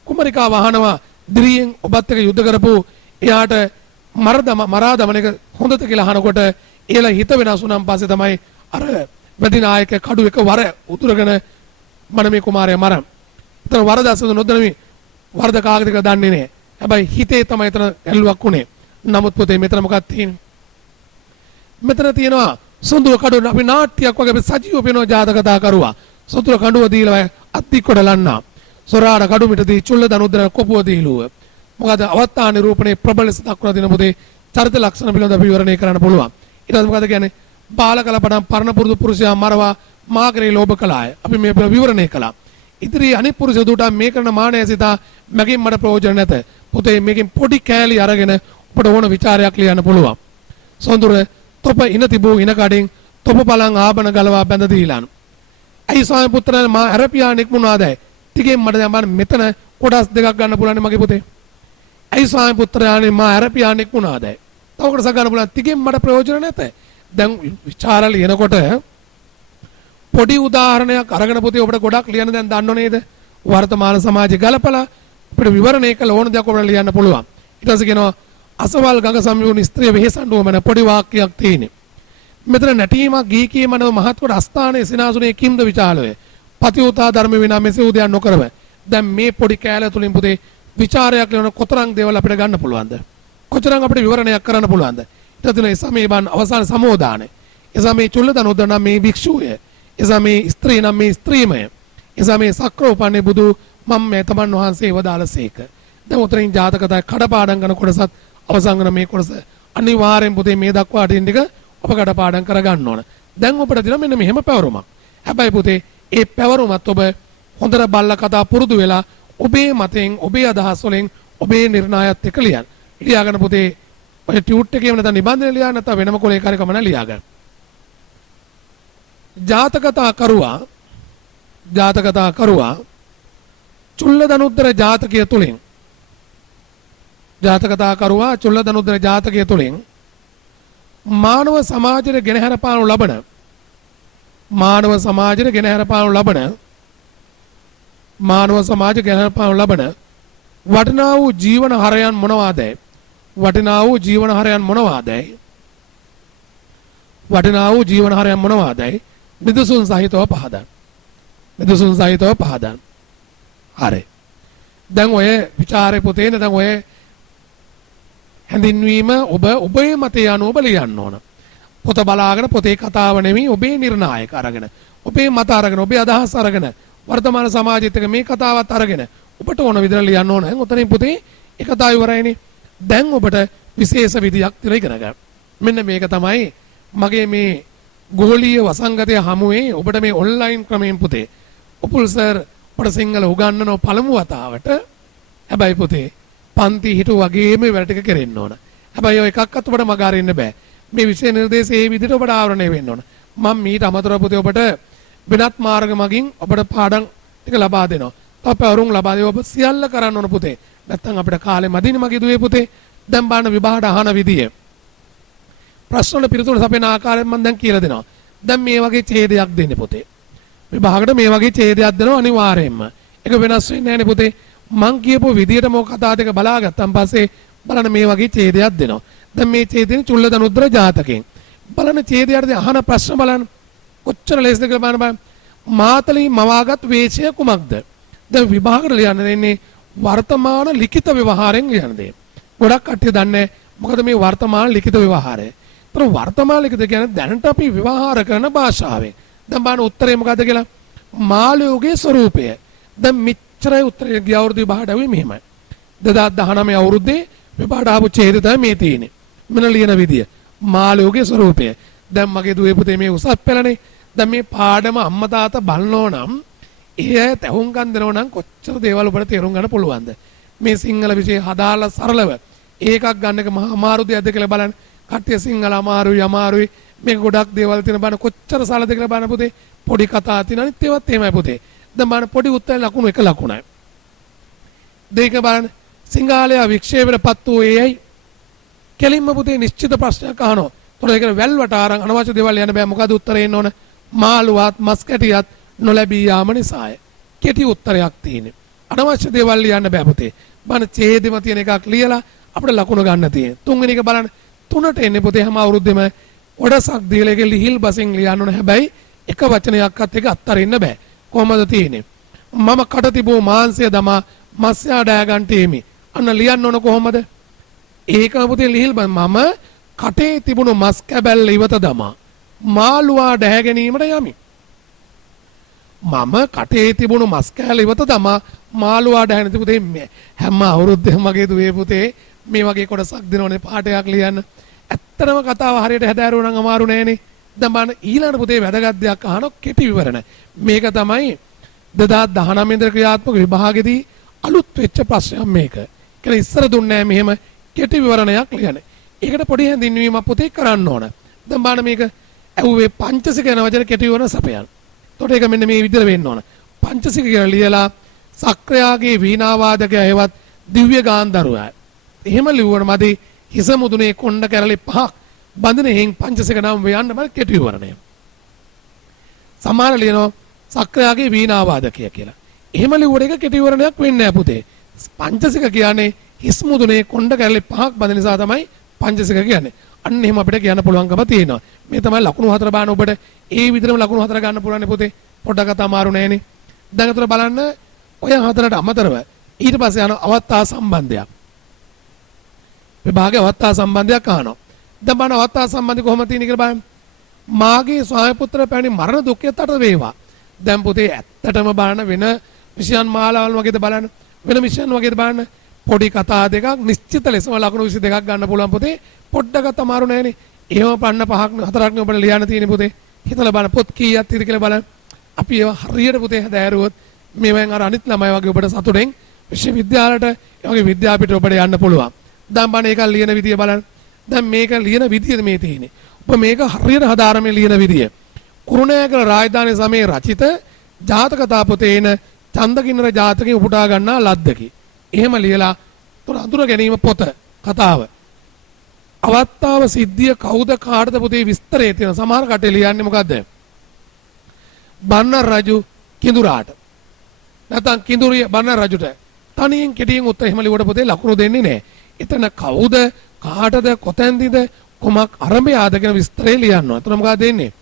කුමරිකා වහනවා දිරියෙන් ඔබත් එක්ක යුද්ධ කරපු එයාට මරා දමන එක හොඳද කියලා අහනකොට එයලා හිත වෙනස් වුණාන් පස්සේ තමයි අර ප්‍රතිනායක කඩුව එක වර උතුරගෙන මනමේ කුමාරයා මරන. ඒතර වරදසද නොදැනමි වරද කාගේද කියලා දන්නේ නැහැ. හැබැයි හිතේ තමයි එතන ඇල්ලුවක් උනේ. නමුත් පුතේ මෙතන මොකක්ද තියෙන්නේ? මෙතන තියෙනවා සොඳුර කඩුව අපි නාට්‍යයක් වගේ අපි සජීව වෙනවා ජාතක කතා කරුවා. සොඳුර කඩුව දීලා අත්තික් කොටලන්නා. සොරාට කඩුමිටදී චුල්ල දනුද්දර කොපුව දීලුව. මොකද අවස්ථා නිරූපණයේ ප්‍රබල ලෙස දක්වලා දෙන පොතේ චරිත ලක්ෂණ පිළිබඳව අපි විවරණය කරන්න පුළුවන්. ඊට පස්සේ මොකද කියන්නේ? බාලකල පටන් පරණ පුරුදු පුරුෂයා මරවා මාගරේ ලෝභ කළාය. අපි මේ විවරණය කළා. ඉදිරි අනිත් පුරුෂ දුට මේ කරන මානය සිතා මගෙන් මට ප්‍රයෝජන නැත. පොතේ මේකෙන් පොඩි කෑලි අරගෙන ඔබට ඕන ਵਿਚාරයක් ලියන්න පුළුවන්. සොඳුර තොප ඉන තිබූ ඉන කඩෙන් තොප පලං ආබන ගලවා බැඳ දීලාන. ඇයි ස්වාමි පුත්‍රයන් මා ඇරපියා නික්මුණාදයි. තිගෙන් මට දැන් මෙතන කොටස් දෙකක් ගන්න පුළුවන් මගේ පුතේ. ඇයි ස්වාමි පුත්‍රයානේ මා ඇරපියා නික්මුණාදයි. තව කොටසක් ගන්න පුළුවන්. තිගෙන් මට ප්‍රයෝජන නැත. දැන් විචාර ලියනකොට පොඩි උදාහරණයක් අරගෙන පුතේ ඔබට ගොඩක් ලියන්න දැන් දන්නව නේද? වර්තමාන සමාජය ගලපලා අපිට විවරණය කළ ඕන දෙයක් ඔබට ලියන්න පුළුවන්. ඊට පස්සේ කියනවා අසවල් ගඟ සමයුණු ස්ත්‍රිය වෙහෙසඬුව මන පොඩි වාක්‍යයක් තියෙන්නේ. මෙතන නැටීමක් ගී කීමනව මහත් කොට අස්ථානයේ සිනාසුනේ කිම්ද විචාලය. පතිඋතා ධර්ම විනා මෙසේ උදයන් නොකරව. දැන් මේ පොඩි කෑල්ල තුලින් පුතේ ਵਿਚාරයක් ලියන කොතරම් දේවල් අපිට ගන්න පුළුවන්ද? කොතරම් අපිට විවරණයක් කරන්න පුළුවන්ද? ඊට පස්සේ සමේ බන් අවසාන සමෝදානය. එසමේ චුල්ල දනුද්දර නම් මේ භික්ෂුවය. එසමේ ස්ත්‍රී නම් මේ ස්ත්‍රීමය. එසමේ සක්‍රෝපන්නේ බුදු මම මේ තමන් වහන්සේ වදාළසේක. දැන් උතරින් ජාතකතා කඩපාඩම් කරන කොටසත් අවසන් කරන මේ කොටස අනිවාර්යෙන් පුතේ මේ දක්වා අටින් ටික ඔබ කඩපාඩම් කරගන්න ඕන. දැන් ඔබට දෙන මෙන්න මෙහෙම පැවරුමක්. හැබැයි පුතේ ඒ පැවරුමත් ඔබ හොඳට බල්ලා කතා පුරුදු වෙලා ඔබේ මතෙන් ඔබේ අදහස් වලින් ඔබේ නිර්ණයත් එක්ක ලියන්න. ලියාගෙන පුතේ ඔය ටියුට් එකේම නැත්නම් නිබන්ධන ලියන්න නැත්නම් වෙනම කොලේ කාර්යකම නැ ලියාගන්න. ජාතකතා කරුවා චුල්ල දනුද්දර ජාතකය තුලින් ජාතකතා කරුවා චුල්ල දනුද්දර ජාතකය තුලින් මානව සමාජයේ ගෙනහැර පානු ලබන වටිනා වූ ජීවන හරයන් මොනවාදයි නිදසුන් සහිතව පහදන්. හරි. දැන් ඔය ਵਿਚාරේ පොතේ දැන් ඔය හැඳින්වීම ඔබේ මතය අනුව ඔබ ලියන්න ඕන. පොත බලාගෙන පොතේ කතාව නෙමෙයි ඔබේ නිර්ණායක අරගෙන ඔබේ මත අරගෙන ඔබේ අදහස් අරගෙන වර්තමාන සමාජයත් එක්ක මේ කතාවත් අරගෙන ඔබට ඕන විදිහට ලියන්න ඕන. උතනින් පොතේ ඒ කතාව ඉවරයිනේ. දැන් ඔබට විශේෂ විදියක් තියලා ඉගෙන ගන්න. මෙන්න මේක තමයි මගේ මේ ගෝලීය වසංගතය හමුවේ ඔබට මේ ඔන්ලයින් ක්‍රමයෙන් පුතේ උපුල් සර් ඔබට සිංහල උගන්වන පළමු වතාවට. හැබැයි පුතේ පන්ති හිටු වගේම වැඩ ටික කරෙන්න ඕන. හැබැයි ඔය එකක්වත් ඔබට මග අරින්න බෑ. මේ විෂය නිර්දේශ ඒ විදිහට ඔබට ආවරණය වෙන්න ඕන. මම මීට අමතරව පුතේ ඔබට වෙනත් මාර්ග මගින් ඔබට පාඩම් ටික ලබා දෙනවා. තව පැවරුම් ලබා දෙව ඔබ සියල්ල කරන්න ඕන පුතේ. නැත්තම් අපිට කාලේ මදිනේ මගේ දුවේ පුතේ. දැන් බලන්න විභාග අහන විදිය. ප්‍රශ්න වල පිළිතුරු සපයන ආකාරයෙන් මම දැන් කියලා දෙනවා. දැන් මේ වගේ ඡේදයක් දෙන්න පුතේ. විභාගයට මේ වගේ ඡේදයක් දෙනවා අනිවාර්යයෙන්ම. ඒක වෙනස් වෙන්නේ නැහැ නේ පුතේ. මං කියපු විදියට මොක කතා දෙක බලාගත්තන් පස්සේ බලන්න මේ වගේ ඡේදයක් දෙනවා. දැන් මේ ඡේදෙන්නේ චුල්ල දනුද්දර ජාතකයෙන්. බලන්න ඡේදයටදී අහන ප්‍රශ්න බලන්න කොච්චර ලේසිද කියලා බලන්න. මාතලී මවාගත් වේශය කුමක්ද? දැන් විභාගයට ලියන්න දෙන්නේ වර්තමාන ලිඛිත ව්‍යවහාරයෙන් ලියන්න දෙන්නේ. ගොඩක් කට්ටිය දන්නේ මොකද මේ වර්තමාන ලිඛිත ව්‍යවහාරය. ඒතර වර්තමාන ලිඛිත කියන්නේ දැනට අපි ව්‍යවහාර කරන භාෂාවෙන්. දැන් බලන්න උත්තරේ මොකද්ද කියලා. මාළයෝගේ ස්වරූපය. දැන් මෙච්චරයි උත්තරේ ගිය අවුරුදු විභාගයට ආවේ මෙහෙමයි. 2019 අවුරුද්දේ විභාගයට ආපු ඡේදය තමයි මේ තියෙන්නේ. මෙන්න ලියන විදිය. මාළයෝගේ ස්වරූපය. දැන් මගේ දුවේ පුතේ මේ උසස් පෙළනේ. දැන් මේ පාඩම අම්මා තාත්තා බලනෝ නම් ඒ තැහුම්කන් දෙනෝ නම් කොච්චර දේවල් ඔබට තේරුම් ගන්න පුළුවන්ද? මේ සිංහල විෂය හදාලා සරලව ඒකක් ගන්න එක මහා අමාරු දෙයක්ද කියලා බලන්න. කට්ටිය සිංහල අමාරුයි මේක ගොඩක් දේවල් තියෙන බන කොච්චර සරලද කියලා බලන්න පුතේ. පොඩි කතා තියෙන අනිත් ඒවාත් එහෙමයි පුතේ. දැන් බලන්න පොඩි උත්තර ලකුණු එක ලකුණයි. දෙක බලන්න සිංහලය වික්ෂේපයටපත් වූ ඒයි කෙලින්ම පුතේ නිශ්චිත ප්‍රශ්නයක් අහනවා. ඒතකොට ඒක වැල්වට ආරන් අනවශ්‍ය දේවල් යන්න බෑ. මොකද උත්තරේ එන්න ඕන? මාළුවත් මස් කැටියත් නොලැබී යාම නිසාය. කෙටි උත්තරයක් තියෙන්නේ. අනවශ්‍ය දේවල් ලියන්න බෑ පුතේ. බලන්න ඡේදෙම තියෙන එකක් ලියලා අපිට ලකුණු ගන්න තියෙන්නේ. තුන්වෙනි එක බලන්න 3ට එන්නේ පුතේ හැම අවුරුද්දෙම කොටසක් දීලා ඒක ලිහිල් බසින් ලියන්න ඕන. හැබැයි එක වචනයක්වත් එක අත්තරින්න බෑ. කොහමද තියෙන්නේ? මම කට තිබූ මාංශය දමා මස්යා ඩෑ ගන්න තීමි. අන්න ලියන්න ඕන කොහමද? ඒක පුතේ ලිහිල් මම කටේ තිබුණු මස් කැබැල්ල ඉවත දමා මාළුවා ඩැහැ ගැනීමට යමි. මම කටේ තිබුණු මස් කෑල්ල ඉවත දමා මාළුවා ඩැහැ නැති පුතේ හැම අවුරුද්දෙම මගේ දුවේ පුතේ මේ වගේ කොටසක් දෙනවනේ පාඩයක් ලියන්න. ඇත්තටම කතාව හරියට හැදෑරුවා නම් අමාරු නෑනේ. දැන් බලන්න ඊළඟ පුතේ වැදගත් දෙයක් අහන කෙටි විවරණ. මේක තමයි 2019 ඉඳලා ක්‍රියාත්මක විභාගෙදී අලුත් වෙච්ච ප්‍රශ්නයක් මේක. කියලා ඉස්සර දුන්නේ නෑ මෙහෙම කෙටි විවරණයක් ලියන්න. ඒකට පොඩි හැඳින්වීමක් පුතේ කරන්න ඕන. දැන් බලන්න මේක ඇහුවේ පංචසික යන වචන කෙටි විවරණ සපයන්න. එතකොට ඒක මෙන්න මේ විදිහට වෙන්න ඕන. පංචසික කියලා ලියලා සක්‍රයාගේ වීණා වාදකයා හේවත් දිව්‍ය ගාන්ධර්වයා. එහෙම ලිව්වම මදි හිස මුදුනේ කොණ්ඩ කැරලි පහක් බඳින හේන් පංචසික නම් වයන්න බල කෙටි විවරණය. සමහර ලියනවා සක්‍රයාගේ වීණා වාදකයා කියලා. එහෙම ලිව්වට ඒක කෙටි විවරණයක් වෙන්නේ නැහැ පුතේ. පංචසික කියන්නේ හිස් මුදුනේ කොණ්ඩ කැරලි පහක් බඳින නිසා තමයි පංචසික කියන්නේ. අන්න එහෙම අපිට කියන්න පුළුවන්කම තියෙනවා. මේ තමයි ලකුණු හතර බාන ඔබට ඒ විදිහම ලකුණු හතර ගන්න පුළුවන් පුතේ. පොඩ්ඩක් අත අමාරු නෑනේ. දැන් අතට බලන්න ඔය හතරට අමතරව ඊට පස්සේ යන අවස්ථා සම්බන්ධයක්. විභාගයේ අවස්ථා සම්බන්ධයක් අහනවා. දැන් බලන්න අවස්ථා සම්බන්ධය කොහොමද තියෙන්නේ කියලා බලන්න. මාගේ ස්වාමි පුත්‍ර පැණි මරණ දුක්ඛයට අට වේවා. දැන් පුතේ ඇත්තටම බලන්න වෙන විෂයන් මාලාවල් වගේද බලන්න. වෙන විෂයන් වගේද බලන්න. පොඩි කතා දෙකක් නිශ්චිත ලෙසම ලකුණු 22ක් ගන්න පුළුවන් පුතේ. පොඩ්ඩකට අමාරු නෑනේ. එහෙම පන්න පහක් හතරක් නේ ඔබට ලියන්න තියෙන්නේ පුතේ. හිතලා බලන්න පොත් කීයක් තියෙද කියලා බලන්න. අපි ඒවා හරියට පුතේ හදාරුවොත් මේවෙන් අර අනිත් ළමයි වගේ ඔබට සතුටෙන් විශ්වවිද්‍යාලයට ඒ වගේ විද්‍යාපීඨ ඔබට යන්න පුළුවන්. දැන් බලන්න ඒක ලියන විදිය බලන්න. දැන් මේක ලියන විදිය මේ තියෙන්නේ. ඔබ මේක හරියට හදාරමින් ලියන විදිය. කුරුණෑගල රාජධානී සමයේ රචිත ජාතක කතා පොතේ එන චන්දකින්නර ජාතකයේ උපුටා ගන්නා ලද්දකි. එහෙම ලියලා තුන අඳුර ගැනීම පොත කතාව. අවස්ථාව සිද්ධිය කවුද කාටද පුතේ විස්තරය තියෙන සමහර කටේ ලියන්නේ මොකද්ද? බන්නර් රජු කිඳුරාට. නැත්නම් කිඳුරිය බන්නර් රජුට. තනියෙන් කෙටියෙන් උත්තර එහෙම ලිව්වට පුතේ ලකුණු දෙන්නේ නැහැ. එතන කවුද කාටද කොතැන්දිද කොමක් අරඹයාද කියන විස්තරය ලියන්න ඕන. එතන මොකක්ද දෙන්නේ?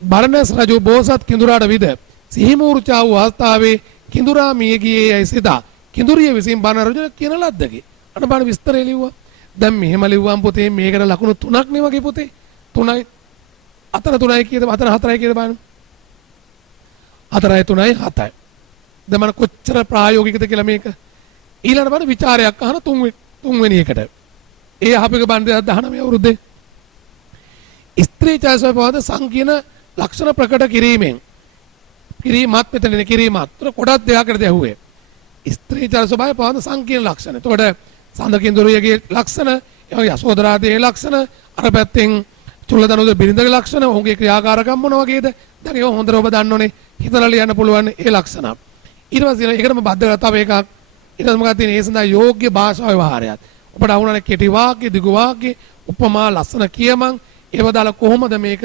බරණැස් රජු බෝසත් කිඳුරාට විද සිහිමූර්චා වූ අවස්ථාවේ කිඳුරා මිය ගියේ යයි සිතා කිඳුරිය විසින් බන්නර් රජු කියන ලද්දකි. අන්න බලන්න විස්තරය ලිව්වා. දැන් මෙහෙම ලිව්වම් පුතේ මේකට ලකුණු 3ක් නේ වගේ පුතේ. 3යි අතර 3යි කියද අතර 4යි කියද බලන්න. 4යි 3යි 7යි. දැන් මම කොච්චර ප්‍රායෝගිකද කියලා මේක. ඊළඟ බලන්න ਵਿਚාරයක් අහන තුන්වෙනි එකට. ඒ අහපෙක බණ්ඩ 19 අවුරුද්දේ. ස්ත්‍රී ඡායාසය පවද සංකීර්ණ ලක්ෂණ ප්‍රකට කිරීමෙන් කිරීමත් මෙතනනේ කිරීමත්. කොටස් දෙකකට ඇහුවේ. ස්ත්‍රී ඡායාසය පවද සංකීර්ණ ලක්ෂණ. එතකොට සඳකින්දුරියගේ ලක්ෂණ, යසෝදරාගේ ලක්ෂණ, අර පැත්තෙන් චුල්ලදනුගේ බිරිඳගේ ලක්ෂණ, ඔහුගේ ක්‍රියාකාරකම් මොන වගේද? දැන් ඒක හොඳට ඔබ දන්නෝනේ. හිතලා ලියන්න පුළුවන් ඒ ලක්ෂණ. ඊට පස්සේ ඒකටම බද්ධ තව එකක්. ඊට පස්සේ මොකක්ද තියෙන්නේ? ඒ සඳහා යෝග්‍ය භාෂා ව්‍යවහාරයත්. ඔබට අහුණානේ කෙටි වාක්‍ය, දිගු වාක්‍ය, උපමා, ලස්සන කියමන් ඒව දාලා කොහොමද මේක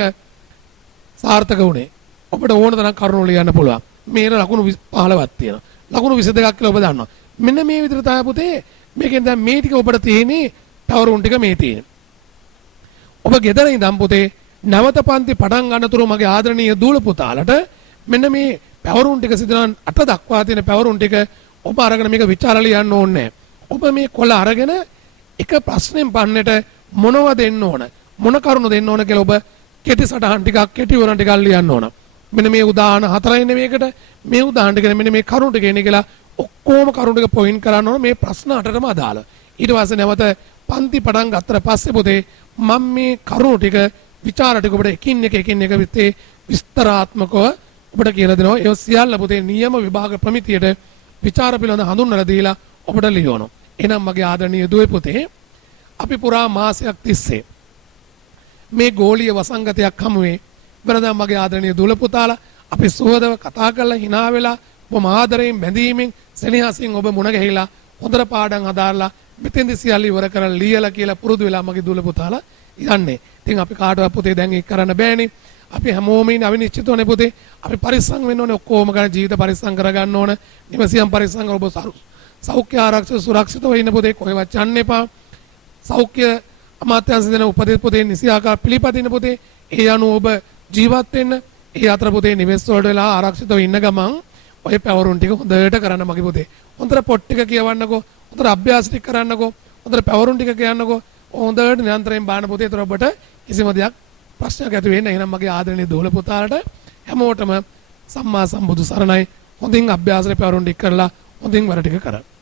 සාර්ථක වුනේ? ඔබට ඕන තරම් කරුණු ලියන්න පුළුවන්. මේක ලකුණු 15ක් තියෙනවා. ලකුණු 22ක් කියලා ඔබ දන්නවා. මෙන්න මේ විදිහට තමයි පුතේ මේකෙන් දැන් මේ ටික ඔබට තියෙන්නේ තවරුන් ටික මේ තියෙන්නේ. ඔබ ගෙදර ඉඳන් පුතේ නැවත පන්ති පටන් ගන්නතුරු මගේ ආදරණීය දූල පුතාලට මෙන්න මේ පැවරුන් ටික සිදනන් අට දක්වා තියෙන පැවරුන් ටික ඔබ අරගෙන මේක විචාර ලියන්න ඕනේ. ඔබ මේ කොළ අරගෙන එක ප්‍රශ්නෙන් පන්නේට මොනව දෙන්න ඕන මොන කරුණු දෙන්න ඕන කියලා ඔබ කෙටි සටහන් ටිකක් කෙටි වරන් ටිකක් ලියන්න ඕන. මෙන්න මේ උදාහරණ 4 ඉන්නේ මේකට මේ උදාහරණ ටික මෙන්න මේ කරුණු ටික එන්නේ කියලා ඔක්කොම කරුණු ටික පොයින්ට් කරන්න ඕන මේ ප්‍රශ්න 8ටම අදාළ. ඊට පස්සේ නැවත පන්ති පටන් ගත්තට පස්සේ පොතේ මම මේ කරුණු ටික විචාර ටික ඔබට එකින් එක විස්තේ විස්තරාත්මකව ඔබට කියලා දෙනවා. ඒ සියල්ල පොතේ නියම විභාග ප්‍රමිතියට විචාර පිළිබඳ හඳුන්වලා දීලා ඔබට ලියවනවා. එහෙනම් මගේ ආදරණීය දුවේ පුතේ අපි පුරා මාසයක් තිස්සේ මේ ගෝලීය වසංගතයක් හමුවේ වෙනදා මගේ ආදරණීය දුල පුතාලා අපි සුවදව කතා කරලා hina වෙලා ඔබ ආදරයෙන් බැඳීමෙන් සෙනෙහසින් ඔබ මුණ ගැහිලා හොඳට පාඩම් හදාarලා මෙතෙන්දි සියල්ල ඉවර කරලා ලියලා කියලා පුරුදු වෙලා මගේ දුල පුතාලා යන්නේ. ඉතින් අපි කාටවත් පුතේ දැන් ඒක කරන්න බෑනේ. අපි හැමෝම ඉන්නේ අවිනිශ්චිතවනේ පුතේ. අපි පරිස්සම් වෙන්න ඕනේ ඔක්කොම ගන්න ජීවිත පරිස්සම් කරගන්න ඕන. නිවසියම් පරිස්සම් කර ඔබ සෞඛ්‍ය ආරක්ෂක සුරක්ෂිතව ඉන්න පුතේ කොහෙවත් යන්න එපා. සෞඛ්‍ය අමාත්‍යාංශ දෙන උපදෙස් පුතේ නිසි ආකාර පිළිපදින්න පුතේ. ඒ අනුව ඔබ ජීවත් වෙන්න. ඒ අතර පුතේ නිවෙස් වලට වෙලා ආරක්ෂිතව ඉන්න ගමන් ඔය පැවරුම් ටික හොඳට කරන්න මගේ පුතේ. හොඳට පොත් ටික කියවන්නකෝ. හොඳට අභ්‍යාස ටික කරන්නකෝ. හොඳට පැවරුම් ටික කියන්නකෝ. හොඳට නිරන්තරයෙන් බාන පුතේ. ඒතර ඔබට කිසිම දෙයක් ප්‍රශ්නයක් ඇති වෙන්නේ නැහැ. එහෙනම් මගේ ආදරණීය දෝල පුතාලට හැමෝටම සම්මා සම්බුදු සරණයි. හොඳින් අභ්‍යාසය පැවරුම් ටික කරලා හොඳින් වැඩ ටික කරන්න.